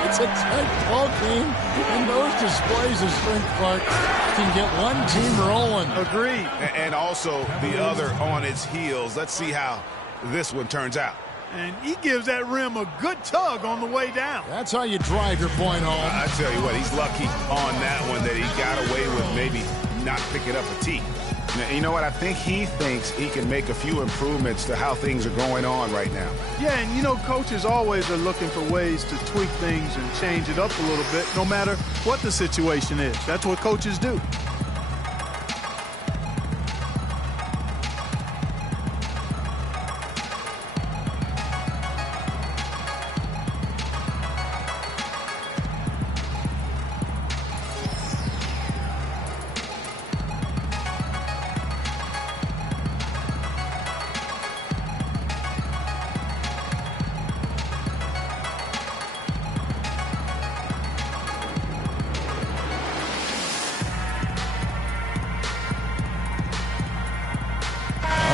It's a tight ball game, and those displays of strength, Clark, can get one team rolling. Agreed. And also the other on its heels. Let's see how this one turns out. And he gives that rim a good tug on the way down. That's how you drive your point home. I tell you what, he's lucky on that one that he got away with maybe not picking up a tee. Now, you know what? I think he thinks he can make a few improvements to how things are going on right now. Yeah, and you know, coaches always are looking for ways to tweak things and change it up a little bit, no matter what the situation is. That's what coaches do.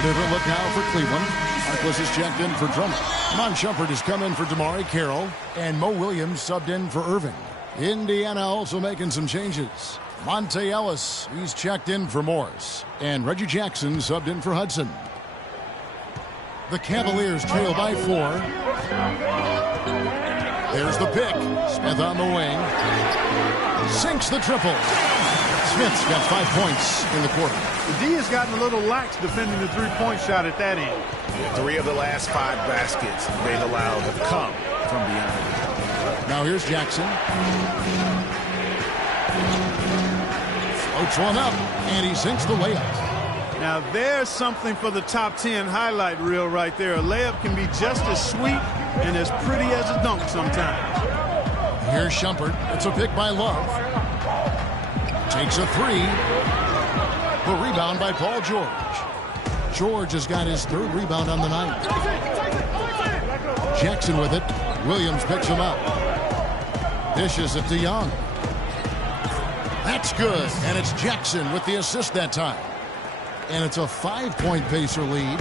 Different look now for Cleveland. Harkless is checked in for Drummond. Mon Shumpert has come in for Damari Carroll. And Mo Williams subbed in for Irving. Indiana also making some changes. Monte Ellis, he's checked in for Morris. And Reggie Jackson subbed in for Hudson. The Cavaliers trail by 4. There's the pick. Smith on the wing. Sinks the triple. Smith's got 5 points in the quarter. The D has gotten a little lax defending the three-point shot at that end. 3 of the last 5 baskets they've allowed have come from beyond. Now here's Jackson. Floats one up, and he sinks the layup. Now there's something for the top 10 highlight reel right there. A layup can be just as sweet and as pretty as a dunk sometimes. Here's Shumpert. It's a pick by Love. Takes a 3. The rebound by Paul George. George has got his 3rd rebound on the night. Jackson with it. Williams picks him up. Dishes it to Young. That's good. And it's Jackson with the assist that time. And it's a 5-point Pacer lead.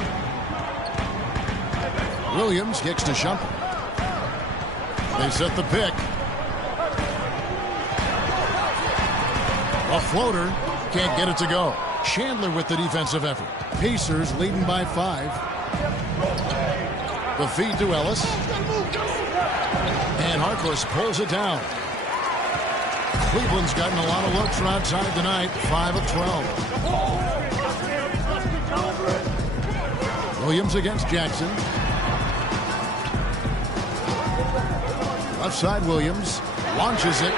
Williams kicks to Shumpert. They set the pick. A floater. Can't get it to go. Chandler with the defensive effort. Pacers leading by 5. The feed to Ellis. And Harkless pulls it down. Cleveland's gotten a lot of looks from outside tonight. 5 of 12. Williams against Jackson. Left side Williams. Launches it.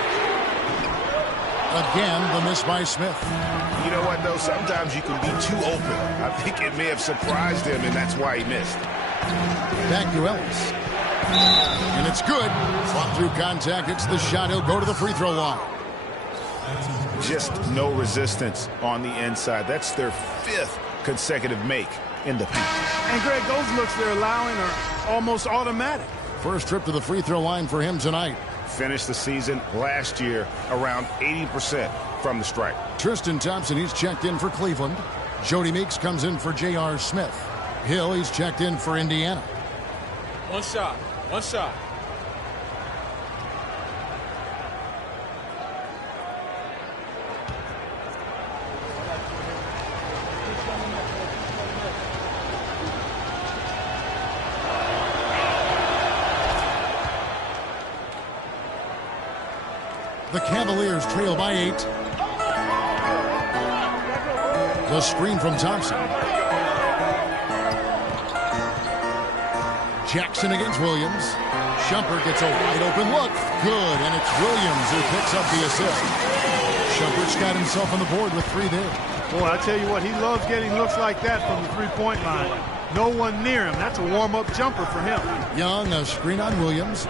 Again, the miss by Smith. You know what, though? Sometimes you can be too open. I think it may have surprised him, and that's why he missed. Back to Ellis. And it's good. Fought through contact. It's the shot. He'll go to the free throw line. Just no resistance on the inside. That's their 5th consecutive make in the paint. And, Greg, those looks they're allowing are almost automatic. First trip to the free throw line for him tonight. Finished the season last year around 80% from the stripe. Tristan Thompson, he's checked in for Cleveland. Jody Meeks comes in for J.R. Smith. Hill, he's checked in for Indiana. One shot. One shot. The Cavaliers trail by 8. The screen from Thompson. Jackson against Williams. Shumpert gets a wide open look. Good, and it's Williams who picks up the assist. Shumpert's got himself on the board with 3 there. Boy, I tell you what, he loves getting looks like that from the three-point line. No one near him. That's a warm-up jumper for him. Young, a screen on Williams.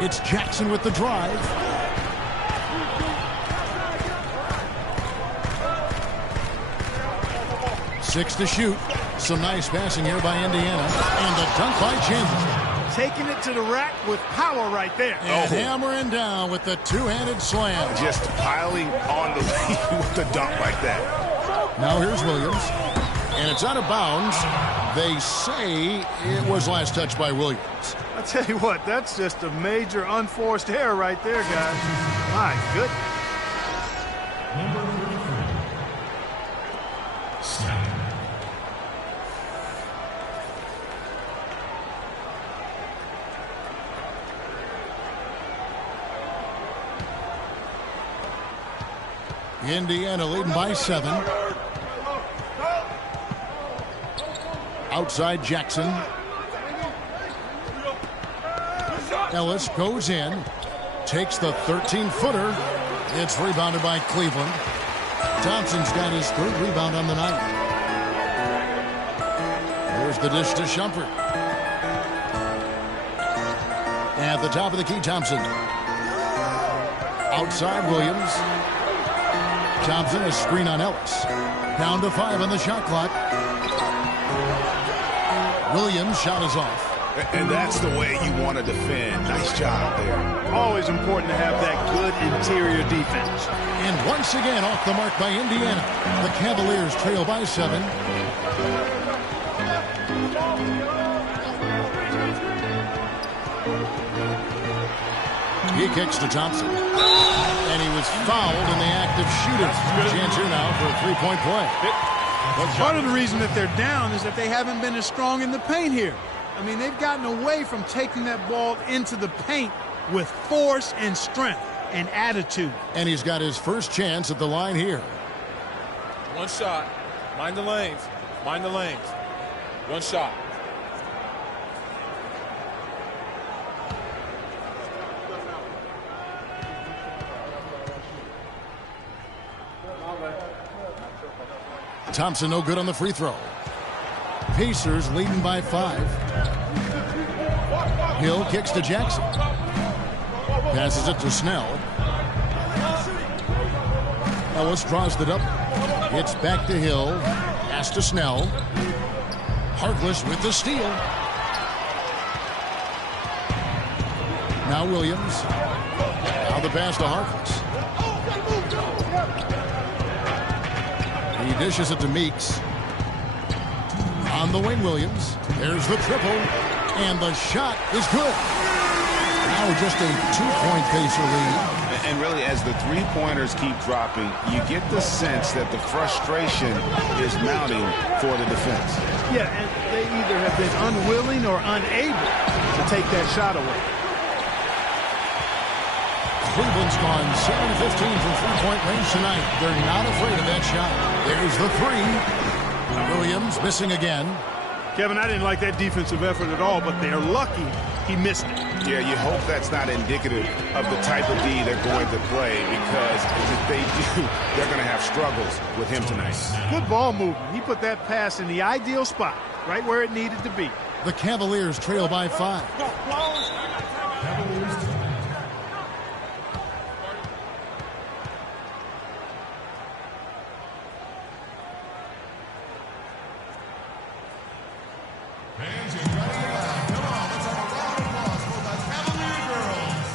It's Jackson with the drive. Six to shoot. Some nice passing here by Indiana. And the dunk by Chandler. Taking it to the rack with power right there. And hammering down with the two-handed slam. Just piling on the lead with the dunk like that. Now here's Williams. And it's out of bounds. They say it was last touched by Williams. I tell you what, that's just a major unforced error right there, guys. My goodness. Number 33. Snap. Indiana leading by 7. Outside Jackson. Ellis goes in. Takes the 13-footer. It's rebounded by Cleveland. Thompson's got his 3rd rebound on the night. There's the dish to Shumpert. At the top of the key, Thompson. Outside Williams. Thompson, a screen on Ellis. Down to 5 on the shot clock. Williams' shot is off. And that's the way you want to defend. Nice job there. Always important to have that good interior defense. And once again off the mark by Indiana. The Cavaliers trail by 7. He kicks to Thompson. And he was fouled in the act of shooting. Chance here now for a 3-point play. Part of the reason that they're down is that they haven't been as strong in the paint here. I mean, they've gotten away from taking that ball into the paint with force and strength and attitude. And he's got his first chance at the line here. One shot. Mind the lanes. Mind the lanes. One shot. Thompson no good on the free throw. Pacers leading by 5. Hill kicks to Jackson. Passes it to Snell. Ellis draws the double. It's back to Hill. Pass to Snell. Harkless with the steal. Now Williams. Now the pass to Harkless. He dishes it to Meeks. On the wing, Williams. There's the triple. And the shot is good. Now just a 2-point Pacer lead. And really, as the three-pointers keep dropping, you get the sense that the frustration is mounting for the defense. Yeah, and they either have been unwilling or unable to take that shot away. Cleveland's gone 7-15 from three-point range tonight. They're not afraid of that shot. There's the three. Williams missing again. Kevin, I didn't like that defensive effort at all, but they're lucky he missed it. Yeah, you hope that's not indicative of the type of D they're going to play, because if they do, they're going to have struggles with him tonight. Good ball movement. He put that pass in the ideal spot, right where it needed to be. The Cavaliers trail by 5. Cavaliers tonight. Fans, get ready now. Come on, let's have a round of applause for the Cavalier girls.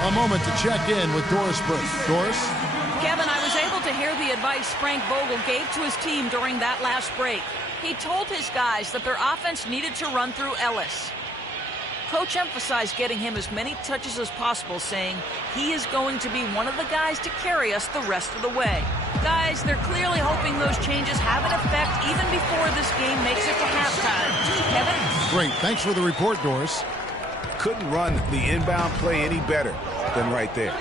A moment to check in with Doris Burke. Doris? Kevin, I was able to hear the advice Frank Vogel gave to his team during that last break. He told his guys that their offense needed to run through Ellis. Coach emphasized getting him as many touches as possible, saying he is going to be one of the guys to carry us the rest of the way. Guys, they're clearly hoping those changes have an effect even before this game makes it to halftime. Kevin? Great. Thanks for the report, Doris. Couldn't run the inbound play any better than right there.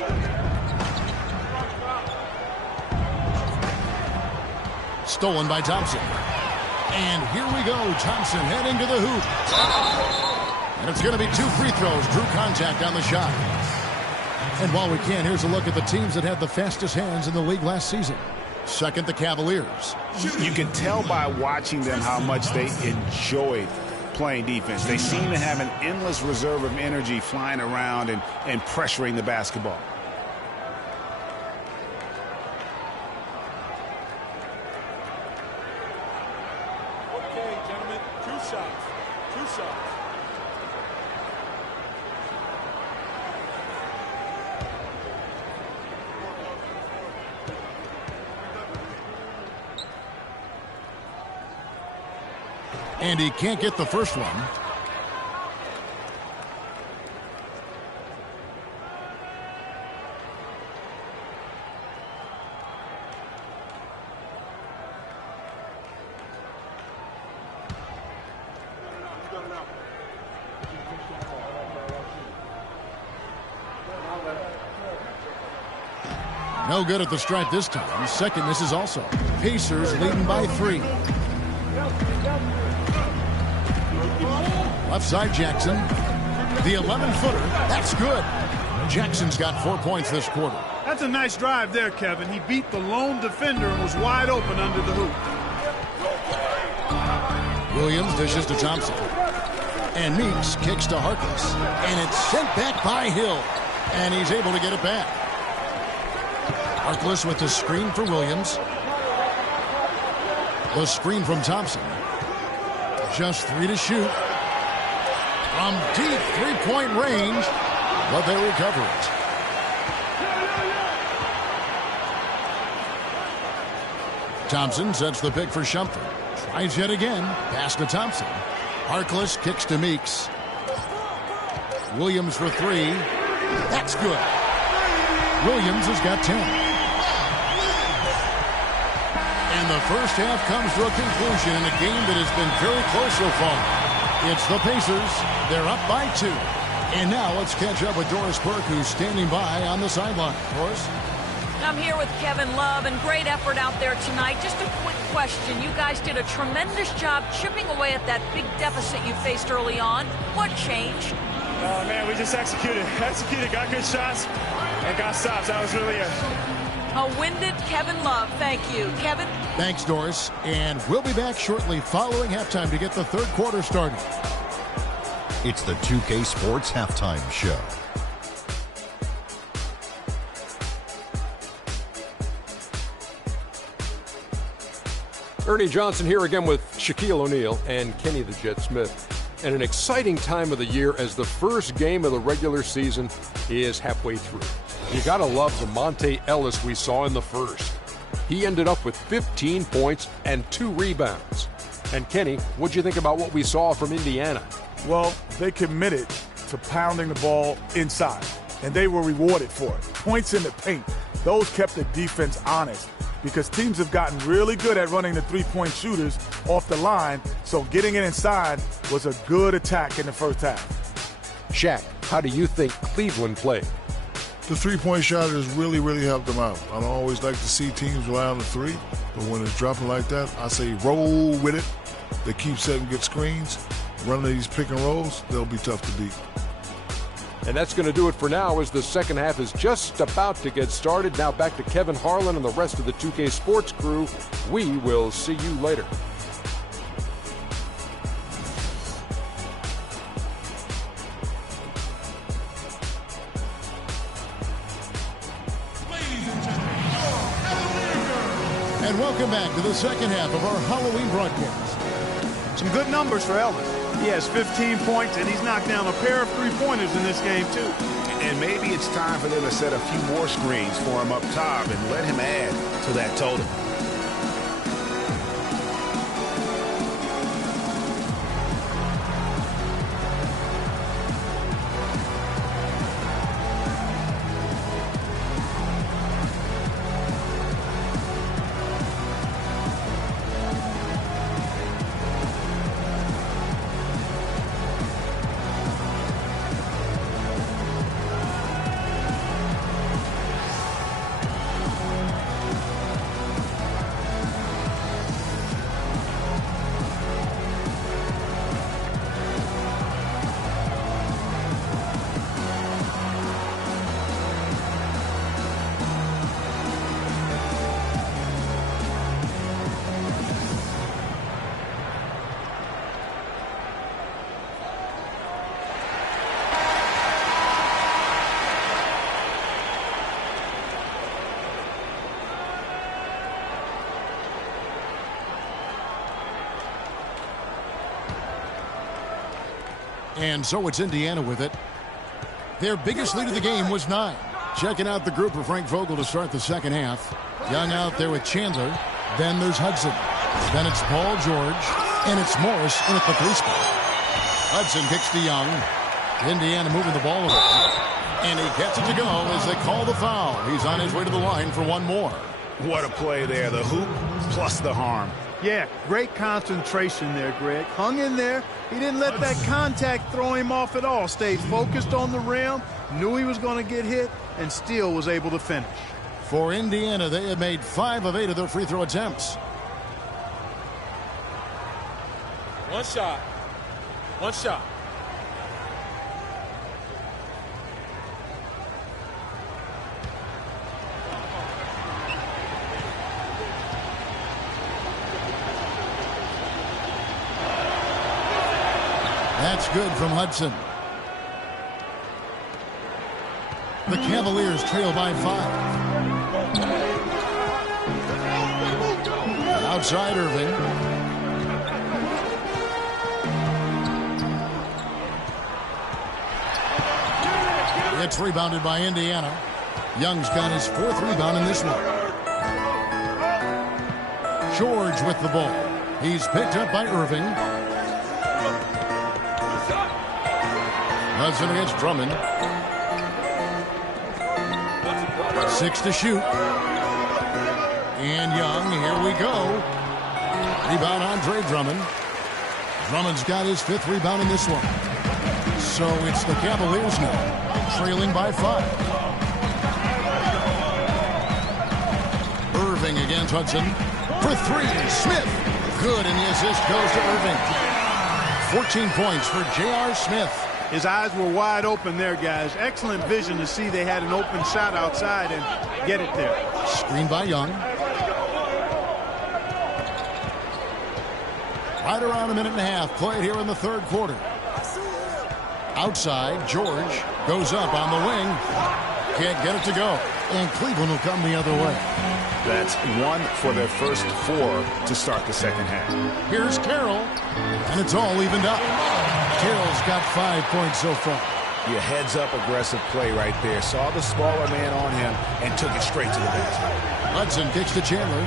Stolen by Thompson. And here we go. Thompson heading to the hoop. And it's going to be 2 free throws. Drew contact on the shot. And while we can, here's a look at the teams that had the fastest hands in the league last season. Second, the Cavaliers. You can tell by watching them how much they enjoyed playing defense. They seem to have an endless reserve of energy flying around and pressuring the basketball. Okay, gentlemen, 2 shots. 2 shots. And he can't get the first one. No good at the stripe this time. Second misses also. Pacers leading by 3. Left side Jackson. The 11-footer. That's good. Jackson's got 4 points this quarter. That's a nice drive there, Kevin. He beat the lone defender and was wide open under the hoop. Williams dishes to Thompson. And Meeks kicks to Harkless. And it's sent back by Hill. And he's able to get it back. Harkless with the screen for Williams. The screen from Thompson. Just 3 to shoot. From deep 3-point range, but they recover it. Thompson sets the pick for Shumpert. Tries yet again. Pass to Thompson. Harkless kicks to Meeks. Williams for 3. That's good. Williams has got 10. And the first half comes to a conclusion in a game that has been very close so far. It's the Pacers. They're up by 2. And now let's catch up with Doris Burke, who's standing by on the sideline. Doris? I'm here with Kevin Love, and great effort out there tonight. Just a quick question. You guys did a tremendous job chipping away at that big deficit you faced early on. What changed? Man, we just executed, got good shots, and got stops. That was really it. A winded Kevin Love. Thank you. Kevin? Thanks, Doris. And we'll be back shortly following halftime to get the third quarter started. It's the 2K Sports Halftime Show. Ernie Johnson here again with Shaquille O'Neal and Kenny the Jet Smith. And an exciting time of the year as the first game of the regular season is halfway through. You gotta love the Monte Ellis we saw in the first. He ended up with 15 points and 2 rebounds. And Kenny, what'd you think about what we saw from Indiana? Well, they committed to pounding the ball inside, and they were rewarded for it. Points in the paint, those kept the defense honest because teams have gotten really good at running the three-point shooters off the line, so getting it inside was a good attack in the first half. Shaq, how do you think Cleveland played? The three-point shot has really, really helped them out. I don't always like to see teams rely on the three, but when it's dropping like that, I say roll with it. They keep setting good screens, running these pick and rolls, they'll be tough to beat. And that's going to do it for now as the second half is just about to get started. Now back to Kevin Harlan and the rest of the 2K Sports crew. We will see you later. And welcome back to the second half of our Halloween broadcast. Some good numbers for Ellis. He has 15 points, and he's knocked down a pair of three-pointers in this game, too. And maybe it's time for them to set a few more screens for him up top and let him add to that total. And so it's Indiana with it. Their biggest lead of the game was 9. Checking out the group of Frank Vogel to start the second half. Young out there with Chandler. Then there's Hudson. Then it's Paul George. And it's Morris in at the 3 spot. Hudson kicks to Young. Indiana moving the ball around. And he gets it to go as they call the foul. He's on his way to the line for one more. What a play there. The hoop plus the harm. Yeah, great concentration there, Greg. Hung in there. He didn't let that contact throw him off at all. Stayed focused on the rim, knew he was going to get hit, and still was able to finish. For Indiana, they have made 5 of 8 of their free throw attempts. One shot. One shot. That's good from Hudson. The Cavaliers trail by 5. Outside Irving. It's rebounded by Indiana. Young's got his 4th rebound in this one. George with the ball. He's picked up by Irving. Hudson against Drummond. 6 to shoot. And Young, here we go. Rebound Andre Drummond. Drummond's got his 5th rebound in this one. So it's the Cavaliers now, trailing by 5. Irving against Hudson. For three, Smith. Good, and the assist goes to Irving. 14 points for J.R. Smith. His eyes were wide open there, guys. Excellent vision to see they had an open shot outside and get it there. Screen by Young. Right around a minute and a half played here in the third quarter. Outside, George goes up on the wing. Can't get it to go. And Cleveland will come the other way. That's one for their first four to start the second half. Here's Carroll. And it's all evened up. Carroll's got 5 points so far. Your heads-up aggressive play right there. Saw the smaller man on him and took it straight to the basket. Hudson kicks to Chandler.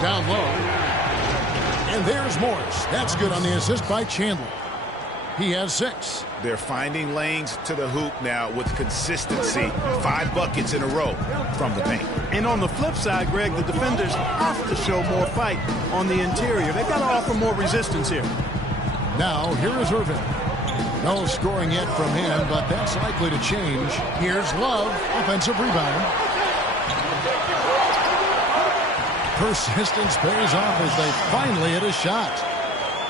Down low. And there's Morris. That's good on the assist by Chandler. He has 6. They're finding lanes to the hoop now with consistency. 5 buckets in a row from the paint. And on the flip side, Greg, the defenders have to show more fight on the interior. They've got to offer more resistance here. Now, here is Irving. No scoring yet from him, but that's likely to change. Here's Love. Offensive rebound. Persistence pays off as they finally hit a shot.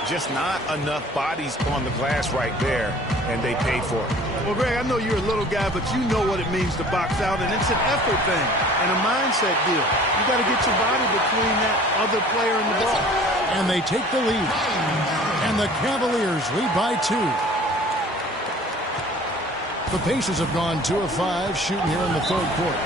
Just not enough bodies on the glass right there, and they paid for it. Well, Greg, I know you're a little guy, but you know what it means to box out, and it's an effort thing and a mindset deal. You got to get your body between that other player and the ball. And they take the lead. And the Cavaliers lead by 2. The Pacers have gone 2 of 5 shooting here in the third quarter.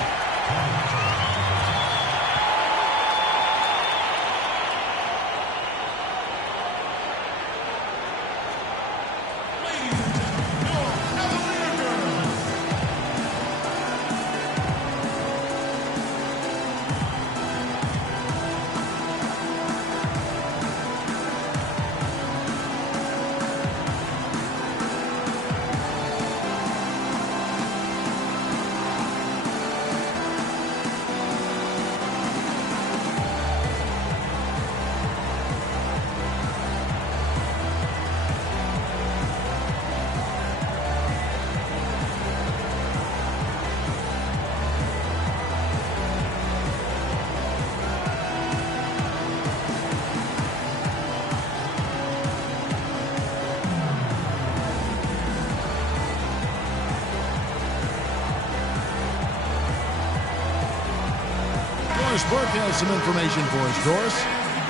Burke has some information for us, Doris.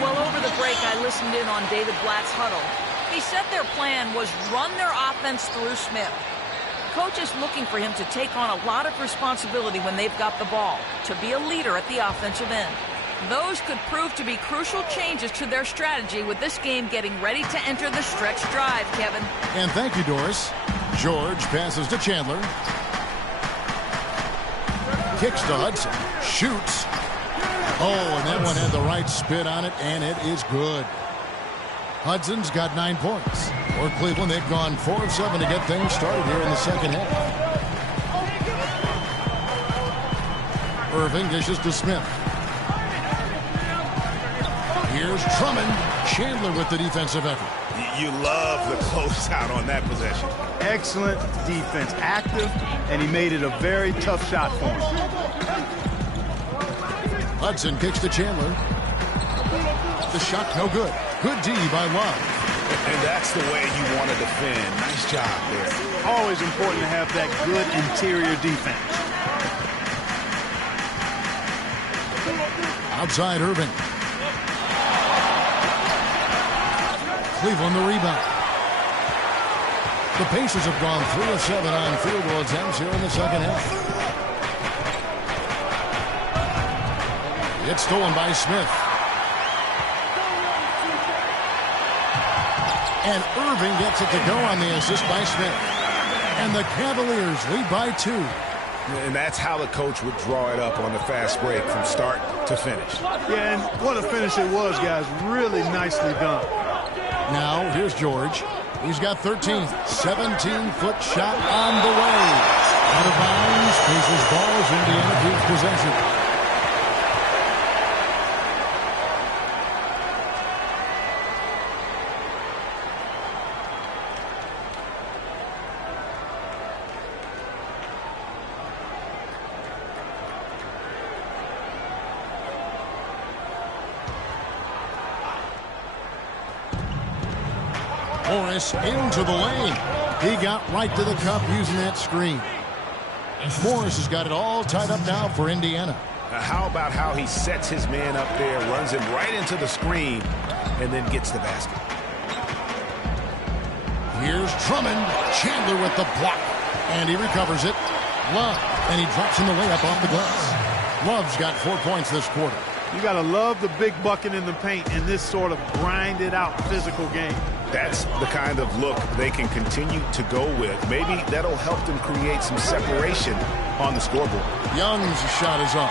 Well, over the break, I listened in on David Blatt's huddle. He said their plan was run their offense through Smith. Coach is looking for him to take on a lot of responsibility when they've got the ball, to be a leader at the offensive end. Those could prove to be crucial changes to their strategy with this game getting ready to enter the stretch drive, Kevin. And thank you, Doris. George passes to Chandler. Kicks to Hudson. Shoots. Oh, and that one had the right spin on it, and it is good. Hudson's got 9 points. For Cleveland, they've gone 4 of 7 to get things started here in the second half. Irving dishes to Smith. Here's Drummond. Chandler with the defensive effort. You love the closeout on that possession. Excellent defense. Active, and he made it a very tough shot for him. Hudson kicks to Chandler. The shot no good. Good D by Love. And that's the way you want to defend. Nice job there. Always important to have that good interior defense. Outside Irving. Cleveland the rebound. The Pacers have gone 3 of 7 on field goal attempts here in the second half. It's stolen by Smith. And Irving gets it to go on the assist by Smith. And the Cavaliers lead by 2. And that's how the coach would draw it up on the fast break from start to finish. Yeah, and what a finish it was, guys. Really nicely done. Now, here's George. He's got 13. 17-foot shot on the way. Out of bounds. Pacers ball as Indiana keeps possession. Morris into the lane. He got right to the cup using that screen. Morris has got it all tied up now for Indiana. How about how he sets his man up there, runs him right into the screen, and then gets the basket. Here's Drummond. Chandler with the block. And he recovers it. Love. And he drops in the layup off the glass. Love's got 4 points this quarter. You got to love the big bucket in the paint in this sort of grinded-out physical game. That's the kind of look they can continue to go with. Maybe that'll help them create some separation on the scoreboard. Young's shot is off.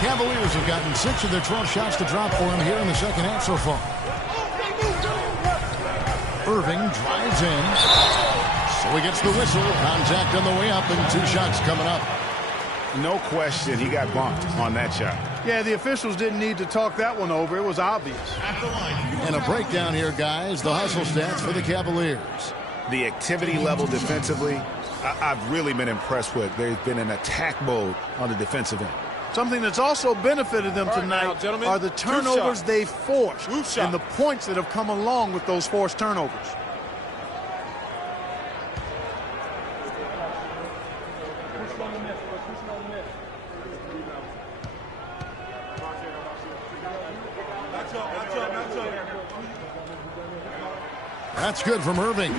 Cavaliers have gotten 6 of their 12 shots to drop for him here in the second half so far. Irving drives in. So he gets the whistle. Contact on the way up and 2 shots coming up. No question he got bumped on that shot. Yeah, the officials didn't need to talk that one over. It was obvious. And a breakdown here, guys. The hustle stats for the Cavaliers. The activity level defensively, I've really been impressed with. There's been an attack mode on the defensive end. Something that's also benefited them tonight are the turnovers they forced and the points that have come along with those forced turnovers. That's good from Irving.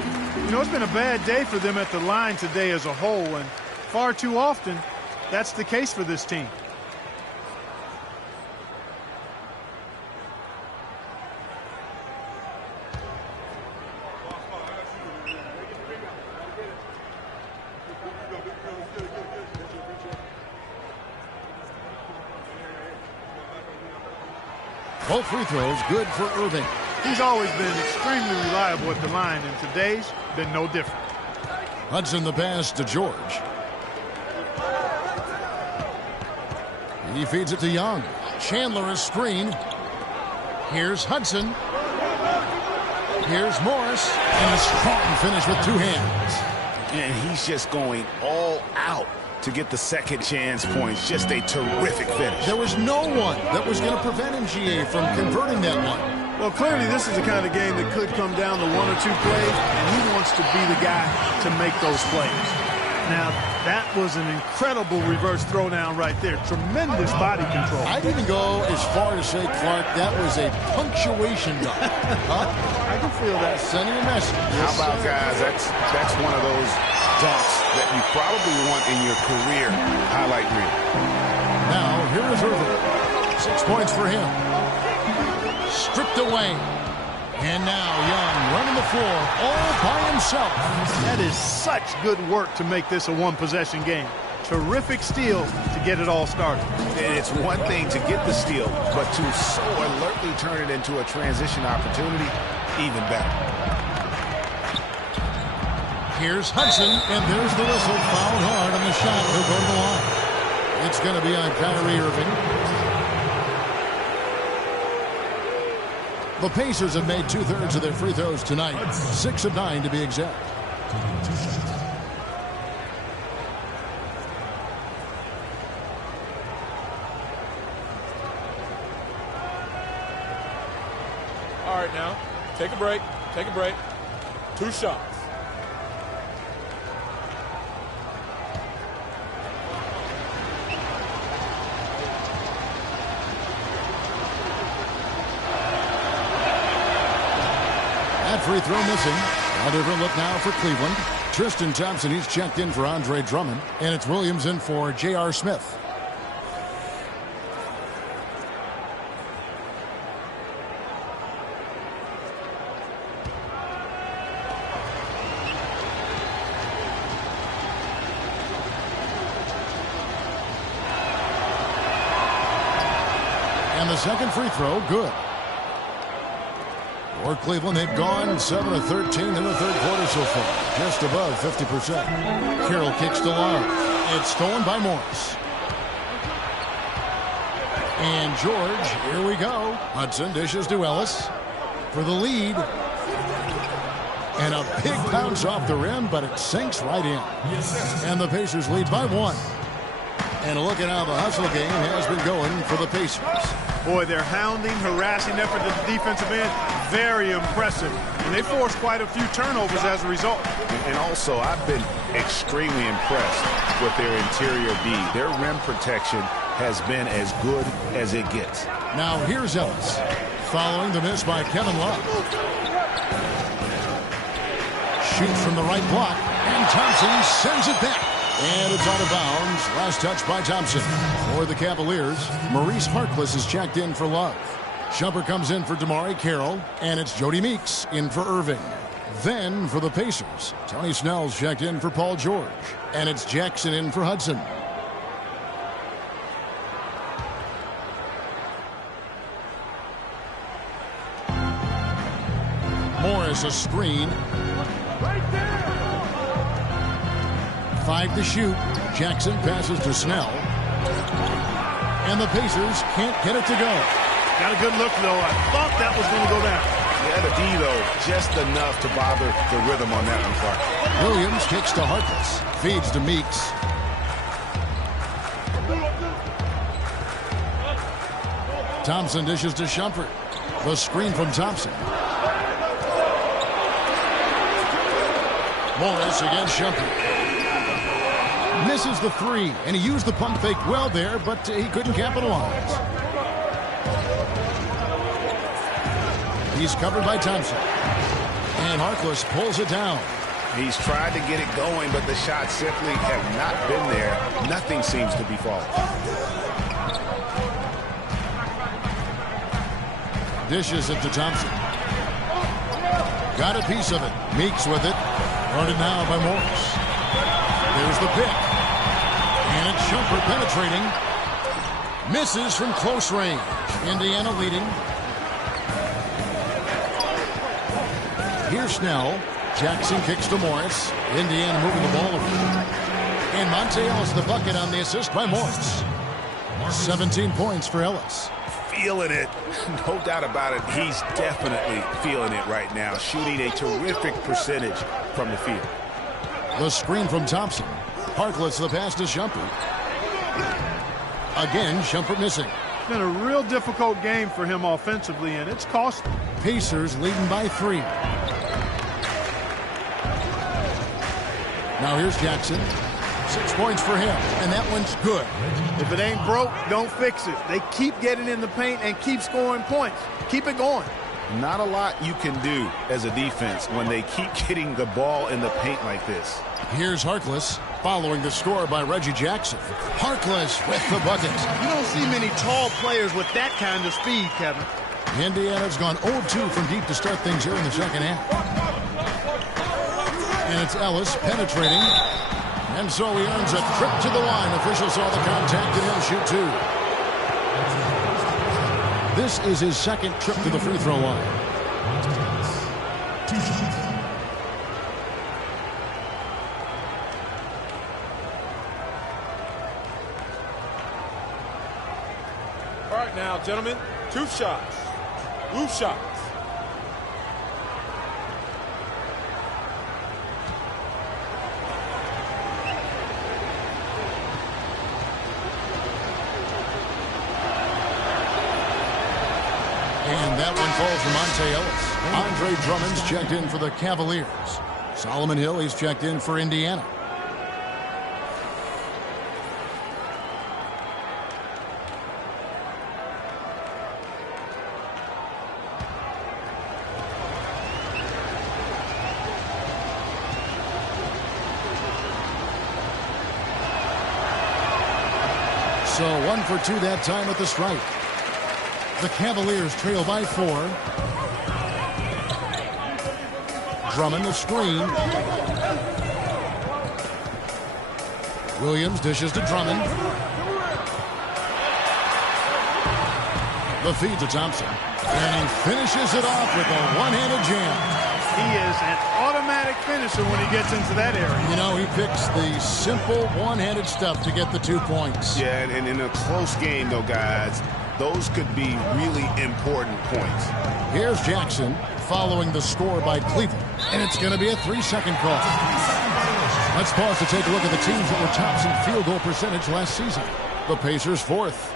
You know, it's been a bad day for them at the line today as a whole, and far too often that's the case for this team. Both free throws good for Irving. He's always been extremely reliable at the line, and today's been no different. Hudson the pass to George. He feeds it to Young. Chandler is screened. Here's Hudson. Here's Morris. And a strong finish with 2 hands. And he's just going all out to get the second chance points. Just a terrific finish. There was no one that was going to prevent him, GA, from converting that one. Well, clearly this is the kind of game that could come down to 1 or 2 plays, and he wants to be the guy to make those plays. Now, that was an incredible reverse throwdown right there. Tremendous body control. I'd even go as far as say, Clark, that was a punctuation dunk. Huh? I can feel that. Sending a message. How about, guys, that's one of those dunks that you probably want in your career highlight reel. Now, here is Irving. 6 points for him. Stripped away. And now Young running the floor all by himself. That is such good work to make this a one-possession game. Terrific steal to get it all started. And it's one thing to get the steal, but to so alertly turn it into a transition opportunity, even better. Here's Hudson, and there's the whistle. Fouled hard on the shot. He'll go to the line. It's going to be on Kyrie Irving. The Pacers have made 2/3 of their free throws tonight. 6 of 9 to be exact. All right, now, take a break. Take a break. 2 shots. Free throw missing. A different look now for Cleveland. Tristan Thompson, he's checked in for Andre Drummond. And it's Williams in for J.R. Smith. And the second free throw, good. For Cleveland, they've gone 7 of 13 in the third quarter so far. Just above 50%. Carroll kicks to Love. It's stolen by Morris. And George, here we go. Hudson dishes to Ellis for the lead. And a big bounce off the rim, but it sinks right in. And the Pacers lead by 1. And look at how the hustle game has been going for the Pacers. Boy, their hounding, harassing effort at the defensive end, very impressive. And they forced quite a few turnovers as a result. And also, I've been extremely impressed with their interior D. Their rim protection has been as good as it gets. Now here's Ellis, following the miss by Kevin Love. Shoots from the right block, and Thompson sends it back. And it's out of bounds. Last touch by Thompson. For the Cavaliers, Maurice Harkless is checked in for Love. Shumpert comes in for DeMarre Carroll, and it's Jody Meeks in for Irving. Then for the Pacers, Tony Snell's checked in for Paul George, and it's Jackson in for Hudson. Morris a screen. 5 to shoot. Jackson passes to Snell. And the Pacers can't get it to go. Got a good look, though. I thought that was going to go down. Yeah, the D, though, just enough to bother the rhythm on that one, Clark. Williams kicks to Harkless. Feeds to Meeks. Thompson dishes to Shumpert. The screen from Thompson. Morris against Shumpert. Misses the 3, and he used the pump fake well there, but he couldn't capitalize. He's covered by Thompson. And Harkless pulls it down. He's tried to get it going, but the shots simply have not been there. Nothing seems to be falling. Dishes it to Thompson. Got a piece of it. Meeks with it. Guarded now by Morris. There's the pick. And it's Shumpert penetrating. Misses from close range. Indiana leading. Here's Snell. Jackson kicks to Morris. Indiana moving the ball over. And Monte Ellis the bucket on the assist by Morris. 17 points for Ellis. Feeling it. No doubt about it. He's definitely feeling it right now. Shooting a terrific percentage from the field. The screen from Thompson. Harkless the pass to Shumpert. Again, Shumpert missing. It's been a real difficult game for him offensively, and it's costly. Pacers leading by 3. Now here's Jackson. 6 points for him, and that one's good. If it ain't broke, don't fix it. They keep getting in the paint and keep scoring points. Keep it going. Not a lot you can do as a defense when they keep getting the ball in the paint like this. Here's Harkless, following the score by Reggie Jackson. Harkless with the bucket. You don't see many tall players with that kind of speed, Kevin. Indiana's gone 0-2 from deep to start things here in the second half. And it's Ellis penetrating. And so he earns a trip to the line. Official saw the contact, and he'll shoot 2. This is his second trip to the free throw line. All right, now, gentlemen, 2 shots. Loop shots. And that one falls for Monte Ellis. Andre Drummond's checked in for the Cavaliers. Solomon Hill, he's checked in for Indiana. So 1 for 2 that time at the stripe. The Cavaliers trail by 4. Drummond the screen. Williams dishes to Drummond. The feed to Thompson. And he finishes it off with a one-handed jam. He is an automatic finisher when he gets into that area. You know, he picks the simple one-handed stuff to get the 2 points. Yeah, and in a close game, though, guys, those could be really important points. Here's Jackson following the score by Cleveland. And it's going to be a 3-second call. Let's pause to take a look at the teams that were tops in field goal percentage last season. The Pacers 4th.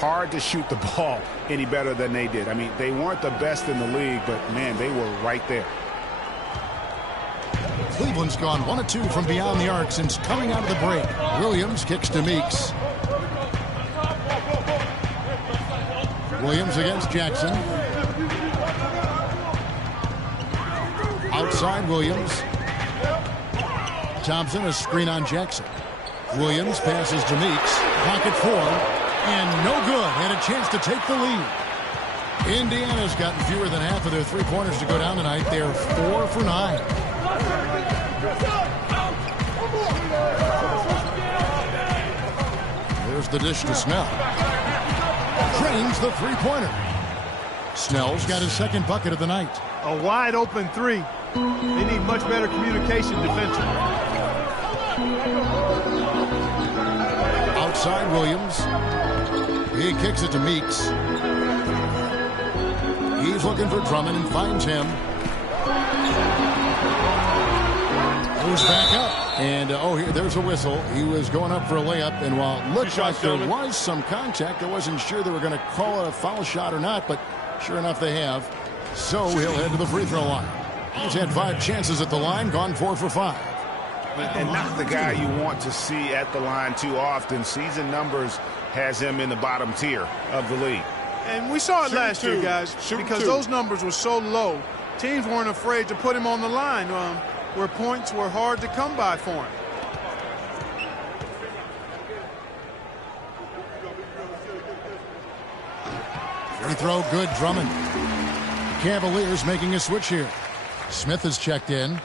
Hard to shoot the ball any better than they did. I mean, they weren't the best in the league, but, man, they were right there. Cleveland's gone 1 of 2 from beyond the arc since coming out of the break. Williams kicks to Meeks. Williams against Jackson. Outside Williams. Thompson, a screen on Jackson. Williams passes to Meeks. Pocket 4. And no good. And a chance to take the lead. Indiana's gotten fewer than half of their three-pointers to go down tonight. They're 4 for 9. There's the dish to Snell. Drains the three-pointer. Snell's got his second bucket of the night. A wide open three. They need much better communication defensively. Outside Williams. He kicks it to Meeks. He's looking for Drummond and finds him. Goes back up. And, there's a whistle. He was going up for a layup. And while it looked like there was some contact, I wasn't sure they were going to call it a foul shot or not. But sure enough, they have. So he'll head to the free throw line. He's had 5 chances at the line, gone 4 for 5. And not the guy you want to see at the line too often. Season numbers has him in the bottom tier of the league. And we saw it last year, guys, because those numbers were so low. Teams weren't afraid to put him on the line where points were hard to come by for him. Free throw good, Drummond. Cavaliers making a switch here. Smith is checked in.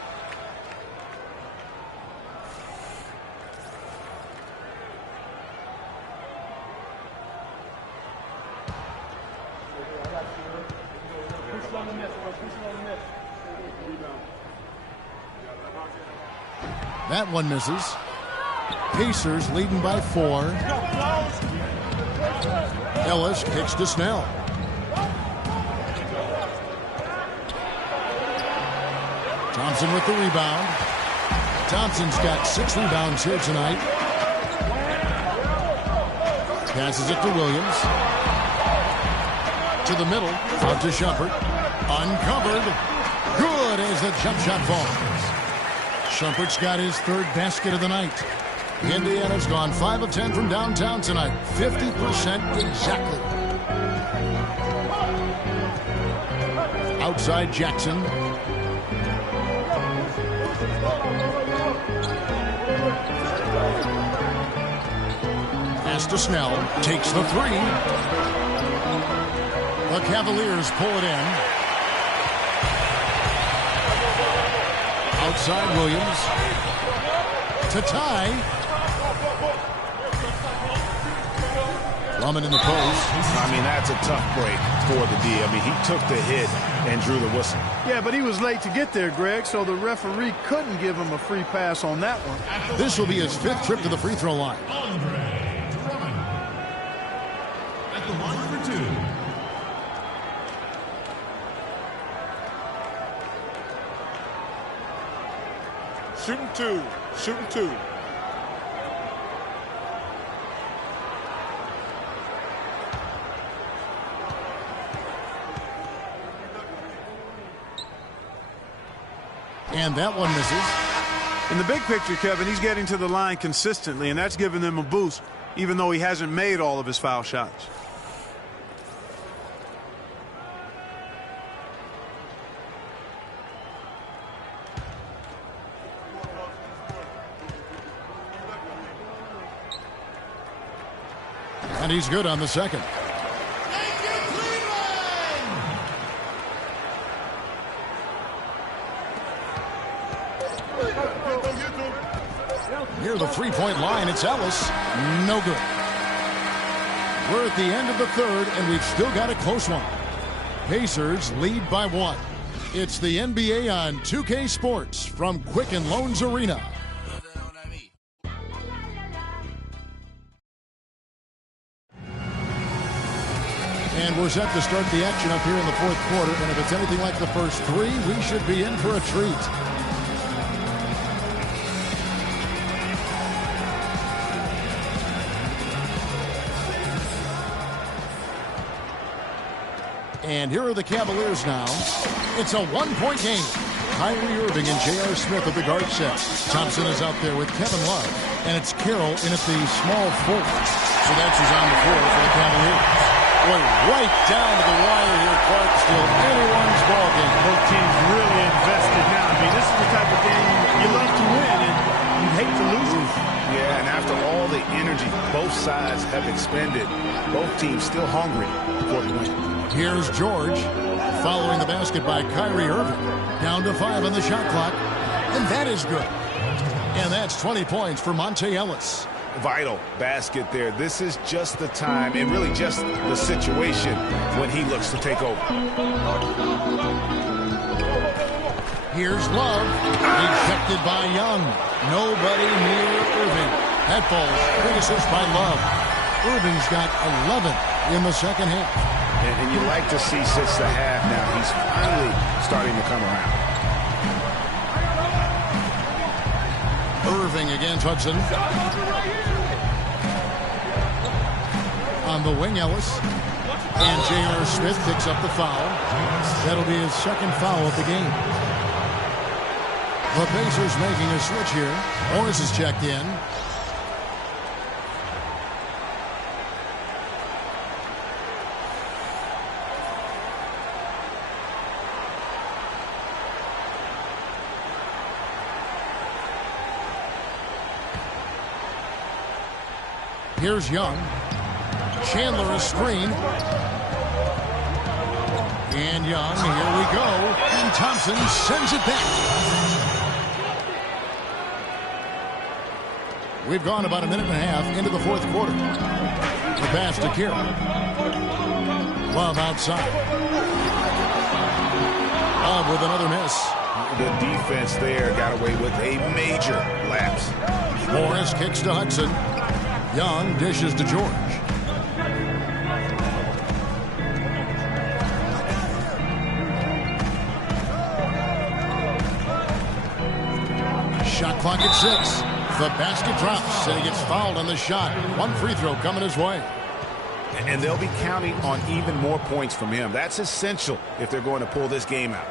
That one misses. Pacers leading by 4. Ellis kicks to Snell. Thompson with the rebound. Thompson's got 6 rebounds here tonight. Passes it to Williams. To the middle. Out to Shumpert. Uncovered. Good as the jump shot falls. Shumpert's got his 3rd basket of the night. Indiana's gone 5 of 10 from downtown tonight. 50% exactly. Outside Jackson. Pass to Snell. Takes the 3. The Cavaliers pull it in. Outside Williams. To tie. Drummond in the post. I mean, that's a tough break for the D. I mean, he took the hit and drew the whistle. Yeah, but he was late to get there, Greg, so the referee couldn't give him a free pass on that one. This will be his 5th trip to the free throw line. Andre Drummond at the line for 2. Shooting 2. Shooting 2. And that one misses. In the big picture, Kevin, he's getting to the line consistently, and that's giving them a boost, even though he hasn't made all of his foul shots. And he's good on the second. Near the three-point line, it's Ellis. No good. We're at the end of the 3rd, and we've still got a close one. Pacers lead by 1. It's the NBA on 2K Sports from Quicken Loans Arena. And we're set to start the action up here in the 4th quarter, and if it's anything like the first 3, we should be in for a treat. And here are the Cavaliers now. It's a one-point game. Kyrie Irving and J.R. Smith at the guard set. Thompson is out there with Kevin Love. And it's Carroll in at the small forward. So that's who's on the floor for the Cavaliers. Boy, right down to the wire here, Clark. Still anyone's ball game. Both teams really invested now. I mean, this is the type of game you love to win, and you hate to lose it. Yeah, and after all the energy both sides have expended, both teams still hungry for the win. Here's George, following the basket by Kyrie Irving. Down to 5 on the shot clock, and that is good. And that's 20 points for Monte Ellis. Vital basket there. This is just the time and really just the situation when he looks to take over. Here's Love, rejected by Young. Nobody near Irving. That falls. Big assist by Love. Irving's got 11 in the second half. And you like to see since the half now, he's finally starting to come around. Irving against Hudson. On the wing, Ellis. And J.R. Smith picks up the foul. That'll be his second foul of the game. The Pacers making a switch here. Morris is checked in. Here's Young. Chandler is screened. And Young, here we go. And Thompson sends it back. We've gone about a minute and a half into the fourth quarter. The pass to Carroll. Love outside. Love with another miss. The defense there got away with a major lapse. Morris kicks to Hudson. Young dishes to George. Shot clock at 6. The basket drops, and he gets fouled on the shot. One free throw coming his way. And they'll be counting on even more points from him. That's essential if they're going to pull this game out.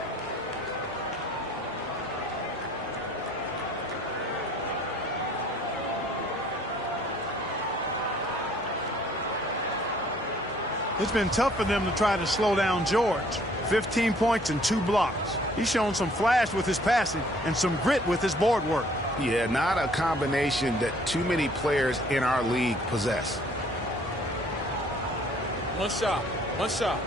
It's been tough for them to try to slow down George. 15 points and 2 blocks. He's shown some flash with his passing and some grit with his board work. Yeah, not a combination that too many players in our league possess. One shot. One shot.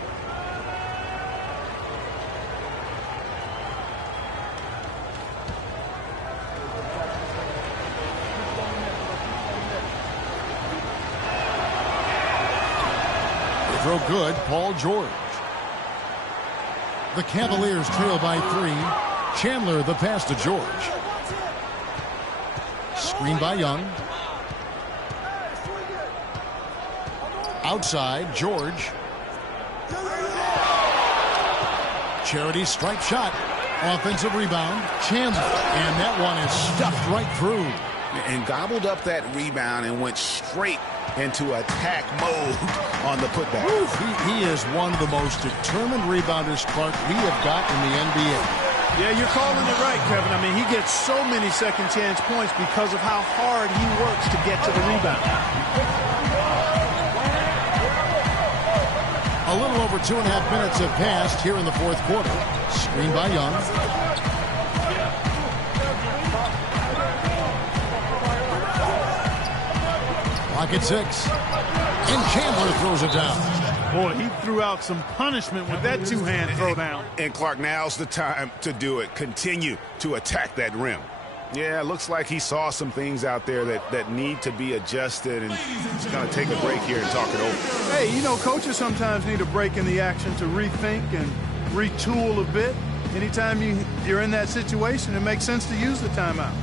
Throw good, Paul George. The Cavaliers trail by 3. Chandler the pass to George. Screen by Young. Outside, George. Charity stripe shot. Offensive rebound, Chandler. And that one is stuffed right through. And gobbled up that rebound and went straight into attack mode on the putback. He is one of the most determined rebounders, Clark, we have got in the NBA. Yeah, you're calling it right, Kevin. I mean, he gets so many second chance points because of how hard he works to get to the rebound. A little over 2.5 minutes have passed here in the fourth quarter. Screen by Young. Clock at 6. And Chandler throws it down. Boy, he threw out some punishment with that two-hand throwdown. And Clark, now's the time to do it. Continue to attack that rim. Yeah, it looks like he saw some things out there that need to be adjusted, and he's going to take a break here and talk it over. Hey, you know, coaches sometimes need a break in the action to rethink and retool a bit. Anytime you're in that situation, it makes sense to use the timeout.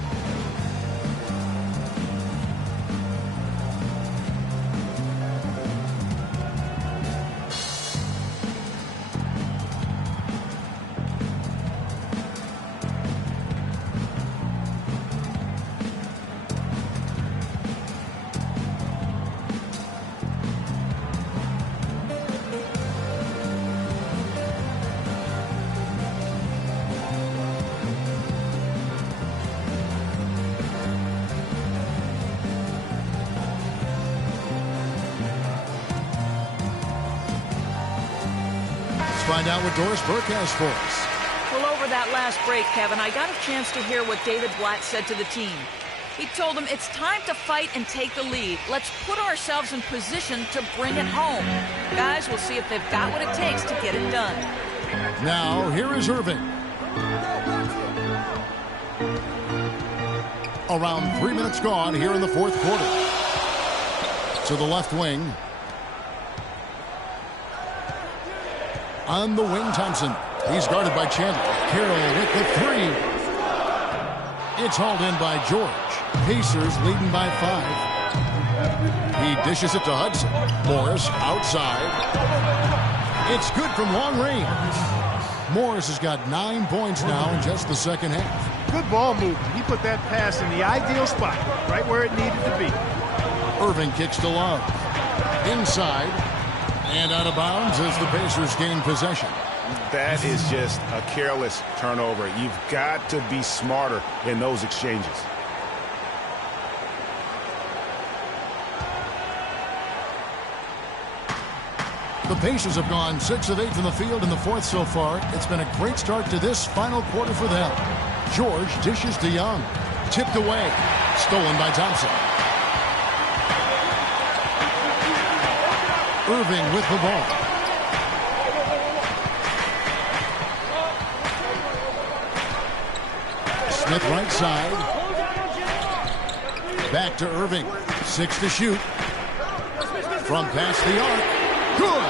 find out what Doris Burke has for us. Well, over that last break, Kevin, I got a chance to hear what David Blatt said to the team. He told them it's time to fight and take the lead. Let's put ourselves in position to bring it home. Guys, we'll see if they've got what it takes to get it done. Now, here is Irving. Around 3 minutes gone here in the fourth quarter. To the left wing. On the wing, Thompson. He's guarded by Chandler. Carroll with the three. It's hauled in by George. Pacers leading by 5. He dishes it to Hudson. Morris outside. It's good from long range. Morris has got 9 points now in just the second half. Good ball movement. He put that pass in the ideal spot, right where it needed to be. Irving kicks to Love. Inside. And out of bounds as the Pacers gain possession. That is just a careless turnover. You've got to be smarter in those exchanges. The Pacers have gone 6 of 8 from the field in the fourth so far. It's been a great start to this final quarter for them. George dishes to Young. Tipped away. Stolen by Thompson. Irving with the ball. Smith right side. Back to Irving. 6 to shoot. From past the arc. Good.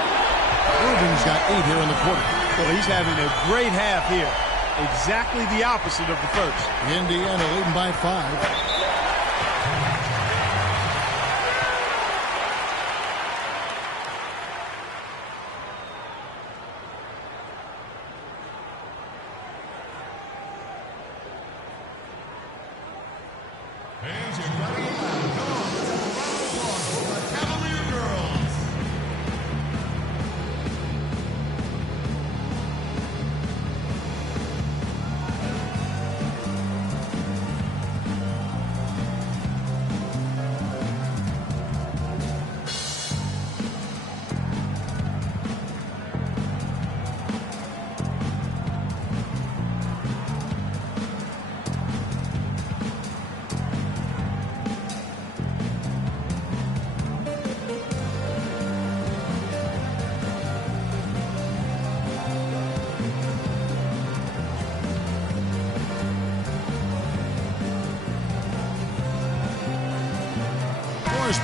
Irving's got 8 here in the quarter. Well, he's having a great half here. Exactly the opposite of the first. Indiana leading by 5.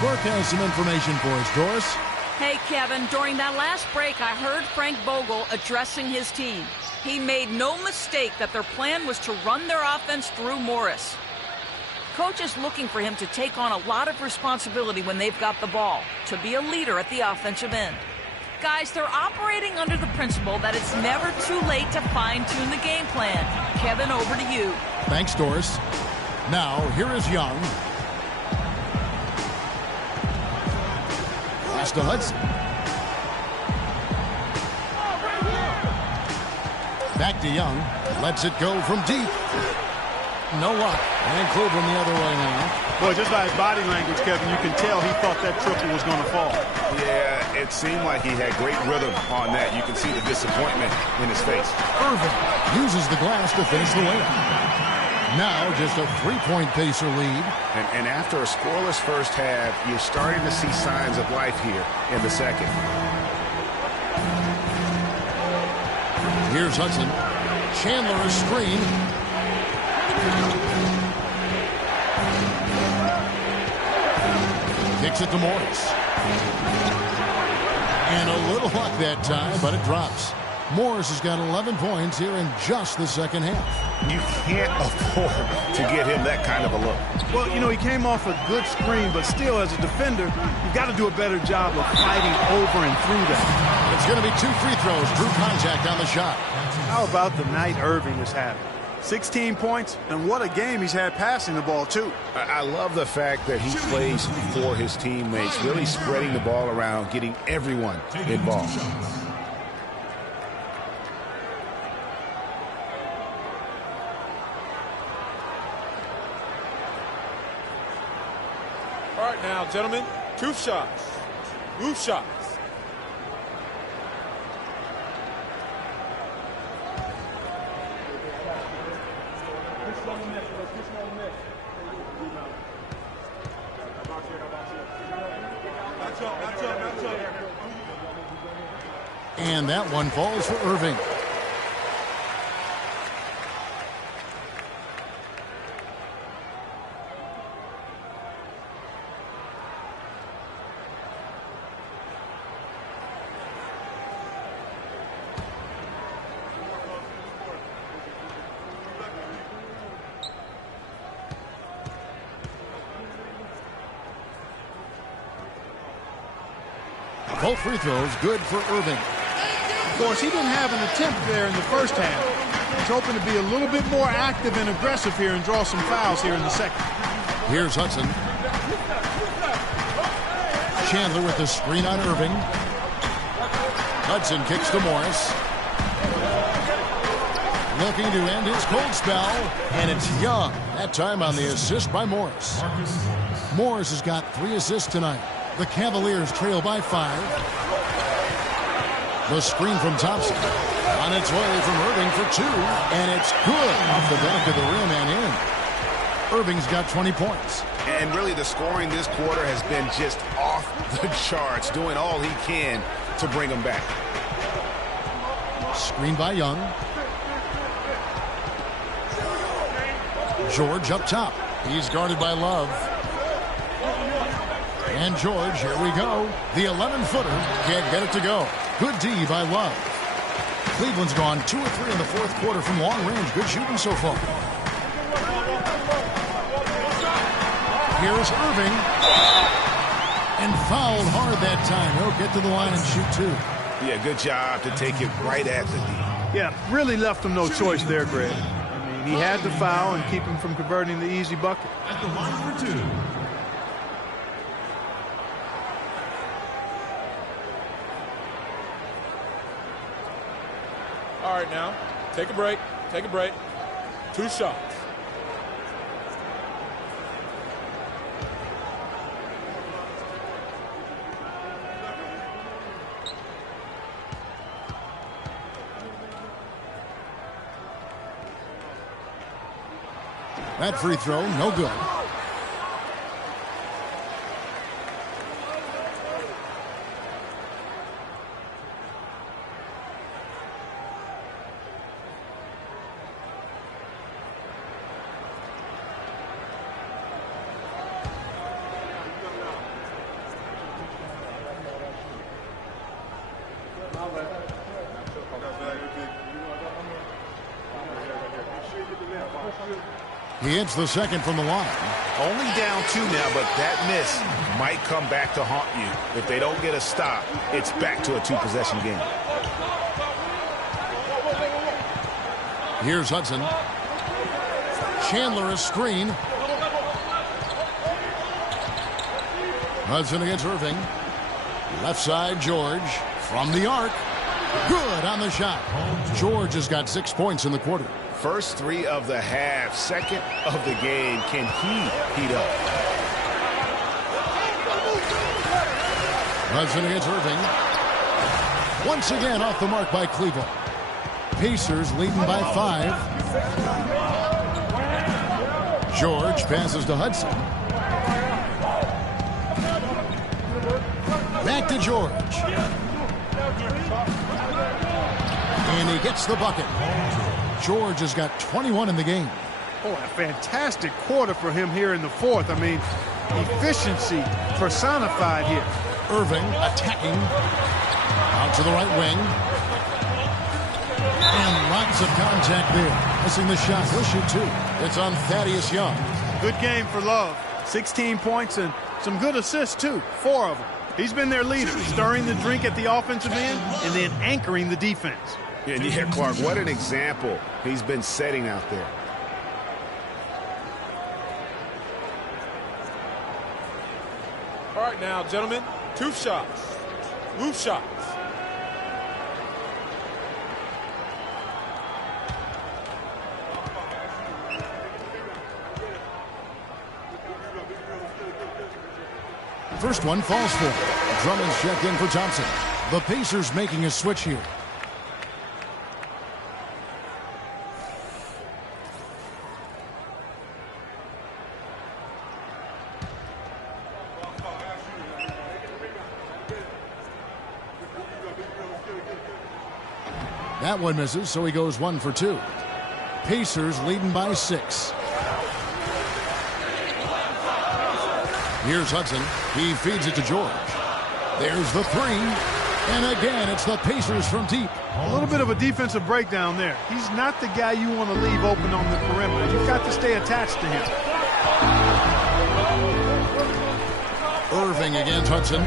Burke has some information for us, Doris. Hey, Kevin, during that last break, I heard Frank Vogel addressing his team. He made no mistake that their plan was to run their offense through Morris. Coach is looking for him to take on a lot of responsibility when they've got the ball, to be a leader at the offensive end. Guys, they're operating under the principle that it's never too late to fine-tune the game plan. Kevin, over to you. Thanks, Doris. Now, here is Young. Pass to Hudson. Back to Young. Lets it go from deep. No luck. And Cleveland the other way now. Boy, just by his body language, Kevin, you can tell he thought that triple was going to fall. Yeah, it seemed like he had great rhythm on that. You can see the disappointment in his face. Irving uses the glass to finish the layup. Now just a 3-point Pacer lead. And after a scoreless first half, you're starting to see signs of life here in the second. Here's Hudson. Chandler a screen. Kicks it to Morris. And a little luck that time, but it drops. Morris has got 11 points here in just the second half. You can't afford to get him that kind of a look. Well, you know, he came off a good screen, but still, as a defender, you've got to do a better job of fighting over and through that. It's going to be 2 free throws. Drew contact on the shot. How about the night Irving is having? 16 points, and what a game he's had passing the ball, too. I love the fact that he plays for his teammates, really spreading the ball around, getting everyone involved. All right, now, gentlemen, 2 shots. Move shots. And that one falls for Irving. Both free throws good for Irving. Of course, he didn't have an attempt there in the first half. He's hoping to be a little bit more active and aggressive here and draw some fouls here in the second. Here's Hudson. Chandler with the screen on Irving. Hudson kicks to Morris. Looking to end his cold spell, and it's Young. That time on the assist by Morris. Morris has got 3 assists tonight. The Cavaliers trail by 5. The screen from Thompson. On its way from Irving for 2. And it's good off the back of the rim and in. Irving's got 20 points. And really the scoring this quarter has been just off the charts, doing all he can to bring them back. Screen by Young. George up top. He's guarded by Love. And George, here we go. The 11-footer can't get it to go. Good D by Love. Cleveland's gone 2 or 3 in the fourth quarter from long range. Good shooting so far. Here's Irving. And fouled hard that time. He'll get to the line and shoot 2. Yeah, good job to take it right at the D. Yeah, really left him no choice there, Greg. I mean, he had to foul and keep him from converting the easy bucket. At the line for 2. All right, now, take a break. Take a break. 2 shots. That free throw, no good. He hits the second from the line. Only down 2 now, but that miss might come back to haunt you. If they don't get a stop, it's back to a 2-possession game. Here's Hudson. Chandler a screen. Hudson against Irving. Left side, George. From the arc. Good on the shot. George has got 6 points in the quarter. First 3 of the half, second of the game. Can he heat up? Hudson against Irving. Once again off the mark by Cleveland. Pacers leading by 5. George passes to Hudson. Back to George. And he gets the bucket. George has got 21 in the game. Oh, a fantastic quarter for him here in the fourth. I mean, efficiency personified here. Irving attacking. Out to the right wing. And lots of contact there. Missing the shot. He'll shoot 2. It's on Thaddeus Young. Good game for Love. 16 points and some good assists, too. 4 of them. He's been their leader, stirring the drink at the offensive end and then anchoring the defense. Yeah, Clark, what an example he's been setting out there. All right, now, gentlemen, 2 shots. Loose shots. First one falls for. Drummond's checked in for Thompson. The Pacers making a switch here. That one misses, so he goes 1 for 2. Pacers leading by 6. Here's Hudson. He feeds it to George. There's the 3. And again, it's the Pacers from deep. A little bit of a defensive breakdown there. He's not the guy you want to leave open on the perimeter. You've got to stay attached to him. Irving against Hudson.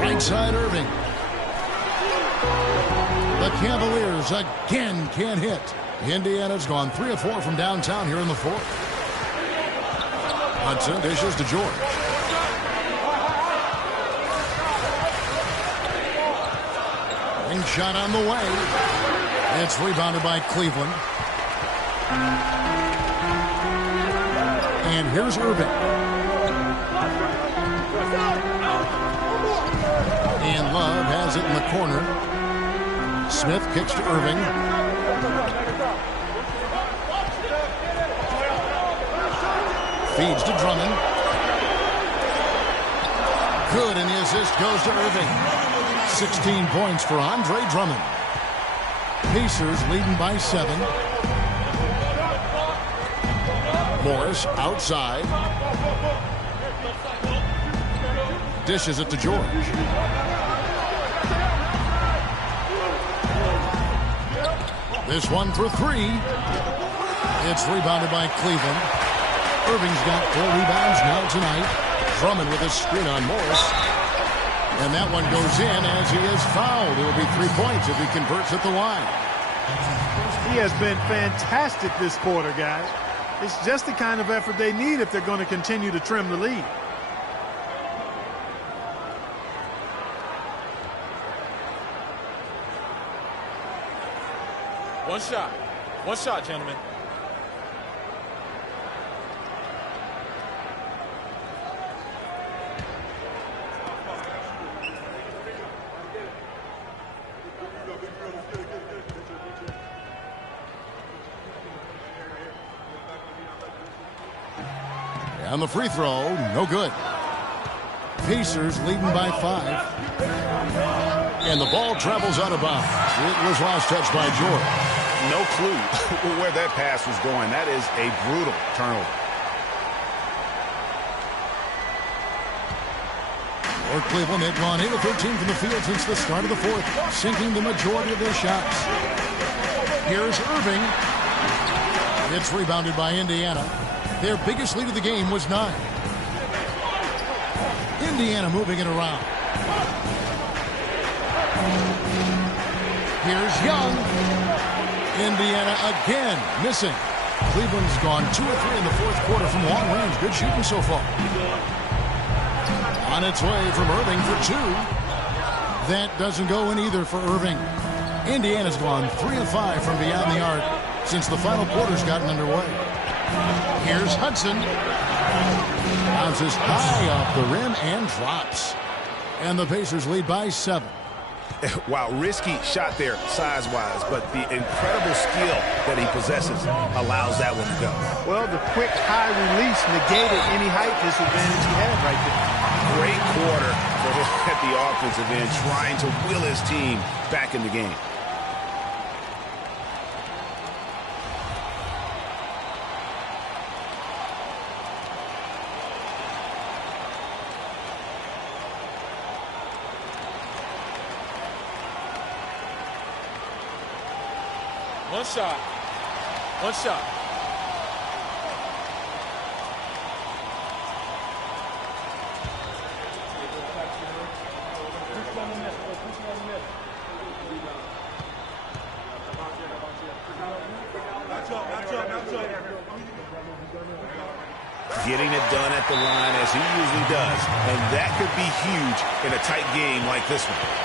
Right side Irving. The Cavaliers again can't hit. Indiana's gone 3 of 4 from downtown here in the 4th. Hudson dishes to George. Ring shot on the way. It's rebounded by Cleveland. And here's Irving. And Love has it in the corner. Smith kicks to Irving. Feeds to Drummond. Good, and the assist goes to Irving. 16 points for Andre Drummond. Pacers leading by 7. Morris outside. Dishes it to George. This one for 3. It's rebounded by Cleveland. Irving's got 4 rebounds now tonight. Drummond with a screen on Morris. And that one goes in as he is fouled. It will be 3 points if he converts at the line. He has been fantastic this quarter, guys. It's just the kind of effort they need if they're going to continue to trim the lead. One shot. One shot, gentlemen. On the free throw, no good. Pacers leading by 5. And the ball travels out of bounds. It was last touched by George. No clue where that pass was going. That is a brutal turnover. For Cleveland, they've gone 8 of 13 from the field since the start of the 4th, sinking the majority of their shots. Here's Irving. It's rebounded by Indiana. Their biggest lead of the game was 9. Indiana moving it around. Here's Young. Indiana again missing. Cleveland's gone 2 of 3 in the 4th quarter from long range. Good shooting so far. On its way from Irving for 2. That doesn't go in either for Irving. Indiana's gone 3 of 5 from beyond the arc since the final quarter's gotten underway. Here's Hudson. Bounces high off the rim and drops. And the Pacers lead by 7. Wow, risky shot there size-wise, but the incredible skill that he possesses allows that one to go. Well, the quick high release negated any height disadvantage he had right there. Great quarter for him at the offensive end, trying to will his team back in the game. One shot. One shot. Getting it done at the line as he usually does, and that could be huge in a tight game like this one.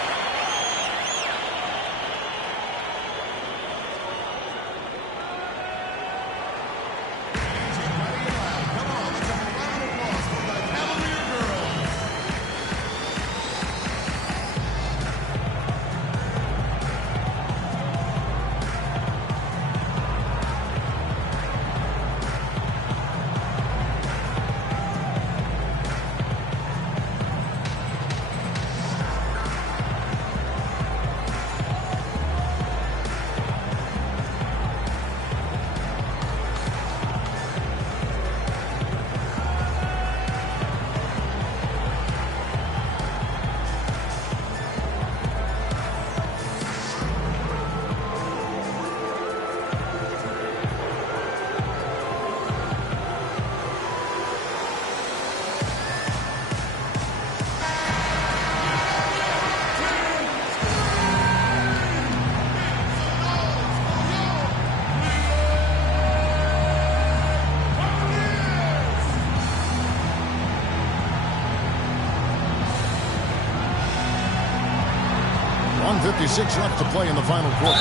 2:56 left to play in the final quarter.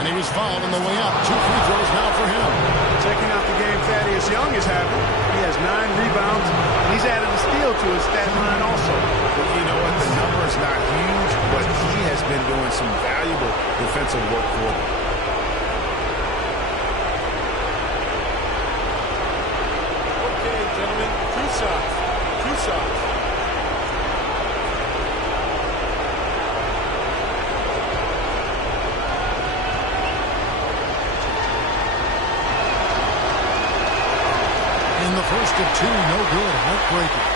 And he was fouled on the way out. 2 free throws now for him. Checking out the game Thaddeus Young is having. He has 9 rebounds. And he's added a steal to his stat line also. Well, you know what? The number is not huge, but he has been doing some valuable defensive work for them. Okay, gentlemen, 2 shots. 2 shots. The first of 2, no good. Heartbreaking.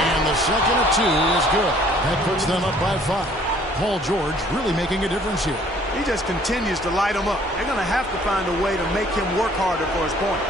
And the second of 2 is good. That puts them up by 5. Paul George really making a difference here. He just continues to light them up. They're going to have to find a way to make him work harder for his point.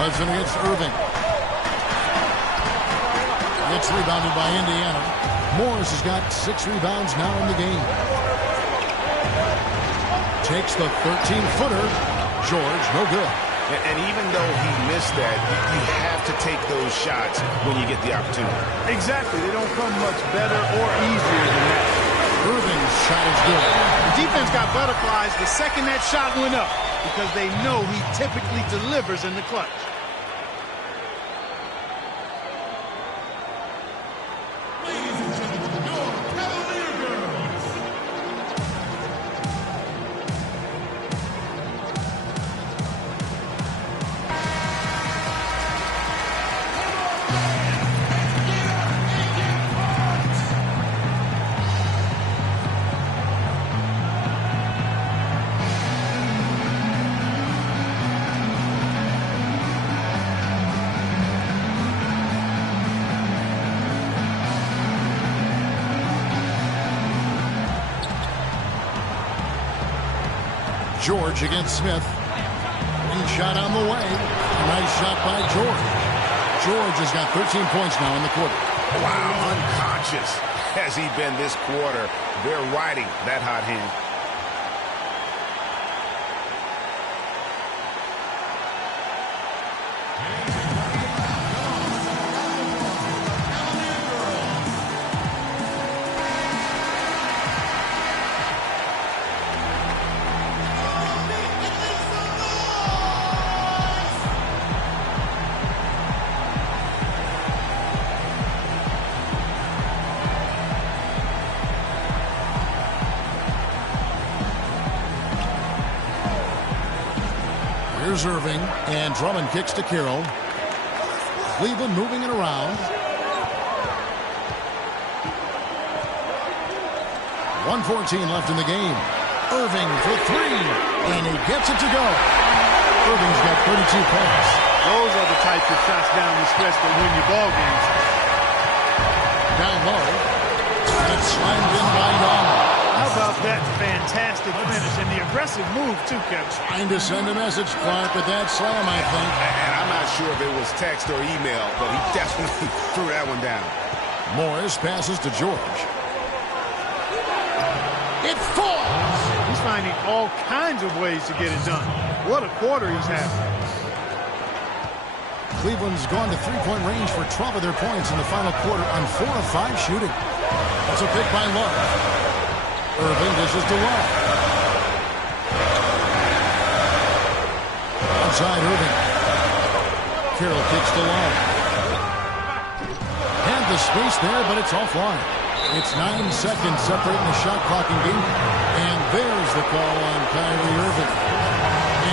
Hudson against Irving. It's rebounded by Indiana. Morris has got 6 rebounds now in the game. Takes the 13-footer. George, no good. And even though he missed that, you have to take those shots when you get the opportunity. Exactly. They don't come much better or easier than that. Irving's shot is good. The defense got butterflies the second that shot went up because they know he typically delivers in the clutch. George against Smith. Green shot on the way. A nice shot by George. George has got 13 points now in the quarter. Wow, unconscious has he been this quarter. They're riding that hot hand. Here's Irving, and Drummond kicks to Carroll. Cleveland moving it around. 1:14 left in the game. Irving for 3, and he gets it to go. Irving's got 32 points. Those are the types of shots down the stretch that win you ball games. Down low, and it's slammed in by Young. How about that fantastic finish and the aggressive move, too, Kevin? Trying to send a message, Clark, with that slam, I think. And I'm not sure if it was text or email, but he definitely threw that one down. Morris passes to George. It falls. He's finding all kinds of ways to get it done. What a quarter he's having. Cleveland's gone to three-point range for 12 of their points in the final quarter on 4 of 5 shooting. That's a pick by Love. Irving dishes to Love. Outside Irving. Carroll kicks to Love. And the space there, but it's offline. It's 9 seconds separating the shot clock and game. And there's the call on Kyrie Irving.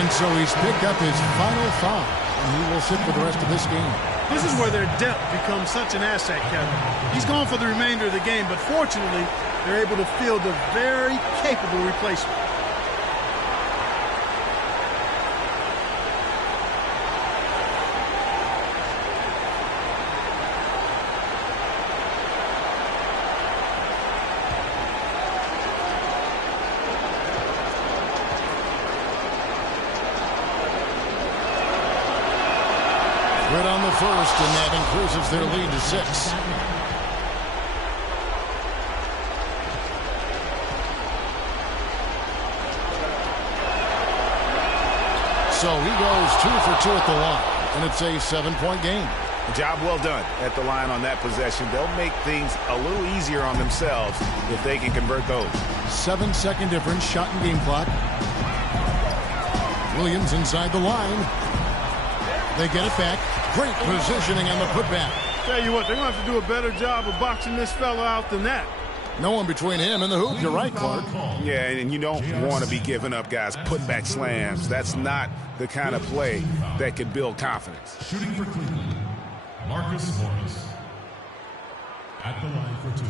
And so he's picked up his final foul. And he will sit for the rest of this game. This is where their depth becomes such an asset, Kevin. He's gone for the remainder of the game, but fortunately, they're able to field a very capable replacement. Quit on the first, and that increases their lead to 6. So he goes 2 for 2 at the line, and it's a 7-point game. Job well done at the line on that possession. They'll make things a little easier on themselves if they can convert those. 7-second difference, shot and game clock. Williams inside the line. They get it back. Great positioning on the putback. Tell you what, they're going to have to do a better job of boxing this fella out than that. No one between him and the hoop. You're right, Clark. Yeah, and you don't want to be giving up, guys, putback slams. That's not the kind of play that can build confidence. Shooting for Cleveland, Marcus Morris. At the line for 2.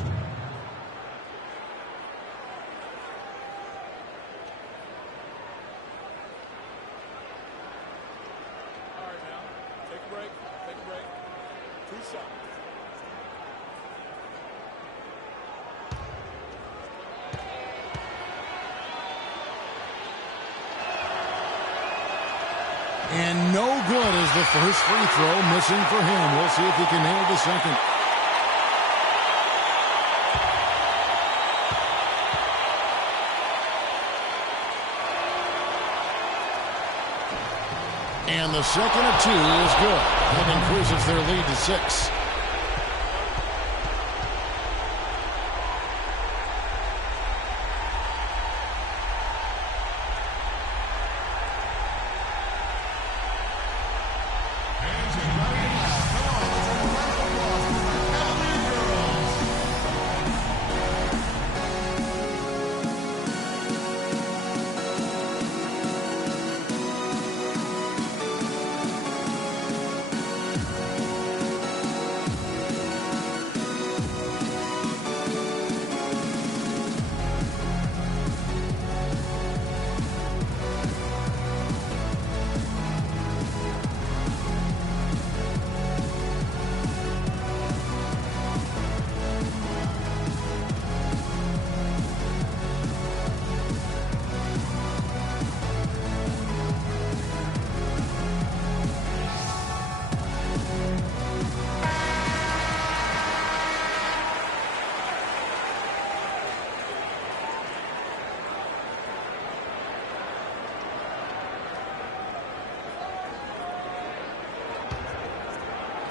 And no good as the first free throw missing for him. We'll see if he can nail the second. And the second of 2 is good. That increases their lead to 6.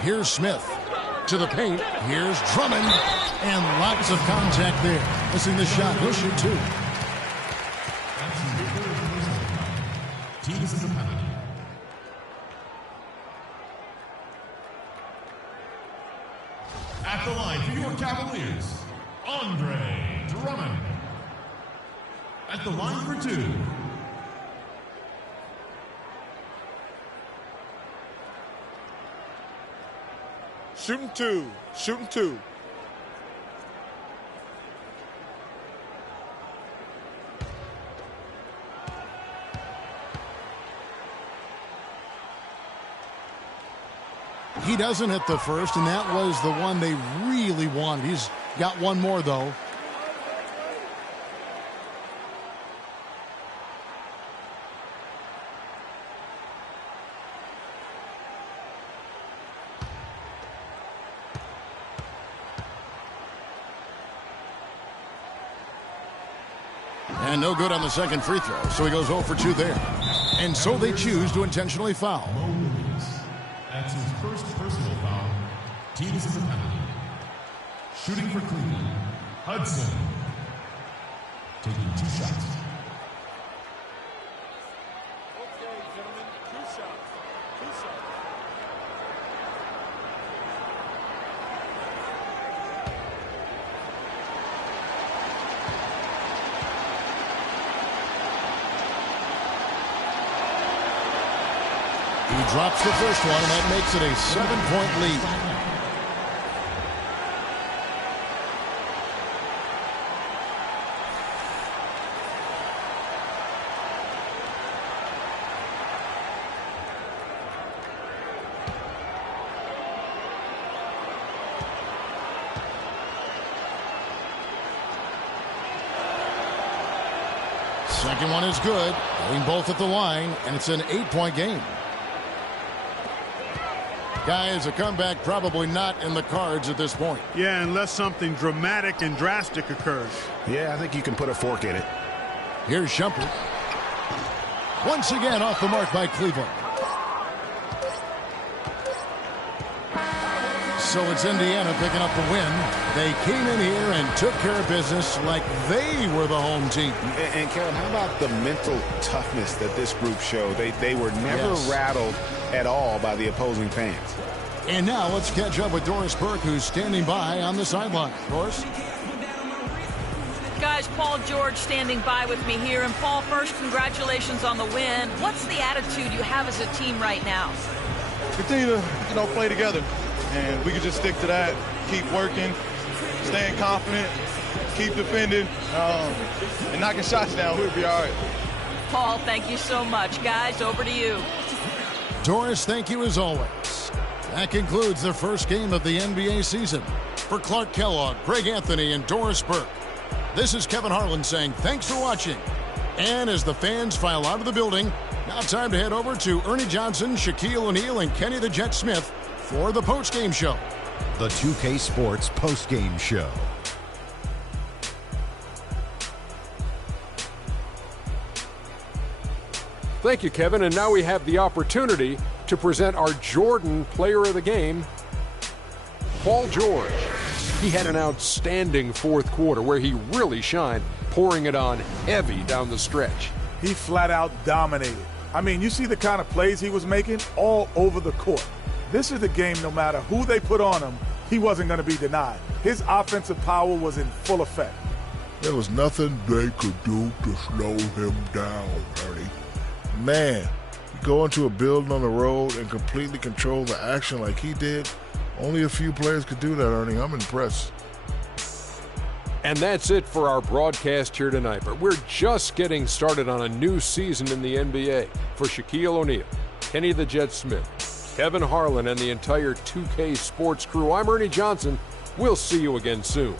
Here's Smith to the paint. Here's Drummond. And lots of contact there. Missing the shot. He'll shoot 2. Teams in the penalty. At the line for your Cavaliers, Andre Drummond. At the line for 2. Shooting 2. Shooting 2. He doesn't hit the first, and that was the one they really wanted. He's got one more, though. And no good on the second free throw, so he goes 0 for 2 there. And so they choose to intentionally foul. Mo Williams. That's his first personal foul. Team is in the penalty. Shooting for Cleveland, Hudson. Taking 2 shots. Okay, gentlemen, 2 shots. 2 shots. He drops the first one, and that makes it a 7-point lead. Second one is good. Going both at the line, and it's an 8-point game. Guys, a comeback probably not in the cards at this point. Yeah, unless something dramatic and drastic occurs. Yeah, I think you can put a fork in it. Here's Shumpert. Once again off the mark by Cleveland. So it's Indiana picking up the win. They came in here and took care of business like they were the home team. And Kevin, how about the mental toughness that this group showed? They were never rattled at all by the opposing fans. And now let's catch up with Doris Burke, who's standing by on the sideline. Doris? Guys, Paul George standing by with me here. And Paul, first, congratulations on the win. What's the attitude you have as a team right now? Continue to, play together. And we can just stick to that, keep working, staying confident, keep defending, and knocking shots down. We'll be all right. Paul, thank you so much. Guys, over to you. Doris, thank you as always. That concludes the first game of the NBA season. For Clark Kellogg, Greg Anthony, and Doris Burke, this is Kevin Harlan saying thanks for watching. And as the fans file out of the building, now time to head over to Ernie Johnson, Shaquille O'Neal, and Kenny the Jet Smith for the postgame show. The 2K Sports postgame show. Thank you, Kevin. And now we have the opportunity to present our Jordan Player of the Game, Paul George. He had an outstanding fourth quarter where he really shined, pouring it on heavy down the stretch. He flat out dominated. I mean, you see the kind of plays he was making all over the court. This is the game, no matter who they put on him, he wasn't going to be denied. His offensive power was in full effect. There was nothing they could do to slow him down, Ernie. Man, you go into a building on the road and completely control the action like he did. Only a few players could do that, Ernie. I'm impressed. And that's it for our broadcast here tonight. But we're just getting started on a new season in the NBA. For Shaquille O'Neal, Kenny the Jet Smith, Kevin Harlan, and the entire 2K Sports crew, I'm Ernie Johnson. We'll see you again soon.